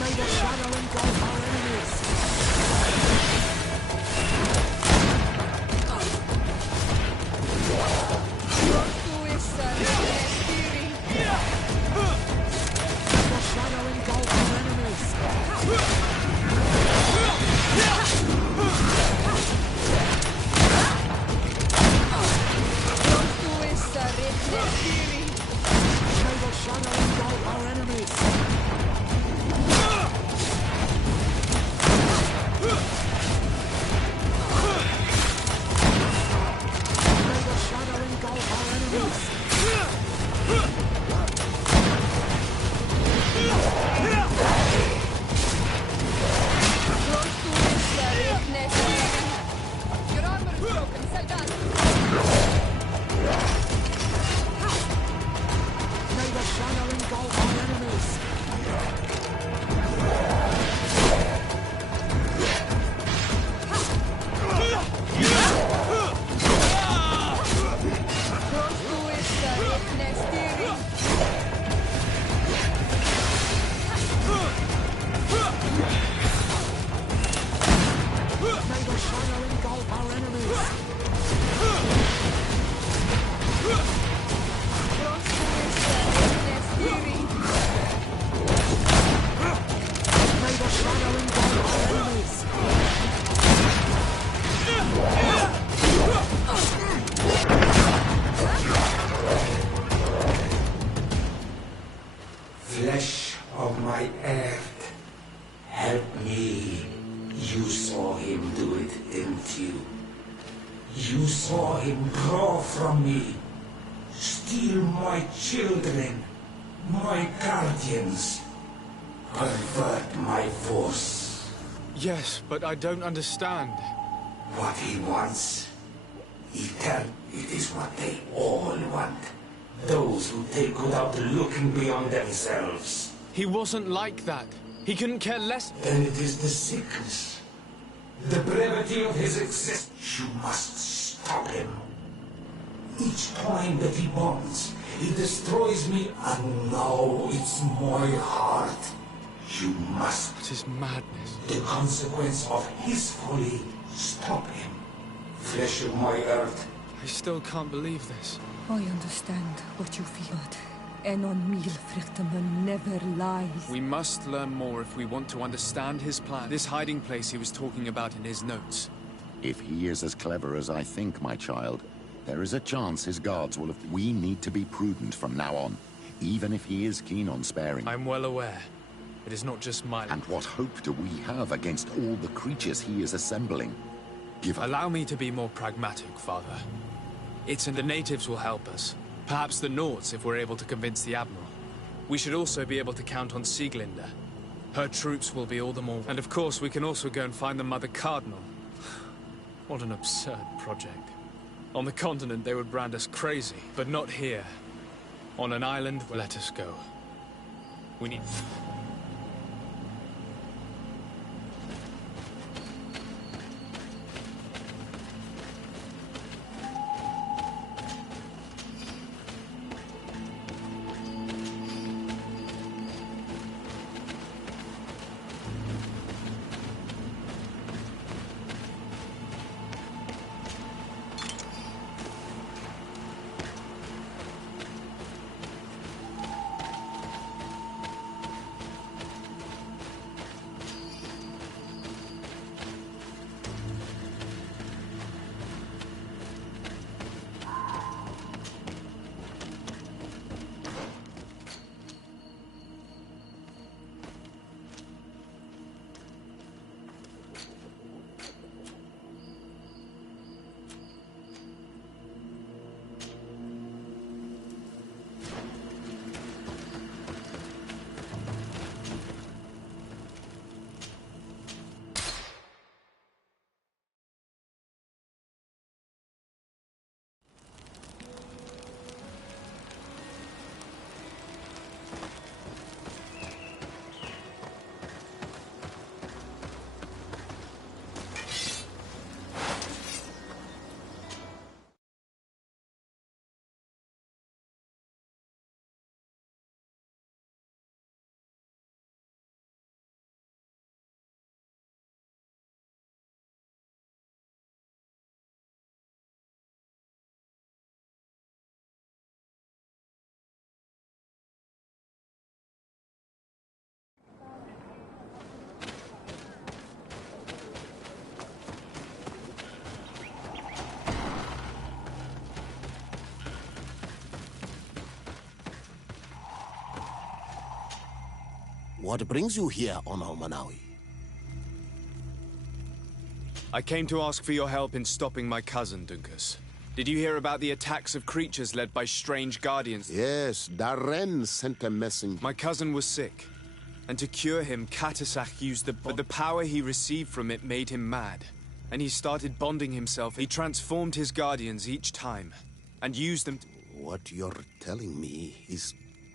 May the shadow engulf our enemies! Flesh of my earth, help me. You saw him do it, didn't you? You saw him draw from me, steal my children, my guardians, pervert my force. Yes, but I don't understand. What he wants, eternal, it is what they all want. Those who take without looking beyond themselves. He wasn't like that. He couldn't care less. Then it is the sickness, the brevity of his existence. You must stop him. Each time that he bonds, he destroys me, and now it's my heart. You must. It is madness. The consequence of his folly. Stop him. Flesh of my earth. I still can't believe this. I understand what you feared. Enon Milfrichteman never lies. We must learn more if we want to understand his plan. This hiding place he was talking about in his notes. If he is as clever as I think, my child, there is a chance his guards will have... We need to be prudent from now on, even if he is keen on sparing. I'm well aware. It is not just my... And what hope do we have against all the creatures he is assembling? Allow me to be more pragmatic, Father. It's in the natives will help us. Perhaps the Nords, if we're able to convince the Admiral. We should also be able to count on Sieglinde. Her troops will be all the more... And of course, we can also go and find the Mother Cardinal. What an absurd project. On the continent, they would brand us crazy, but not here. On an island, let us go. We need... What brings you here on Manawi? I came to ask for your help in stopping my cousin, Dunkus. Did you hear about the attacks of creatures led by strange guardians? Yes, Darren sent a messenger. My cousin was sick, and to cure him, Katasak used but the power he received from it made him mad. And he started bonding himself. He transformed his guardians each time, and used them to... What you're telling me is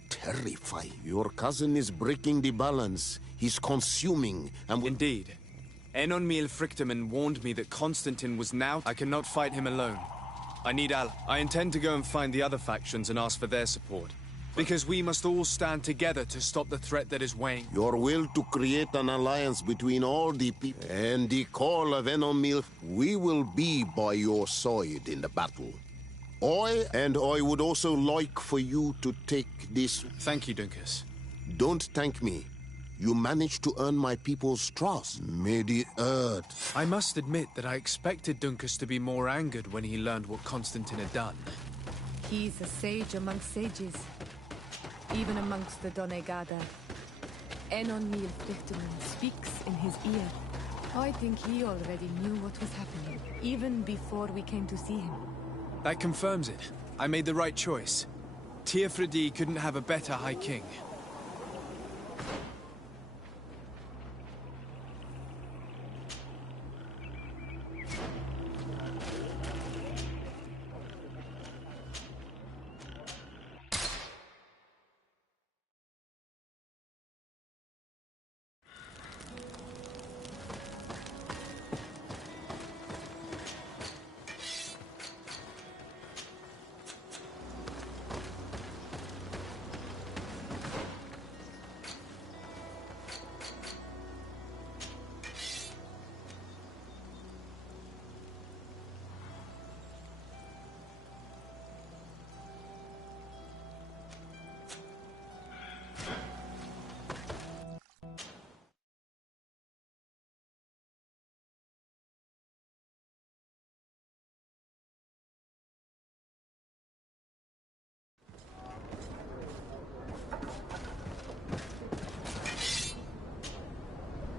terrifying. Your cousin is breaking the balance. He's consuming and... Indeed. Enon Mil Frichtemann warned me that Constantine was now... I cannot fight him alone. I need allies. I intend to go and find the other factions and ask for their support. Because we must all stand together to stop the threat that is weighing. Your will to create an alliance between all the people and the call of Enon Mil, we will be by your side in the battle. I would also like for you to take this... Thank you, Dunkus. Don't thank me. You managed to earn my people's trust. May the earth... I must admit that I expected Dunkus to be more angered when he learned what Constantine had done. He's a sage amongst sages. Even amongst the Donegada. Enon Mil Frichtemann speaks in his ear. I think he already knew what was happening, even before we came to see him. That confirms it. I made the right choice. Teofredi couldn't have a better High King.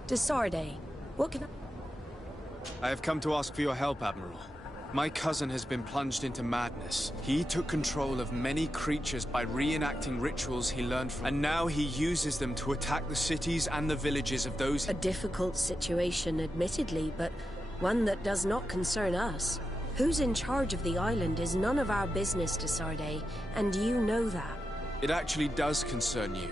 Desarde, what can I have come to ask for your help, Admiral. My cousin has been plunged into madness. He took control of many creatures by reenacting rituals he learned from, and now he uses them to attack the cities and the villages of those... A difficult situation, admittedly, but one that does not concern us. Who's in charge of the island is none of our business, Desarde, and you know that. It actually does concern you.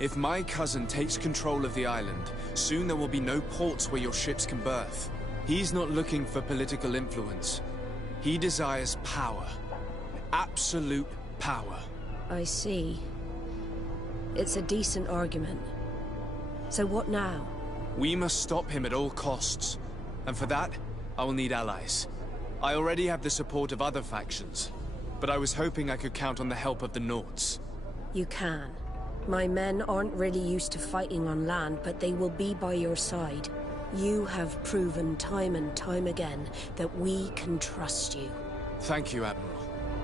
If my cousin takes control of the island, soon there will be no ports where your ships can berth. He's not looking for political influence. He desires power. Absolute power. I see. It's a decent argument. So what now? We must stop him at all costs. And for that, I will need allies. I already have the support of other factions, but I was hoping I could count on the help of the Nords. You can. My men aren't really used to fighting on land, but they will be by your side. You have proven time and time again that we can trust you. Thank you, Admiral.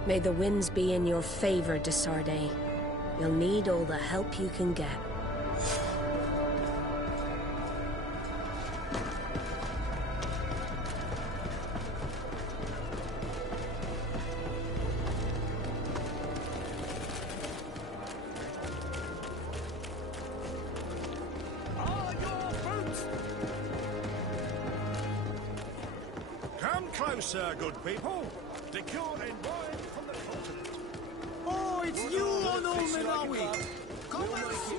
May the winds be in your favor, Desarde. You'll need all the help you can get. Come closer, good people. Liqueur and wine from the continent. Oh, it's you, Onomenawi! Come and see!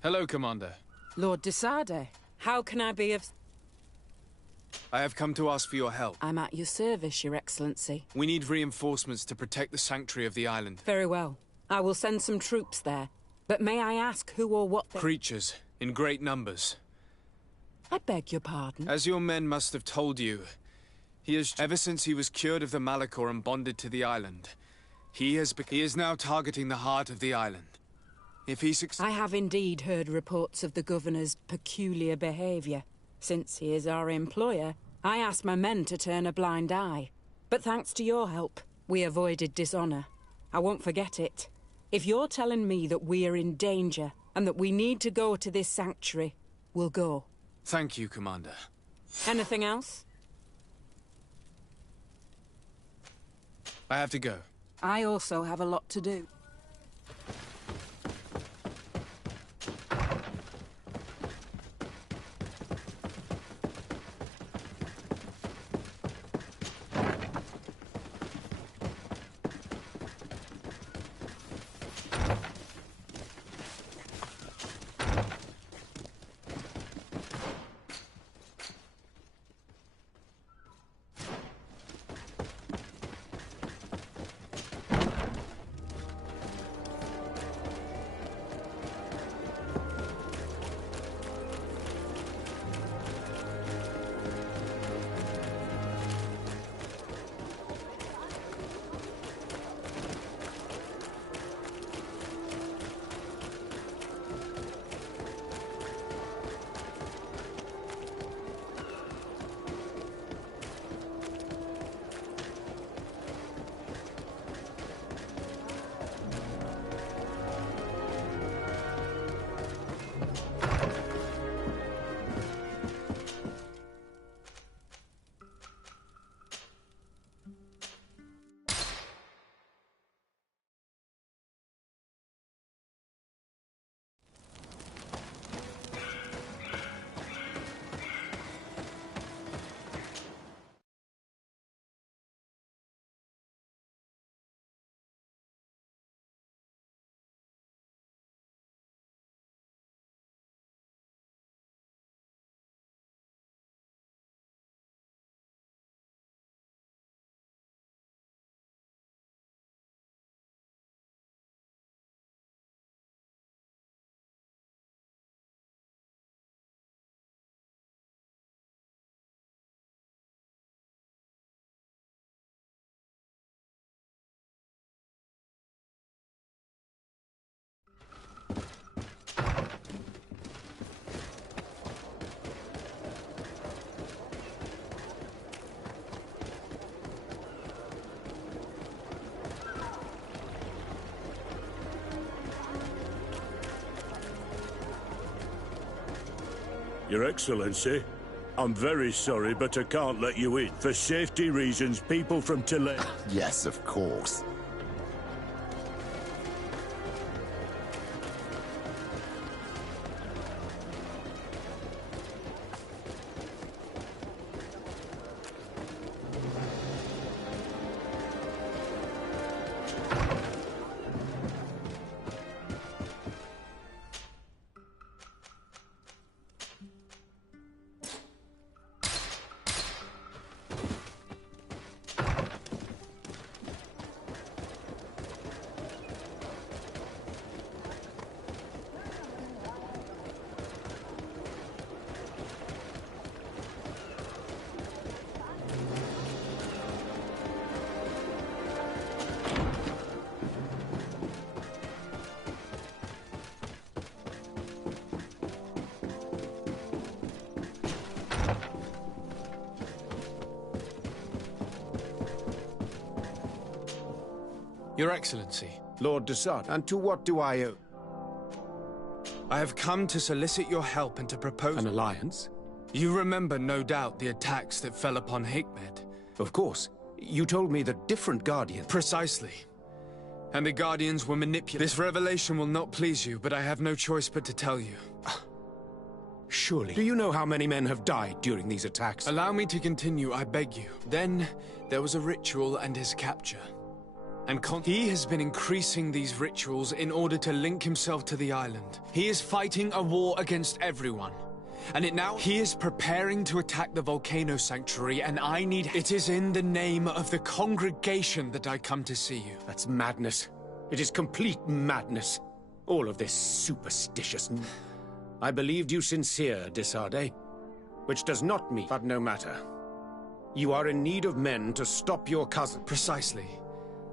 Hello, Commander. Lord Desarde, how can I be of... I have come to ask for your help. I'm at your service, Your Excellency. We need reinforcements to protect the sanctuary of the island. Very well. I will send some troops there. But may I ask who or what they... Creatures, in great numbers. I beg your pardon? As your men must have told you, he has... Ever since he was cured of the Malachor and bonded to the island, he is now targeting the heart of the island. If he I have indeed heard reports of the Governor's peculiar behavior. Since he is our employer, I asked my men to turn a blind eye. But thanks to your help, we avoided dishonor. I won't forget it. If you're telling me that we are in danger, and that we need to go to this sanctuary, we'll go. Thank you, Commander. Anything else? I have to go. I also have a lot to do. Your Excellency, I'm very sorry, but I can't let you in. For safety reasons, people from Tile... Yes, of course. Your Excellency. Lord de Sade, and to what do I owe? I have come to solicit your help and to propose... An alliance? You remember, no doubt, the attacks that fell upon Hikmed. Of course. You told me that different Guardians... Precisely. And the Guardians were manipulated. This revelation will not please you, but I have no choice but to tell you. Surely. Do you know how many men have died during these attacks? Allow me to continue, I beg you. Then, there was a ritual and his capture. And he has been increasing these rituals in order to link himself to the island. He is fighting a war against everyone. And he is preparing to attack the volcano sanctuary, and I need... It is in the name of the congregation that I come to see you. That's madness. It is complete madness. All of this superstitious... I believed you sincere, de Sade. Which does not mean... But no matter. You are in need of men to stop your cousin. Precisely.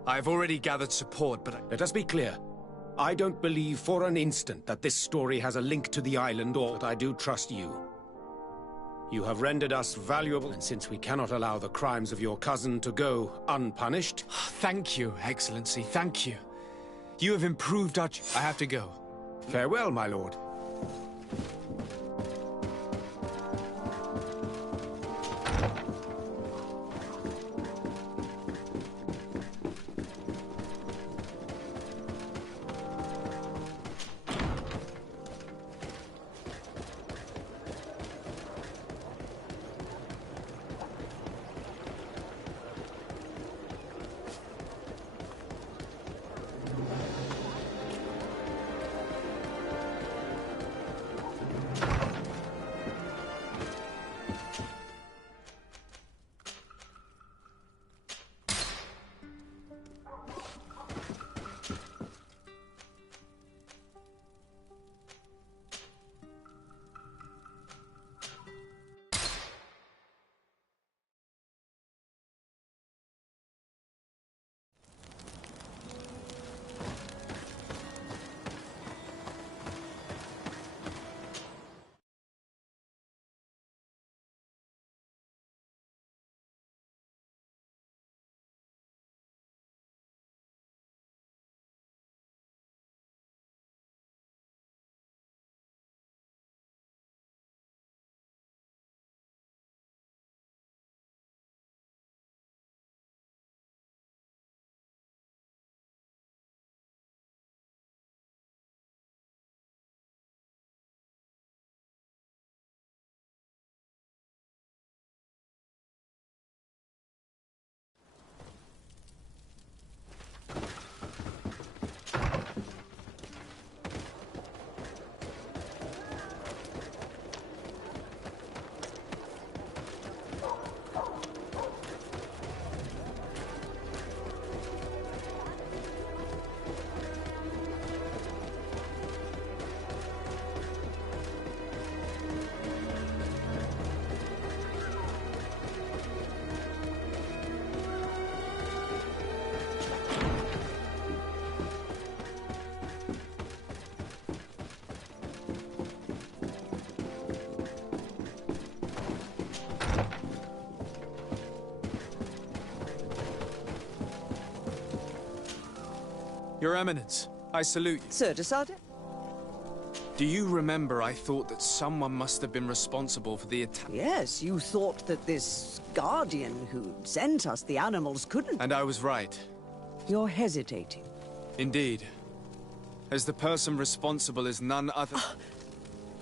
I have already gathered support, but Let us be clear. I don't believe for an instant that this story has a link to the island, or that I do trust you. You have rendered us valuable, and since we cannot allow the crimes of your cousin to go unpunished... Thank you, Excellency, thank you. You have improved our... I have to go. Farewell, my lord. Your Eminence, I salute you. Sir de Sade? Do you remember I thought that someone must have been responsible for the attack? Yes, you thought that this guardian who sent us the animals couldn't... And I was right. You're hesitating. Indeed. As the person responsible is none other...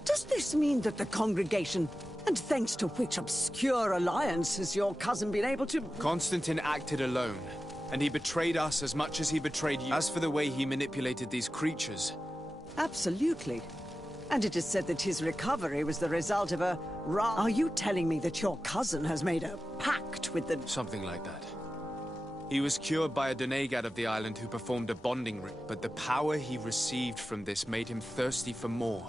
Does this mean that the congregation, and thanks to which obscure alliance has your cousin been able to... Constantine acted alone, and he betrayed us as much as he betrayed you. As for the way he manipulated these creatures... Absolutely. And it is said that his recovery was the result of a... Are you telling me that your cousin has made a pact with the... Something like that. He was cured by a Donegad of the island who performed a bonding rite, but the power he received from this made him thirsty for more,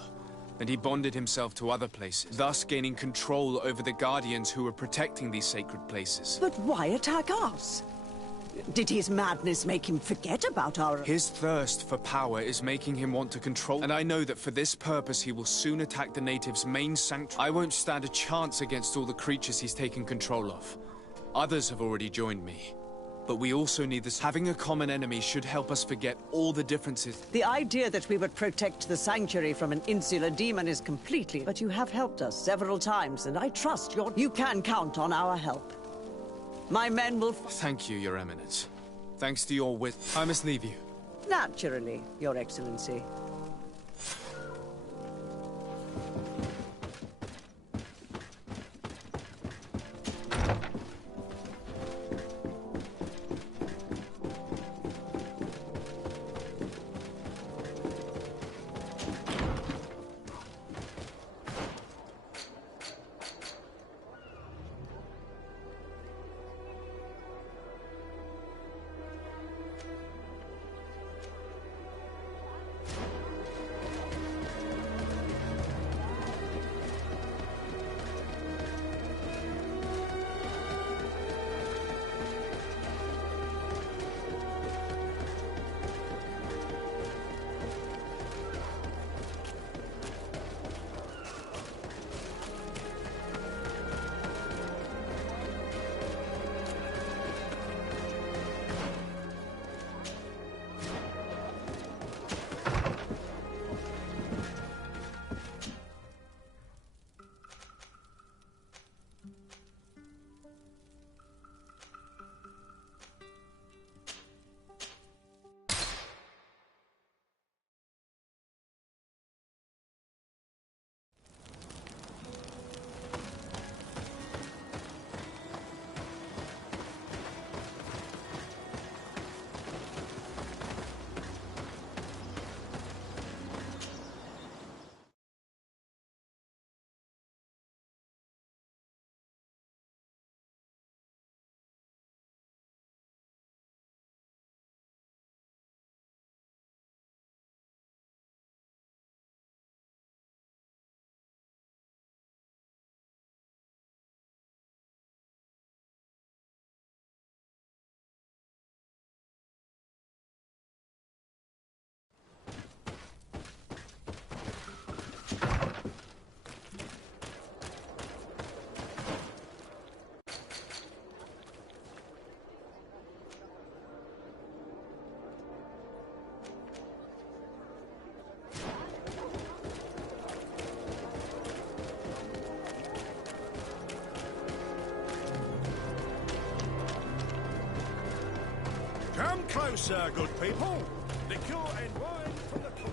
and he bonded himself to other places, thus gaining control over the Guardians who were protecting these sacred places. But why attack us? Did his madness make him forget about our... His thirst for power is making him want to control, and I know that for this purpose he will soon attack the natives' main sanctuary. I won't stand a chance against all the creatures he's taken control of. Others have already joined me. But we also need this. Having a common enemy should help us forget all the differences. The idea that we would protect the sanctuary from an insular demon is completely... But you have helped us several times, and I trust you can count on our help. My men will... Thank you, Your Eminence. Thanks to your wit, I must leave you. Naturally, Your Excellency. Come closer, good people. Liquor and wine from the cook.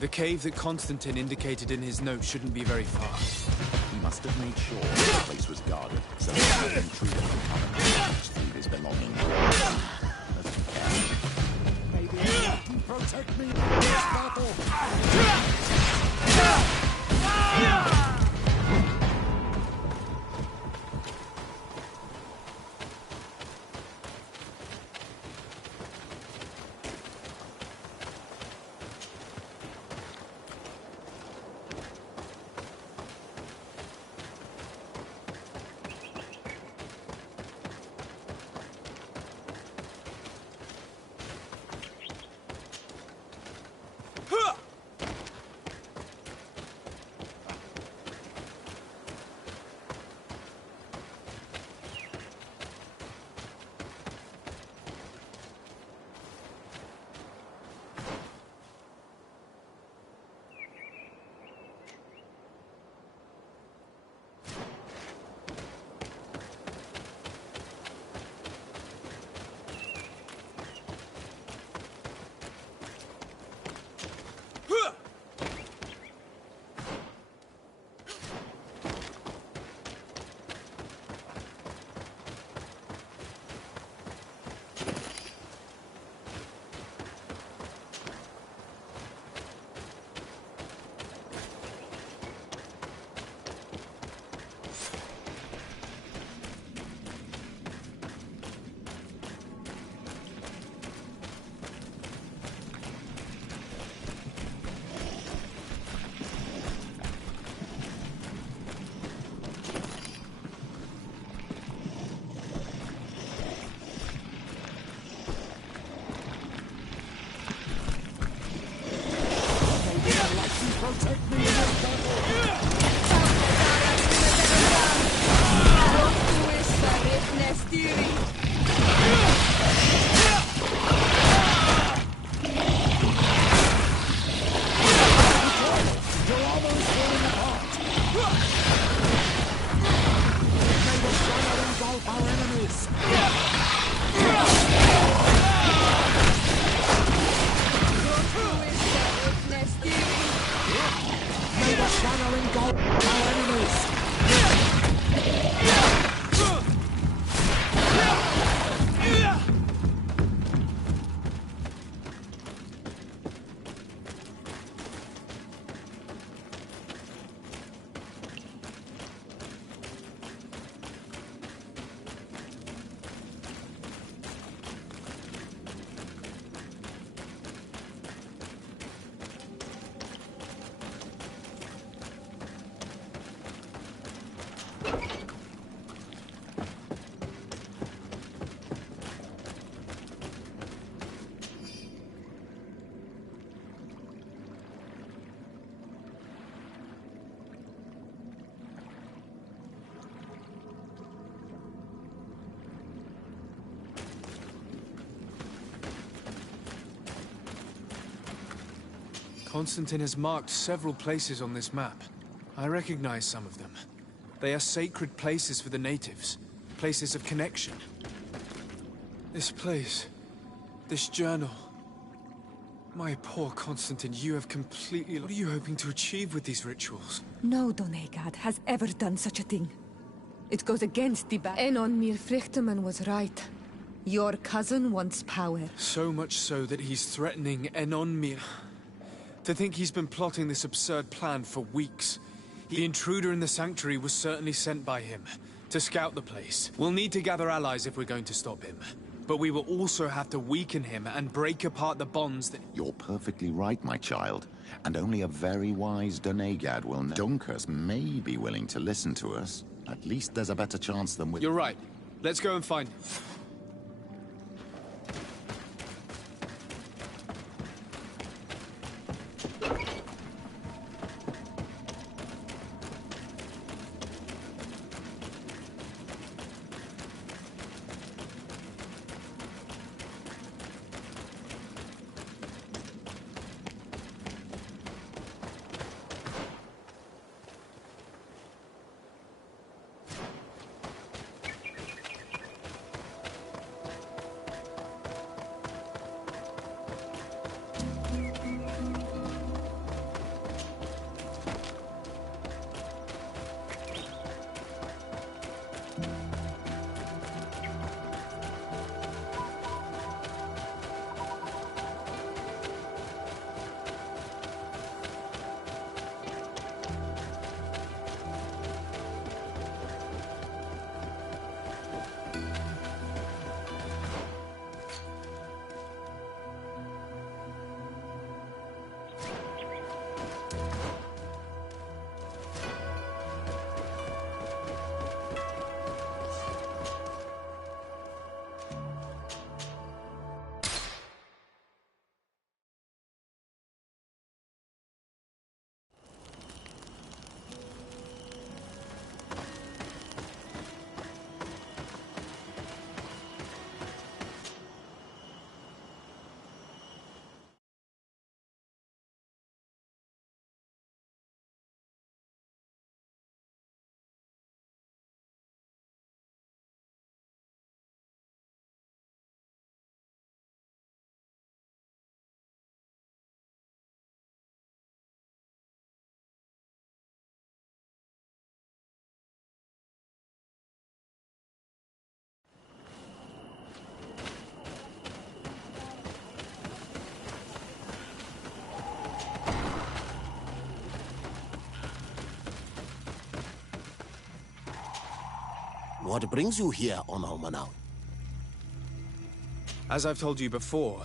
The cave that Constantine indicated in his note shouldn't be very far. He must have made sure the place was guarded, so that no intruder could come and search through his belongings. Maybe you can protect me in this battle. Protect me in this You're almost falling apart. May the fire engulf our enemies. May the shadow engulf our enemies. Constantine has marked several places on this map. I recognize some of them. They are sacred places for the natives, places of connection. This place, this journal. My poor Constantine, you have completely... What are you hoping to achieve with these rituals? No Donegad has ever done such a thing. It goes against the Enon Mir Frichtemann was right. Your cousin wants power. So much so that he's threatening Enon Mir. To think he's been plotting this absurd plan for weeks. The intruder in the sanctuary was certainly sent by him to scout the place. We'll need to gather allies if we're going to stop him. But we will also have to weaken him and break apart the bonds that... You're perfectly right, my child. And only a very wise Donegad will know. Dunkus may be willing to listen to us. At least there's a better chance than with... You're right. Let's go and find him. What brings you here on Almanau? As I've told you before,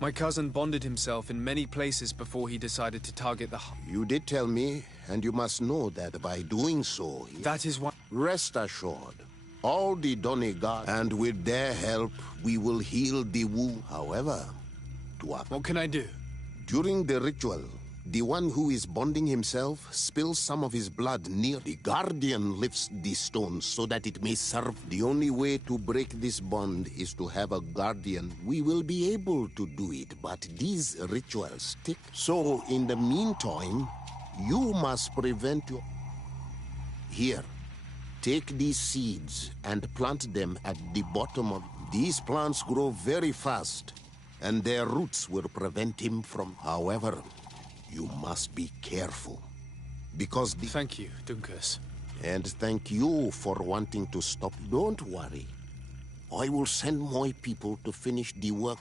my cousin bonded himself in many places before he decided to target the... You did tell me, and you must know that by doing so... That is why... Rest assured, all the Donigar, and with their help, we will heal the wound. However, what can I do? During the ritual, the one who is bonding himself spills some of his blood near the Guardian lifts the stone so that it may serve. The only way to break this bond is to have a Guardian. We will be able to do it, but these rituals stick. So, in the meantime, you must prevent your... Here, take these seeds and plant them at the bottom of... These plants grow very fast, and their roots will prevent him from... However, you must be careful, because the... Thank you, Dunkus. And thank you for wanting to stop. Don't worry. I will send my people to finish the work.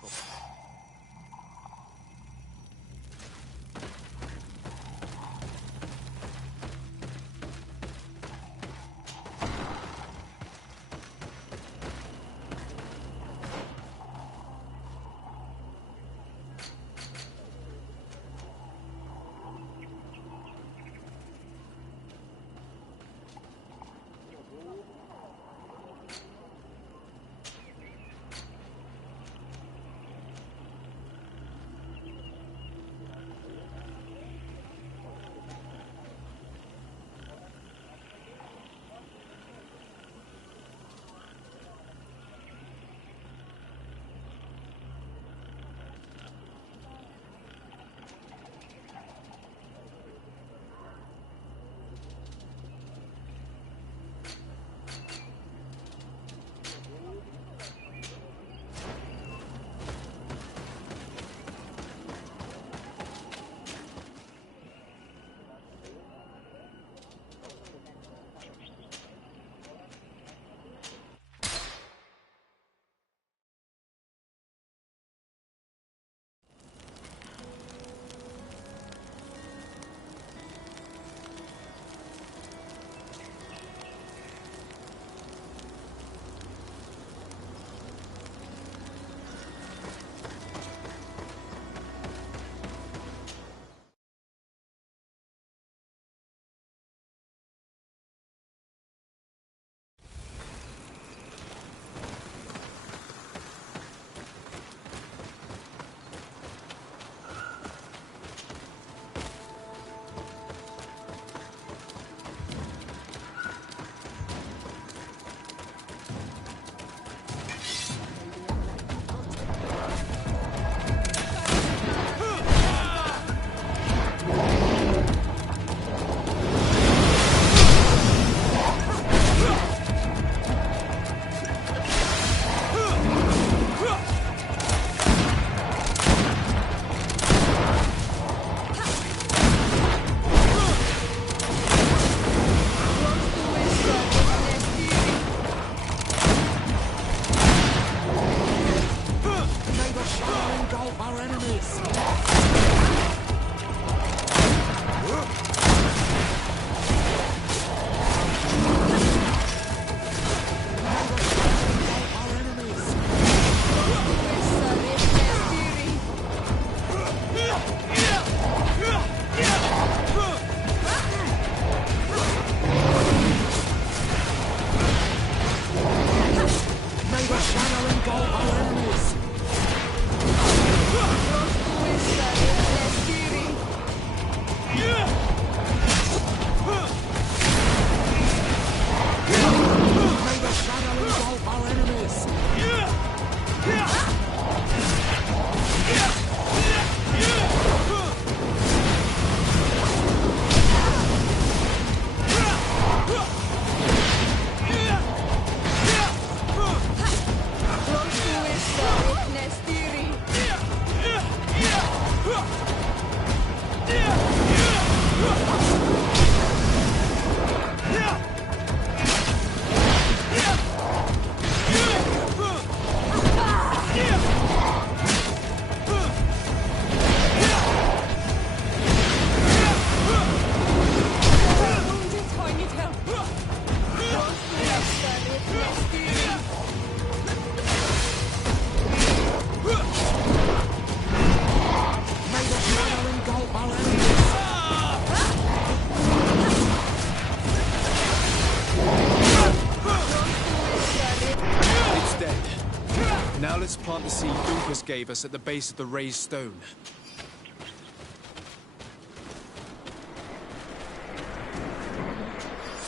plant the seed Dunkus gave us at the base of the raised stone.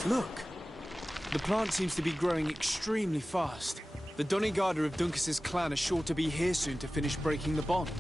Look! The plant seems to be growing extremely fast. The Donigarda of Dunkus's clan are sure to be here soon to finish breaking the bond.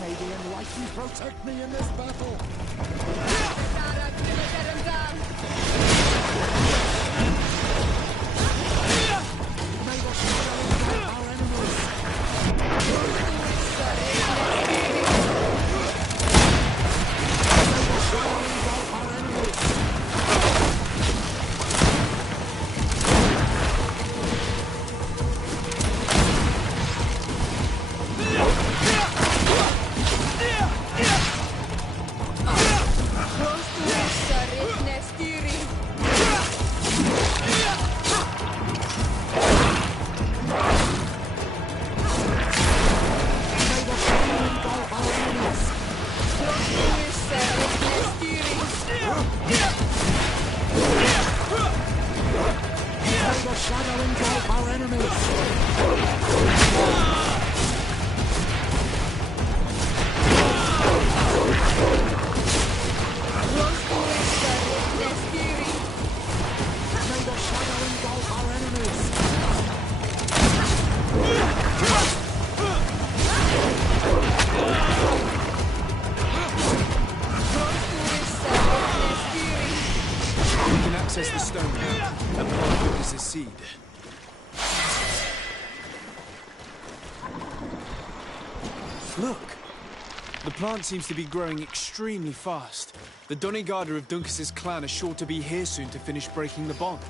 May the Enlightened protect me in this battle! Pодарок, never let him down! May the shadow engulf our enemies! May the shadow engulf our enemies! Access the stone and plant Lucas's seed. Look! The plant seems to be growing extremely fast. The Donigarda of Dunkus's clan are sure to be here soon to finish breaking the bond.